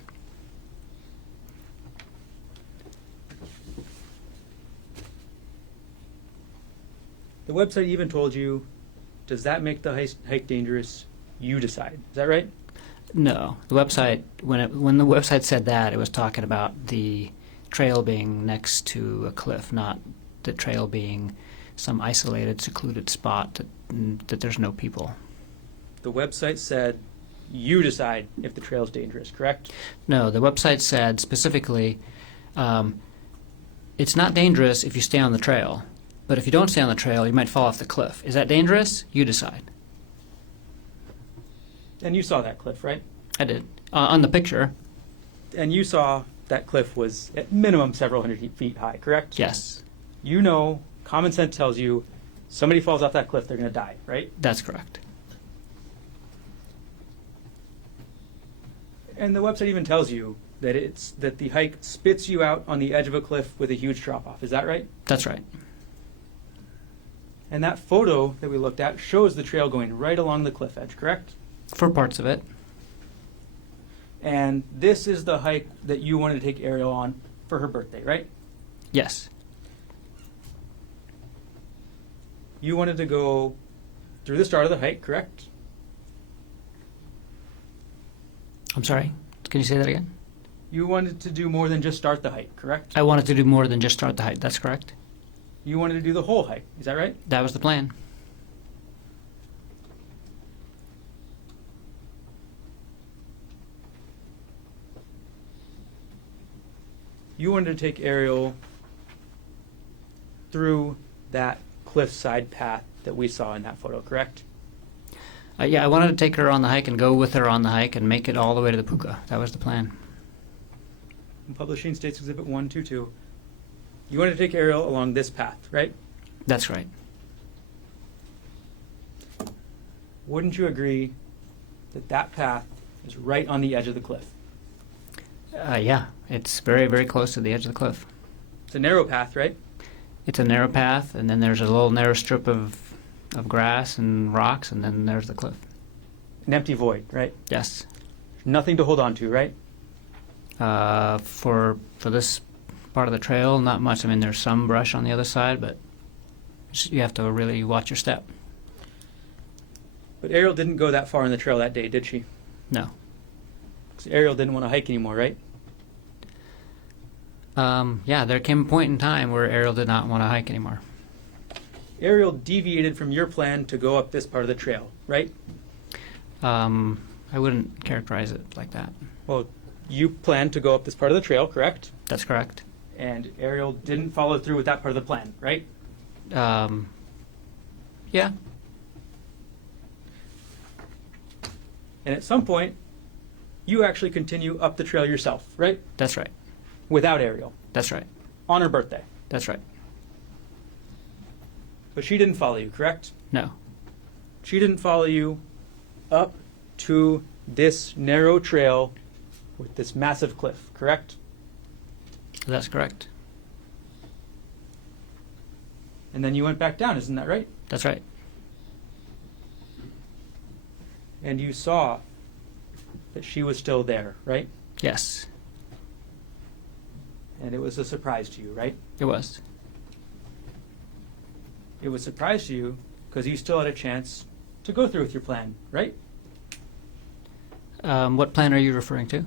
The website even told you, does that make the hike dangerous? You decide. Is that right? No, the website when the website said that, it was talking about the trail being next to a cliff, not the trail being some isolated, secluded spot that there's no people. The website said you decide if the trail is dangerous, correct? No, the website said specifically, it's not dangerous if you stay on the trail, but if you don't stay on the trail, you might fall off the cliff. Is that dangerous? You decide. And you saw that cliff, right? I did. On the picture, And you saw that cliff was at minimum several hundred feet high, correct? yes, You know, common sense tells you somebody falls off that cliff, they're going to die, right? that's correct. And the website even tells you that the hike spits you out on the edge of a cliff with a huge drop off. Is that right? That's right. And that photo that we looked at shows the trail going right along the cliff edge, correct? For parts of it. And this is the hike that you wanted to take Arielle on for her birthday, right? Yes. You wanted to go through the start of the hike, correct? I'm sorry. Can you say that again? You wanted to do more than just start the hike, correct? I wanted to do more than just start the hike. That's correct. You wanted to do the whole hike, is that right? That was the plan. You wanted to take Arielle through that cliffside path that we saw in that photo, correct? Yeah, I wanted to take her on the hike and go with her on the hike and make it all the way to the puka. That was the plan. In Publishing States Exhibit 122, you wanted to take Arielle along this path, right? That's right. Wouldn't you agree that that path is right on the edge of the cliff? Yeah, it's very, very close to the edge of the cliff. It's a narrow path, right? It's a narrow path, and then there's a little narrow strip of grass and rocks, and then there's the cliff. An empty void, right? Yes. Nothing to hold on to, right? For this part of the trail, not much. I mean, there's some brush on the other side, but you have to really watch your step. But Arielle didn't go that far on the trail that day, did she? No. 'Cause Arielle didn't want to hike anymore, right? Yeah, there came a point in time where Arielle did not want to hike anymore. Arielle deviated from your plan to go up this part of the trail, right? I wouldn't characterize it like that. Well, you planned to go up this part of the trail, correct? That's correct. And Arielle didn't follow through with that part of the plan, right? Yeah. And at some point, you actually continue up the trail yourself, right? That's right. Without Arielle, That's right. on her birthday. That's right. But she didn't follow you, correct? No. She didn't follow you up to this narrow trail with this massive cliff, correct? That's correct. And then you went back down, isn't that right? That's right. and you saw that she was still there, right? Yes, And it was a surprise to you, right? it was. It was a surprise to you because you still had a chance to go through with your plan, right? What plan are you referring to?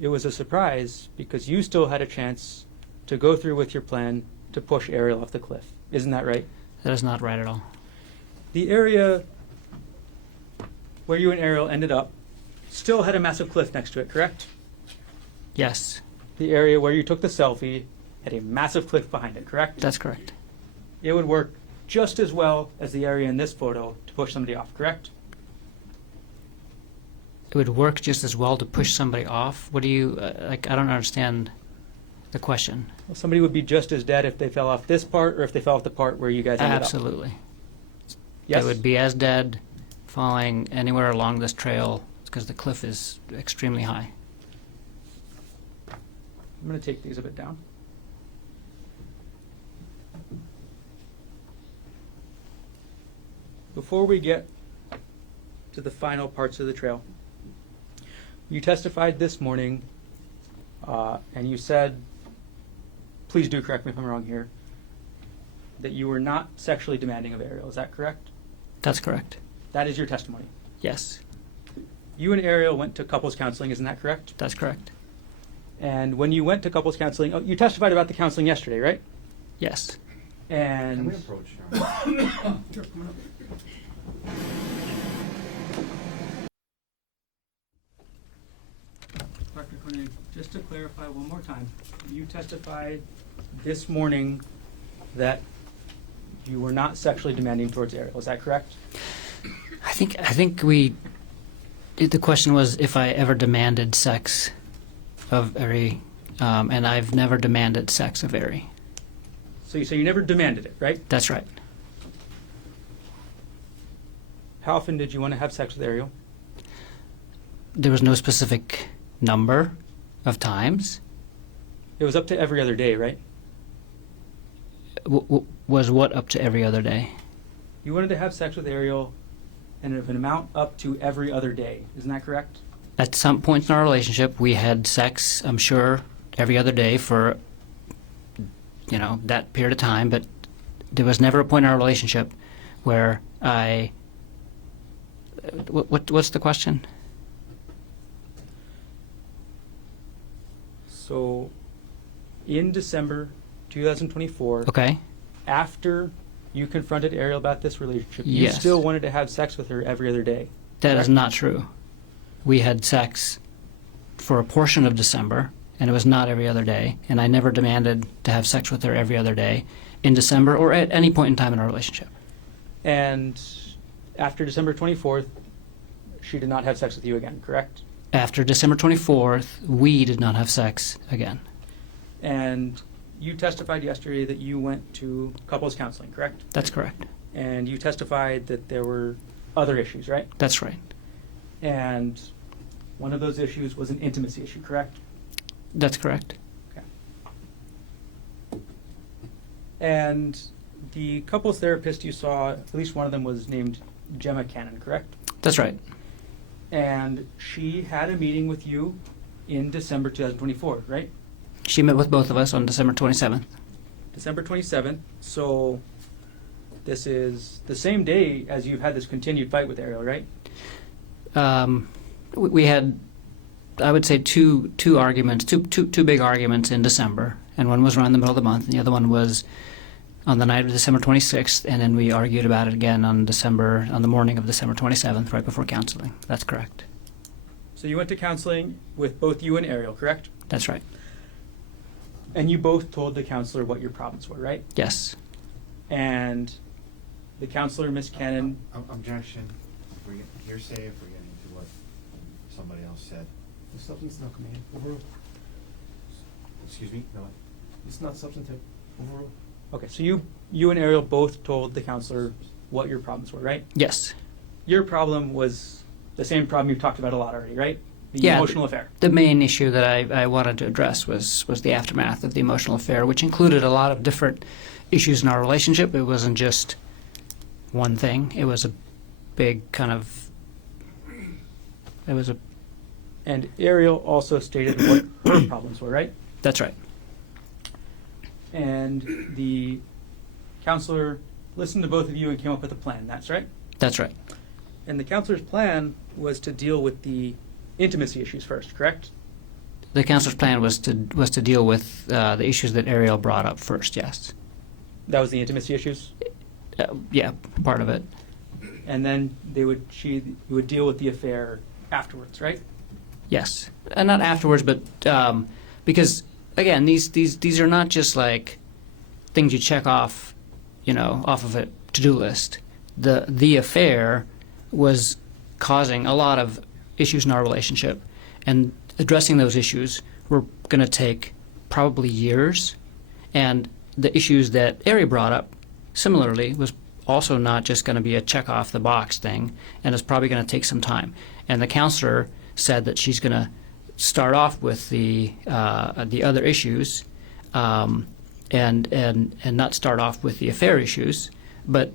It was a surprise because you still had a chance to go through with your plan to push Arielle off the cliff. Isn't that right? That is not right at all. The area where you and Arielle ended up still had a massive cliff next to it, correct? Yes, The area where you took the selfie had a massive cliff behind it, correct? that's correct. It would work just as well as the area in this photo to push somebody off, correct? It would work just as well to push somebody off. What do you, like, I don't understand the question. Well, somebody would be just as dead if they fell off this part or if they fell off the part where you guys ended up. Absolutely. Yes? They would be as dead falling anywhere along this trail because the cliff is extremely high. I'm going to take these a bit down. Before we get to the final parts of the trail, you testified this morning, and you said, please do correct me if I'm wrong here, that you were not sexually demanding of Arielle. Is that correct? That's correct. That is your testimony. Yes, You and Arielle went to couples counseling, isn't that correct? that's correct. And when you went to couples counseling, oh, you testified about the counseling yesterday, right? Yes. Can And we approach Sharon? Dr. Konig, just to clarify one more time, you testified this morning that you were not sexually demanding towards Arielle. Is that correct? I think the question was if I ever demanded sex of Ari, and I've never demanded sex of Ari. So you never demanded it, right? That's right. How often did you want to have sex with Arielle? There was no specific number of times. It was up to every other day, right? Was what up to every other day? You wanted to have sex with Arielle and of an amount up to every other day. Isn't that correct? At some points in our relationship, we had sex, I'm sure, every other day for, that period of time, but there was never a point in our relationship where I... What's the question? So, in December 2024, Okay. after you confronted Arielle about this relationship, you Yes. still wanted to have sex with her every other day. That is Correct. not true. We had sex for a portion of December, and it was not every other day, and I never demanded to have sex with her every other day in December or at any point in time in our relationship. And after December 24th, she did not have sex with you again, correct? After December 24th, we did not have sex again. And you testified yesterday that you went to couples counseling, correct? That's correct. And you testified that there were other issues, right? That's right. And one of those issues was an intimacy issue, correct? That's correct. Okay. And the couples therapist you saw, at least one of them was named Gemma Cannon, correct? That's right. And she had a meeting with you in December 2024, right? She met with both of us on December 27th. December 27th. So this is the same day as you've had this continued fight with Arielle, right? We had, I would say, two arguments, two big arguments in December, and one was around the middle of the month, and the other one was on the night of December 26th, and then we argued about it again on the morning of December 27th, right before counseling. That's correct. So you went to counseling with both you and Arielle, correct? That's right. And you both told the counselor what your problems were, right? Yes. And the counselor, Miss Cannon, Objection. If we're getting hearsay, if we're getting into what somebody else said. The substance is not coming in. Overruled. Excuse me? No. It's not substantive. Overruled. okay, so you and Arielle both told the counselor what your problems were, right? Yes. Your problem was the same problem you've talked about a lot already, right? The Yeah, emotional affair. The main issue that I wanted to address was the aftermath of the emotional affair, which included a lot of different issues in our relationship. It wasn't just one thing. It was a big kind of. It was a. And Arielle also stated what her problems were, right? That's right. And the counselor listened to both of you and came up with a plan. That's right. That's right. And the counselor's plan was to deal with the intimacy issues first, correct? The counselor's plan was to deal with the issues that Arielle brought up first. Yes. That was the intimacy issues. Yeah, part of it. And then she would deal with the affair afterwards, right? Yes, and not afterwards, but because again, these are not just like things you check off, off of a to-do list. The affair was causing a lot of issues in our relationship, and addressing those issues were going to take probably years. And the issues that Ari brought up, similarly, was also not just going to be a check off the box thing, and it's probably going to take some time. And the counselor said that she's going to start off with the other issues, and not start off with the affair issues, but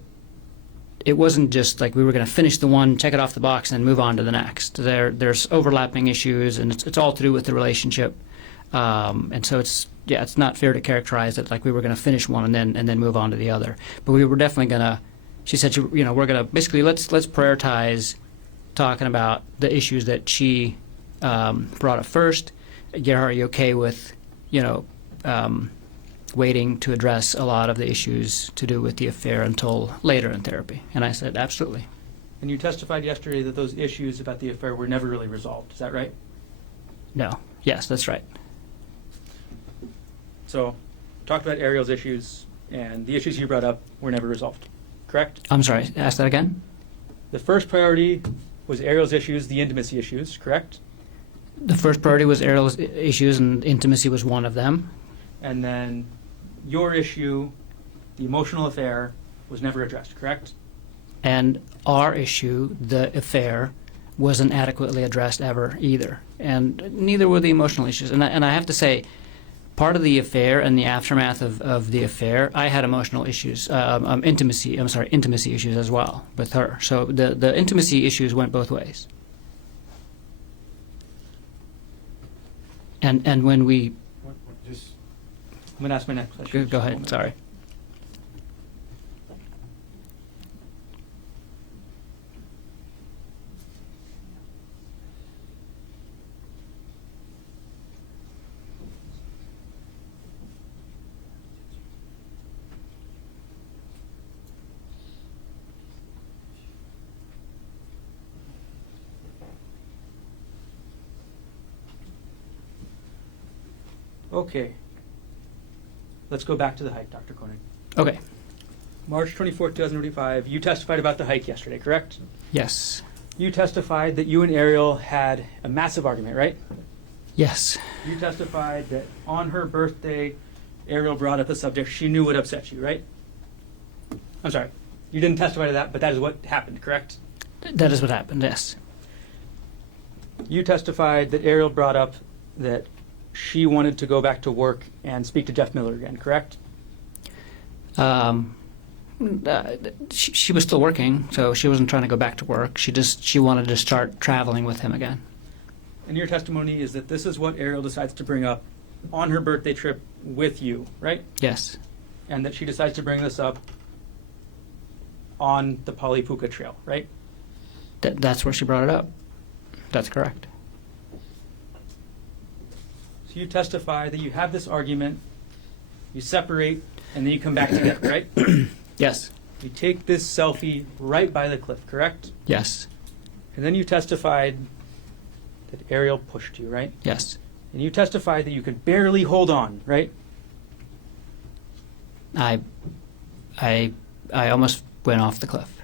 it wasn't just like we were going to finish the one, check it off the box, and then move on to the next. There's overlapping issues, and it's all to do with the relationship, and so it's not fair to characterize it like we were going to finish one and then move on to the other. But we were definitely going to. She said, we're going to basically let's prioritize talking about the issues that she brought up first. Gerhardt, are you okay with waiting to address a lot of the issues to do with the affair until later in therapy? And I said, absolutely. And you testified yesterday that those issues about the affair were never really resolved. Is that right? No. Yes, that's right. So, talked about Arielle's issues, and the issues you brought up were never resolved. Correct? I'm sorry. Ask that again. The first priority was Arielle's issues, the intimacy issues. Correct? The first priority was Ariel's issues, and intimacy was one of them. And then your issue, the emotional affair, was never addressed. Correct? And our issue, the affair, wasn't adequately addressed ever either. And neither were the emotional issues. And I have to say, part of the affair and the aftermath of the affair, I had emotional issues, intimacy issues as well with her. So the intimacy issues went both ways. And when we... Just I'm going to ask my next question. Go ahead, sorry. Okay. Let's go back to the hike, Dr. Konig. Okay. March 24th, 2025, you testified about the hike yesterday, correct? Yes. You testified that you and Arielle had a massive argument, right? Yes. You testified that on her birthday, Arielle brought up the subject she knew would upset you, right? I'm sorry. You didn't testify to that, but that is what happened, correct? That is what happened, yes. You testified that Arielle brought up that she wanted to go back to work and speak to Jeff Miller again, correct? She was still working, so she wasn't trying to go back to work. She wanted to start traveling with him again. And your testimony is that this is what Arielle decides to bring up on her birthday trip with you, right? Yes. And that she decides to bring this up on the Palipuka Trail, right? That's where she brought it up. That's correct. So you testify that you have this argument, you separate, and then you come back together, right? Yes. You take this selfie right by the cliff, correct? Yes. And then you testified that Arielle pushed you, right? Yes. And you testified that you could barely hold on, right? I almost went off the cliff.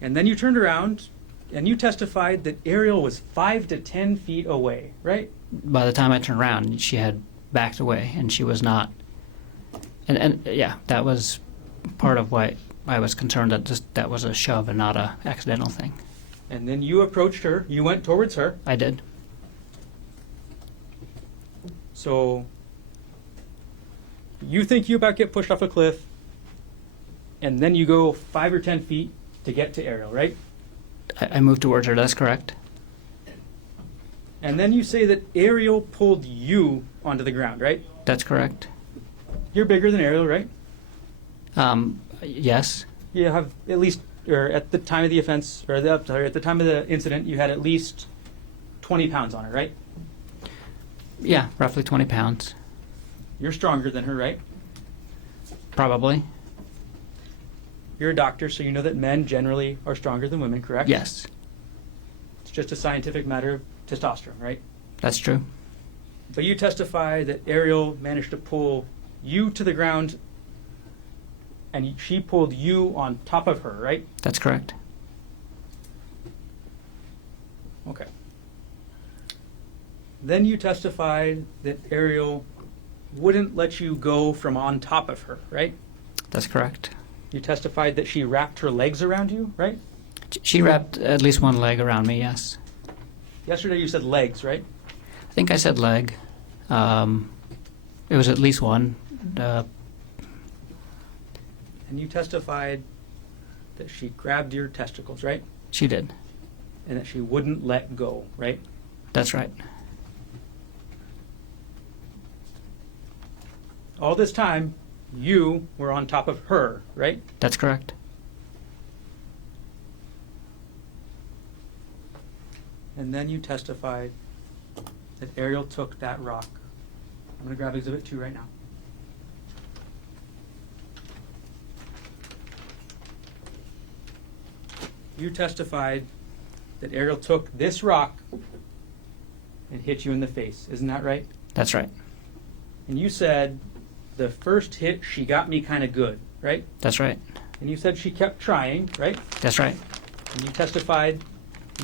And then you turned around and you testified that Arielle was 5 to 10 feet away, right? By the time I turned around, she had backed away, and she was not. And yeah, that was part of why I was concerned that that was a shove and not a accidental thing. And then you approached her, you went towards her, I did. So you think you about get pushed off a cliff, and then you go 5 or 10 feet to get to Arielle, right? I moved towards her. That's correct. And then you say that Arielle pulled you onto the ground, right? That's correct. You're bigger than Arielle, right? Yes. You have at least, or at the time of the offense, or at the time of the incident, you had at least 20 pounds on her, right? Yeah, roughly 20 pounds. You're stronger than her, right? Probably. You're a doctor, so you know that men generally are stronger than women, correct? Yes. It's just a scientific matter of testosterone, right? That's true. But you testify that Arielle managed to pull you to the ground, and she pulled you on top of her, right? That's correct. Okay. Then you testified that Arielle wouldn't let you go from on top of her, right? That's correct. You testified that she wrapped her legs around you, right? She wrapped at least one leg around me, yes. Yesterday you said legs, right? I think I said leg. It was at least one. And you testified that she grabbed your testicles, right? She did. And that she wouldn't let go, right? That's right. All this time, you were on top of her, right? That's correct. And then you testified that Arielle took that rock. I'm going to grab Exhibit 2 right now. You testified that Arielle took this rock and hit you in the face. Isn't that right? That's right. And you said the first hit, she got me kind of good, right? That's right. And you said she kept trying, right? That's right. And you testified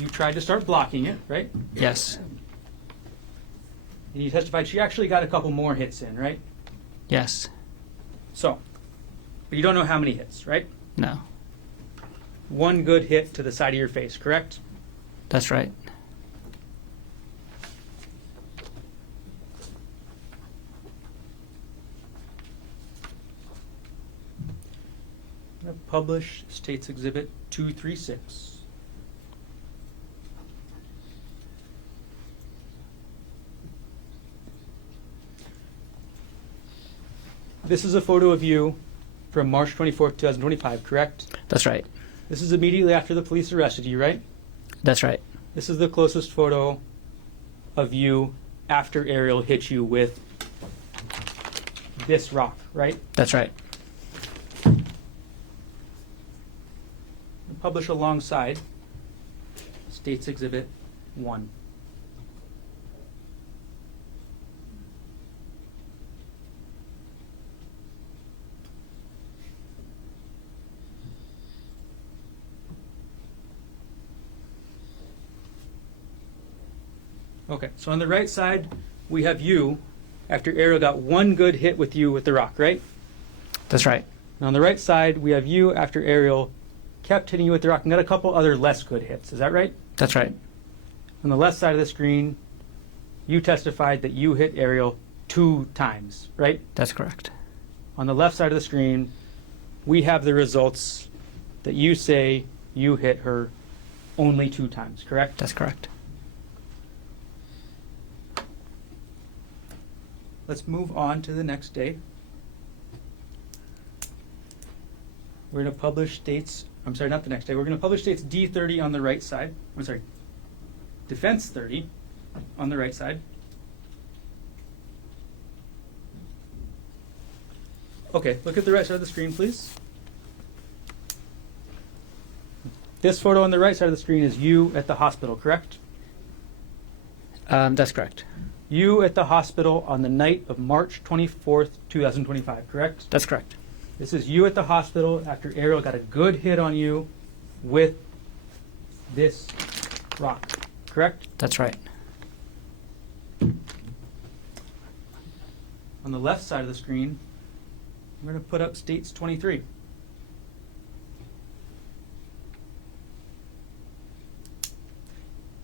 you tried to start blocking it, right? Yes. And you testified she actually got a couple more hits in, right? Yes. So, but you don't know how many hits, right? No. One good hit to the side of your face, correct? That's right. I'm going to publish State's Exhibit 236. This is a photo of you from March 24th, 2025, correct? That's right. This is immediately after the police arrested you, right? That's right. This is the closest photo of you after Arielle hit you with this rock, right? That's right. Publish alongside State's Exhibit 1. Okay, so on the right side, we have you after Arielle got one good hit with you with the rock, right? That's right. And on the right side, we have you after Arielle kept hitting you with the rock and got a couple other less good hits. Is that right? That's right. On the left side of the screen, you testified that you hit Arielle 2 times, right? That's correct. On the left side of the screen, we have the results that you say you hit her only 2 times, correct? That's correct. Let's move on to the next day. We're going to publish State's, I'm sorry, not the next day. We're going to publish State's D30 on the right side. I'm sorry, Defense 30 on the right side. Okay, look at the right side of the screen, please. This photo on the right side of the screen is you at the hospital, correct? That's correct. You at the hospital on the night of March 24th, 2025, correct? That's correct. This is you at the hospital after Arielle got a good hit on you with this rock, correct? That's right. On the left side of the screen, I'm going to put up States 23.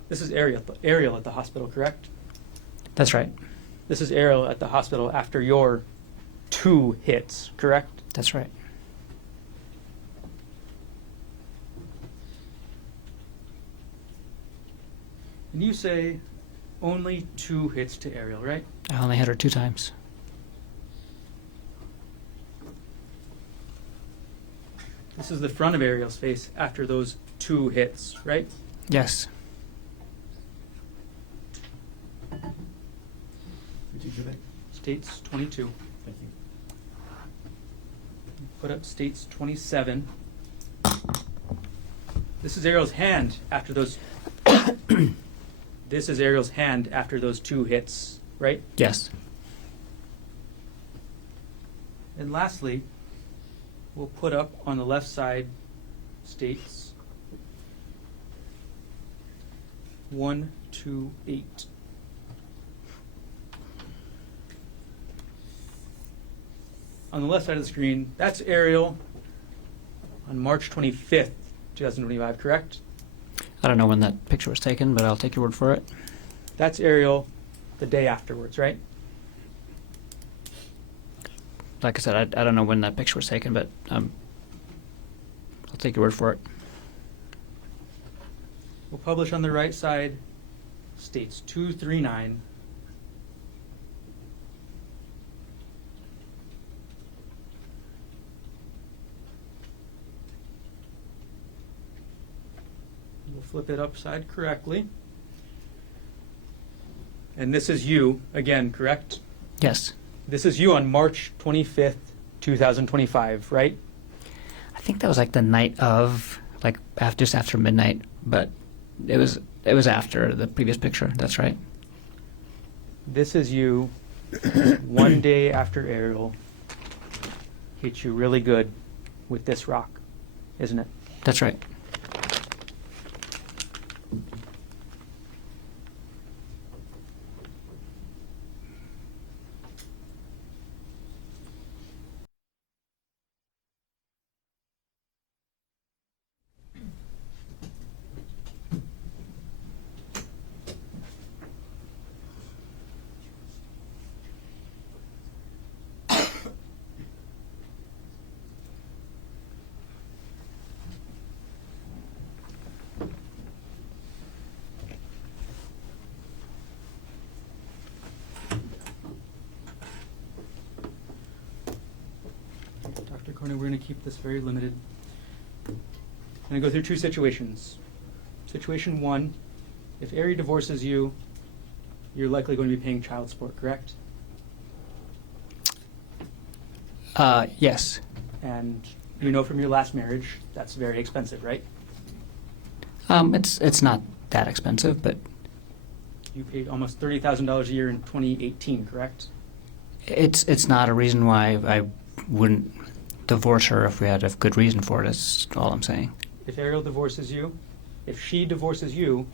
This is Arielle at the hospital, correct? That's right. This is Arielle at the hospital after your 2 hits, correct? That's right. And you say only 2 hits to Arielle, right? I only hit her 2 times. This is the front of Arielle's face after those 2 hits, right? Yes. Which exhibit? States 22. Thank you. Put up states 27. This is Arielle's hand after those. This is Arielle's hand after those 2 hits, right? Yes. And lastly, we'll put up on the left side states 1, 2, 8. On the left side of the screen, that's Arielle on March 25th, 2025, correct? I don't know when that picture was taken, but I'll take your word for it. That's Arielle the day afterwards, right? Like I said, I don't know when that picture was taken, but I'll take your word for it. We'll publish on the right side states 239. We'll flip it upside correctly. And this is you again, correct? Yes. This is you on March 25th, 2025, right? I think that was like the night of, like just after midnight, but it was after the previous picture. That's right. This is you one day after Arielle hit you really good with this rock, isn't it? That's right. Dr. Konig, we're going to keep this very limited. I'm going to go through 2 situations. Situation 1, if Ari divorces you, you're likely going to be paying child support, correct? Yes. And you know from your last marriage, that's very expensive, right? It's not that expensive, but You paid almost $30,000 a year in 2018, correct? it's not a reason why I wouldn't divorce her if we had a good reason for it. That's all I'm saying. If Arielle divorces you, if she divorces you,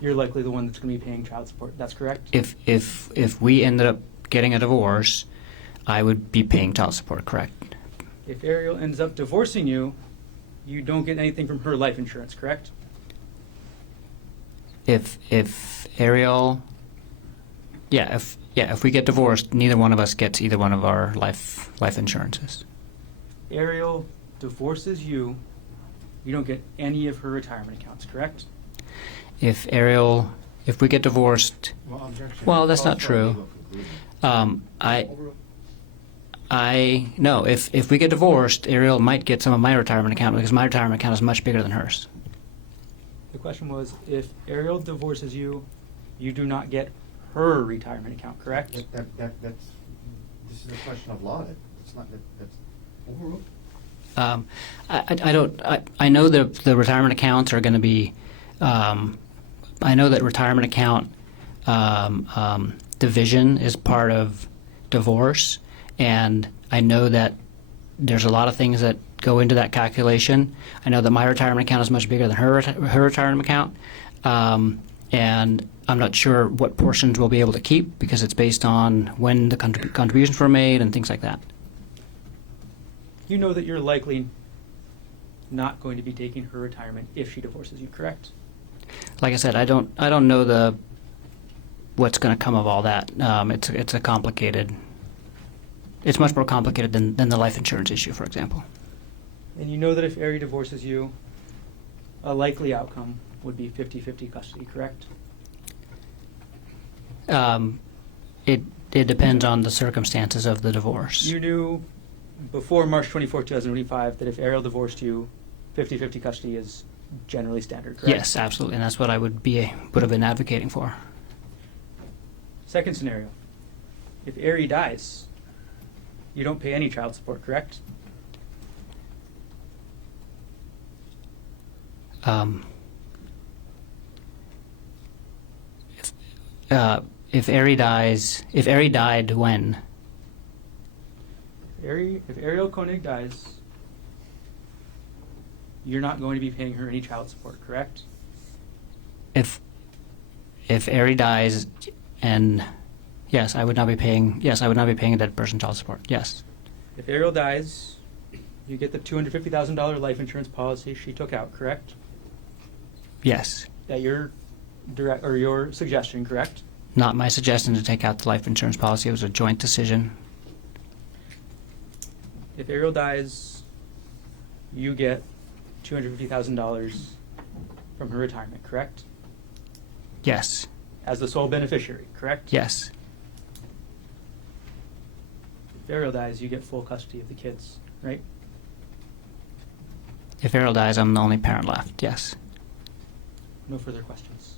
you're likely the one that's going to be paying child support. That's correct? If we ended up getting a divorce, I would be paying child support. Correct. If Arielle ends up divorcing you, you don't get anything from her life insurance, correct? If Arielle, if we get divorced, neither one of us gets either one of our life insurances. Arielle divorces you, you don't get any of her retirement accounts, correct? If we get divorced, well, that's not true. No. If we get divorced, Arielle might get some of my retirement account because my retirement account is much bigger than hers. The question was, if Arielle divorces you, you do not get her retirement account, correct? That's this is a question of law. It's not that's overruled. I know that the retirement accounts are going to be. I know that retirement account division is part of divorce, and I know that there's a lot of things that go into that calculation. I know that my retirement account is much bigger than her retirement account, and I'm not sure what portions we'll be able to keep because it's based on when the contributions were made and things like that. You know that you're likely not going to be taking her retirement if she divorces you, correct? Like I said, I don't know what's going to come of all that. It's a complicated. It's much more complicated than the life insurance issue, for example. And you know that if Ari divorces you, a likely outcome would be 50-50 custody, correct? It depends on the circumstances of the divorce. You knew before March 24, 2025, that if Arielle divorced you, 50-50 custody is generally standard, correct? Yes, absolutely, and that's what I would have been advocating for. Second scenario, if Ari dies, you don't pay any child support, correct? If Ari died when? If Arielle Konig dies, you're not going to be paying her any child support, correct? If Ari dies, and yes, I would not be paying. Yes, I would not be paying a dead person child support. Yes. If Arielle dies, you get the $250,000 life insurance policy she took out, correct? Yes. That your suggestion, correct? Not my suggestion to take out the life insurance policy. It was a joint decision. If Arielle dies, you get $250,000 from her retirement, correct? Yes. As the sole beneficiary, correct? Yes. If Arielle dies, you get full custody of the kids, right? If Arielle dies, I'm the only parent left. Yes. No further questions.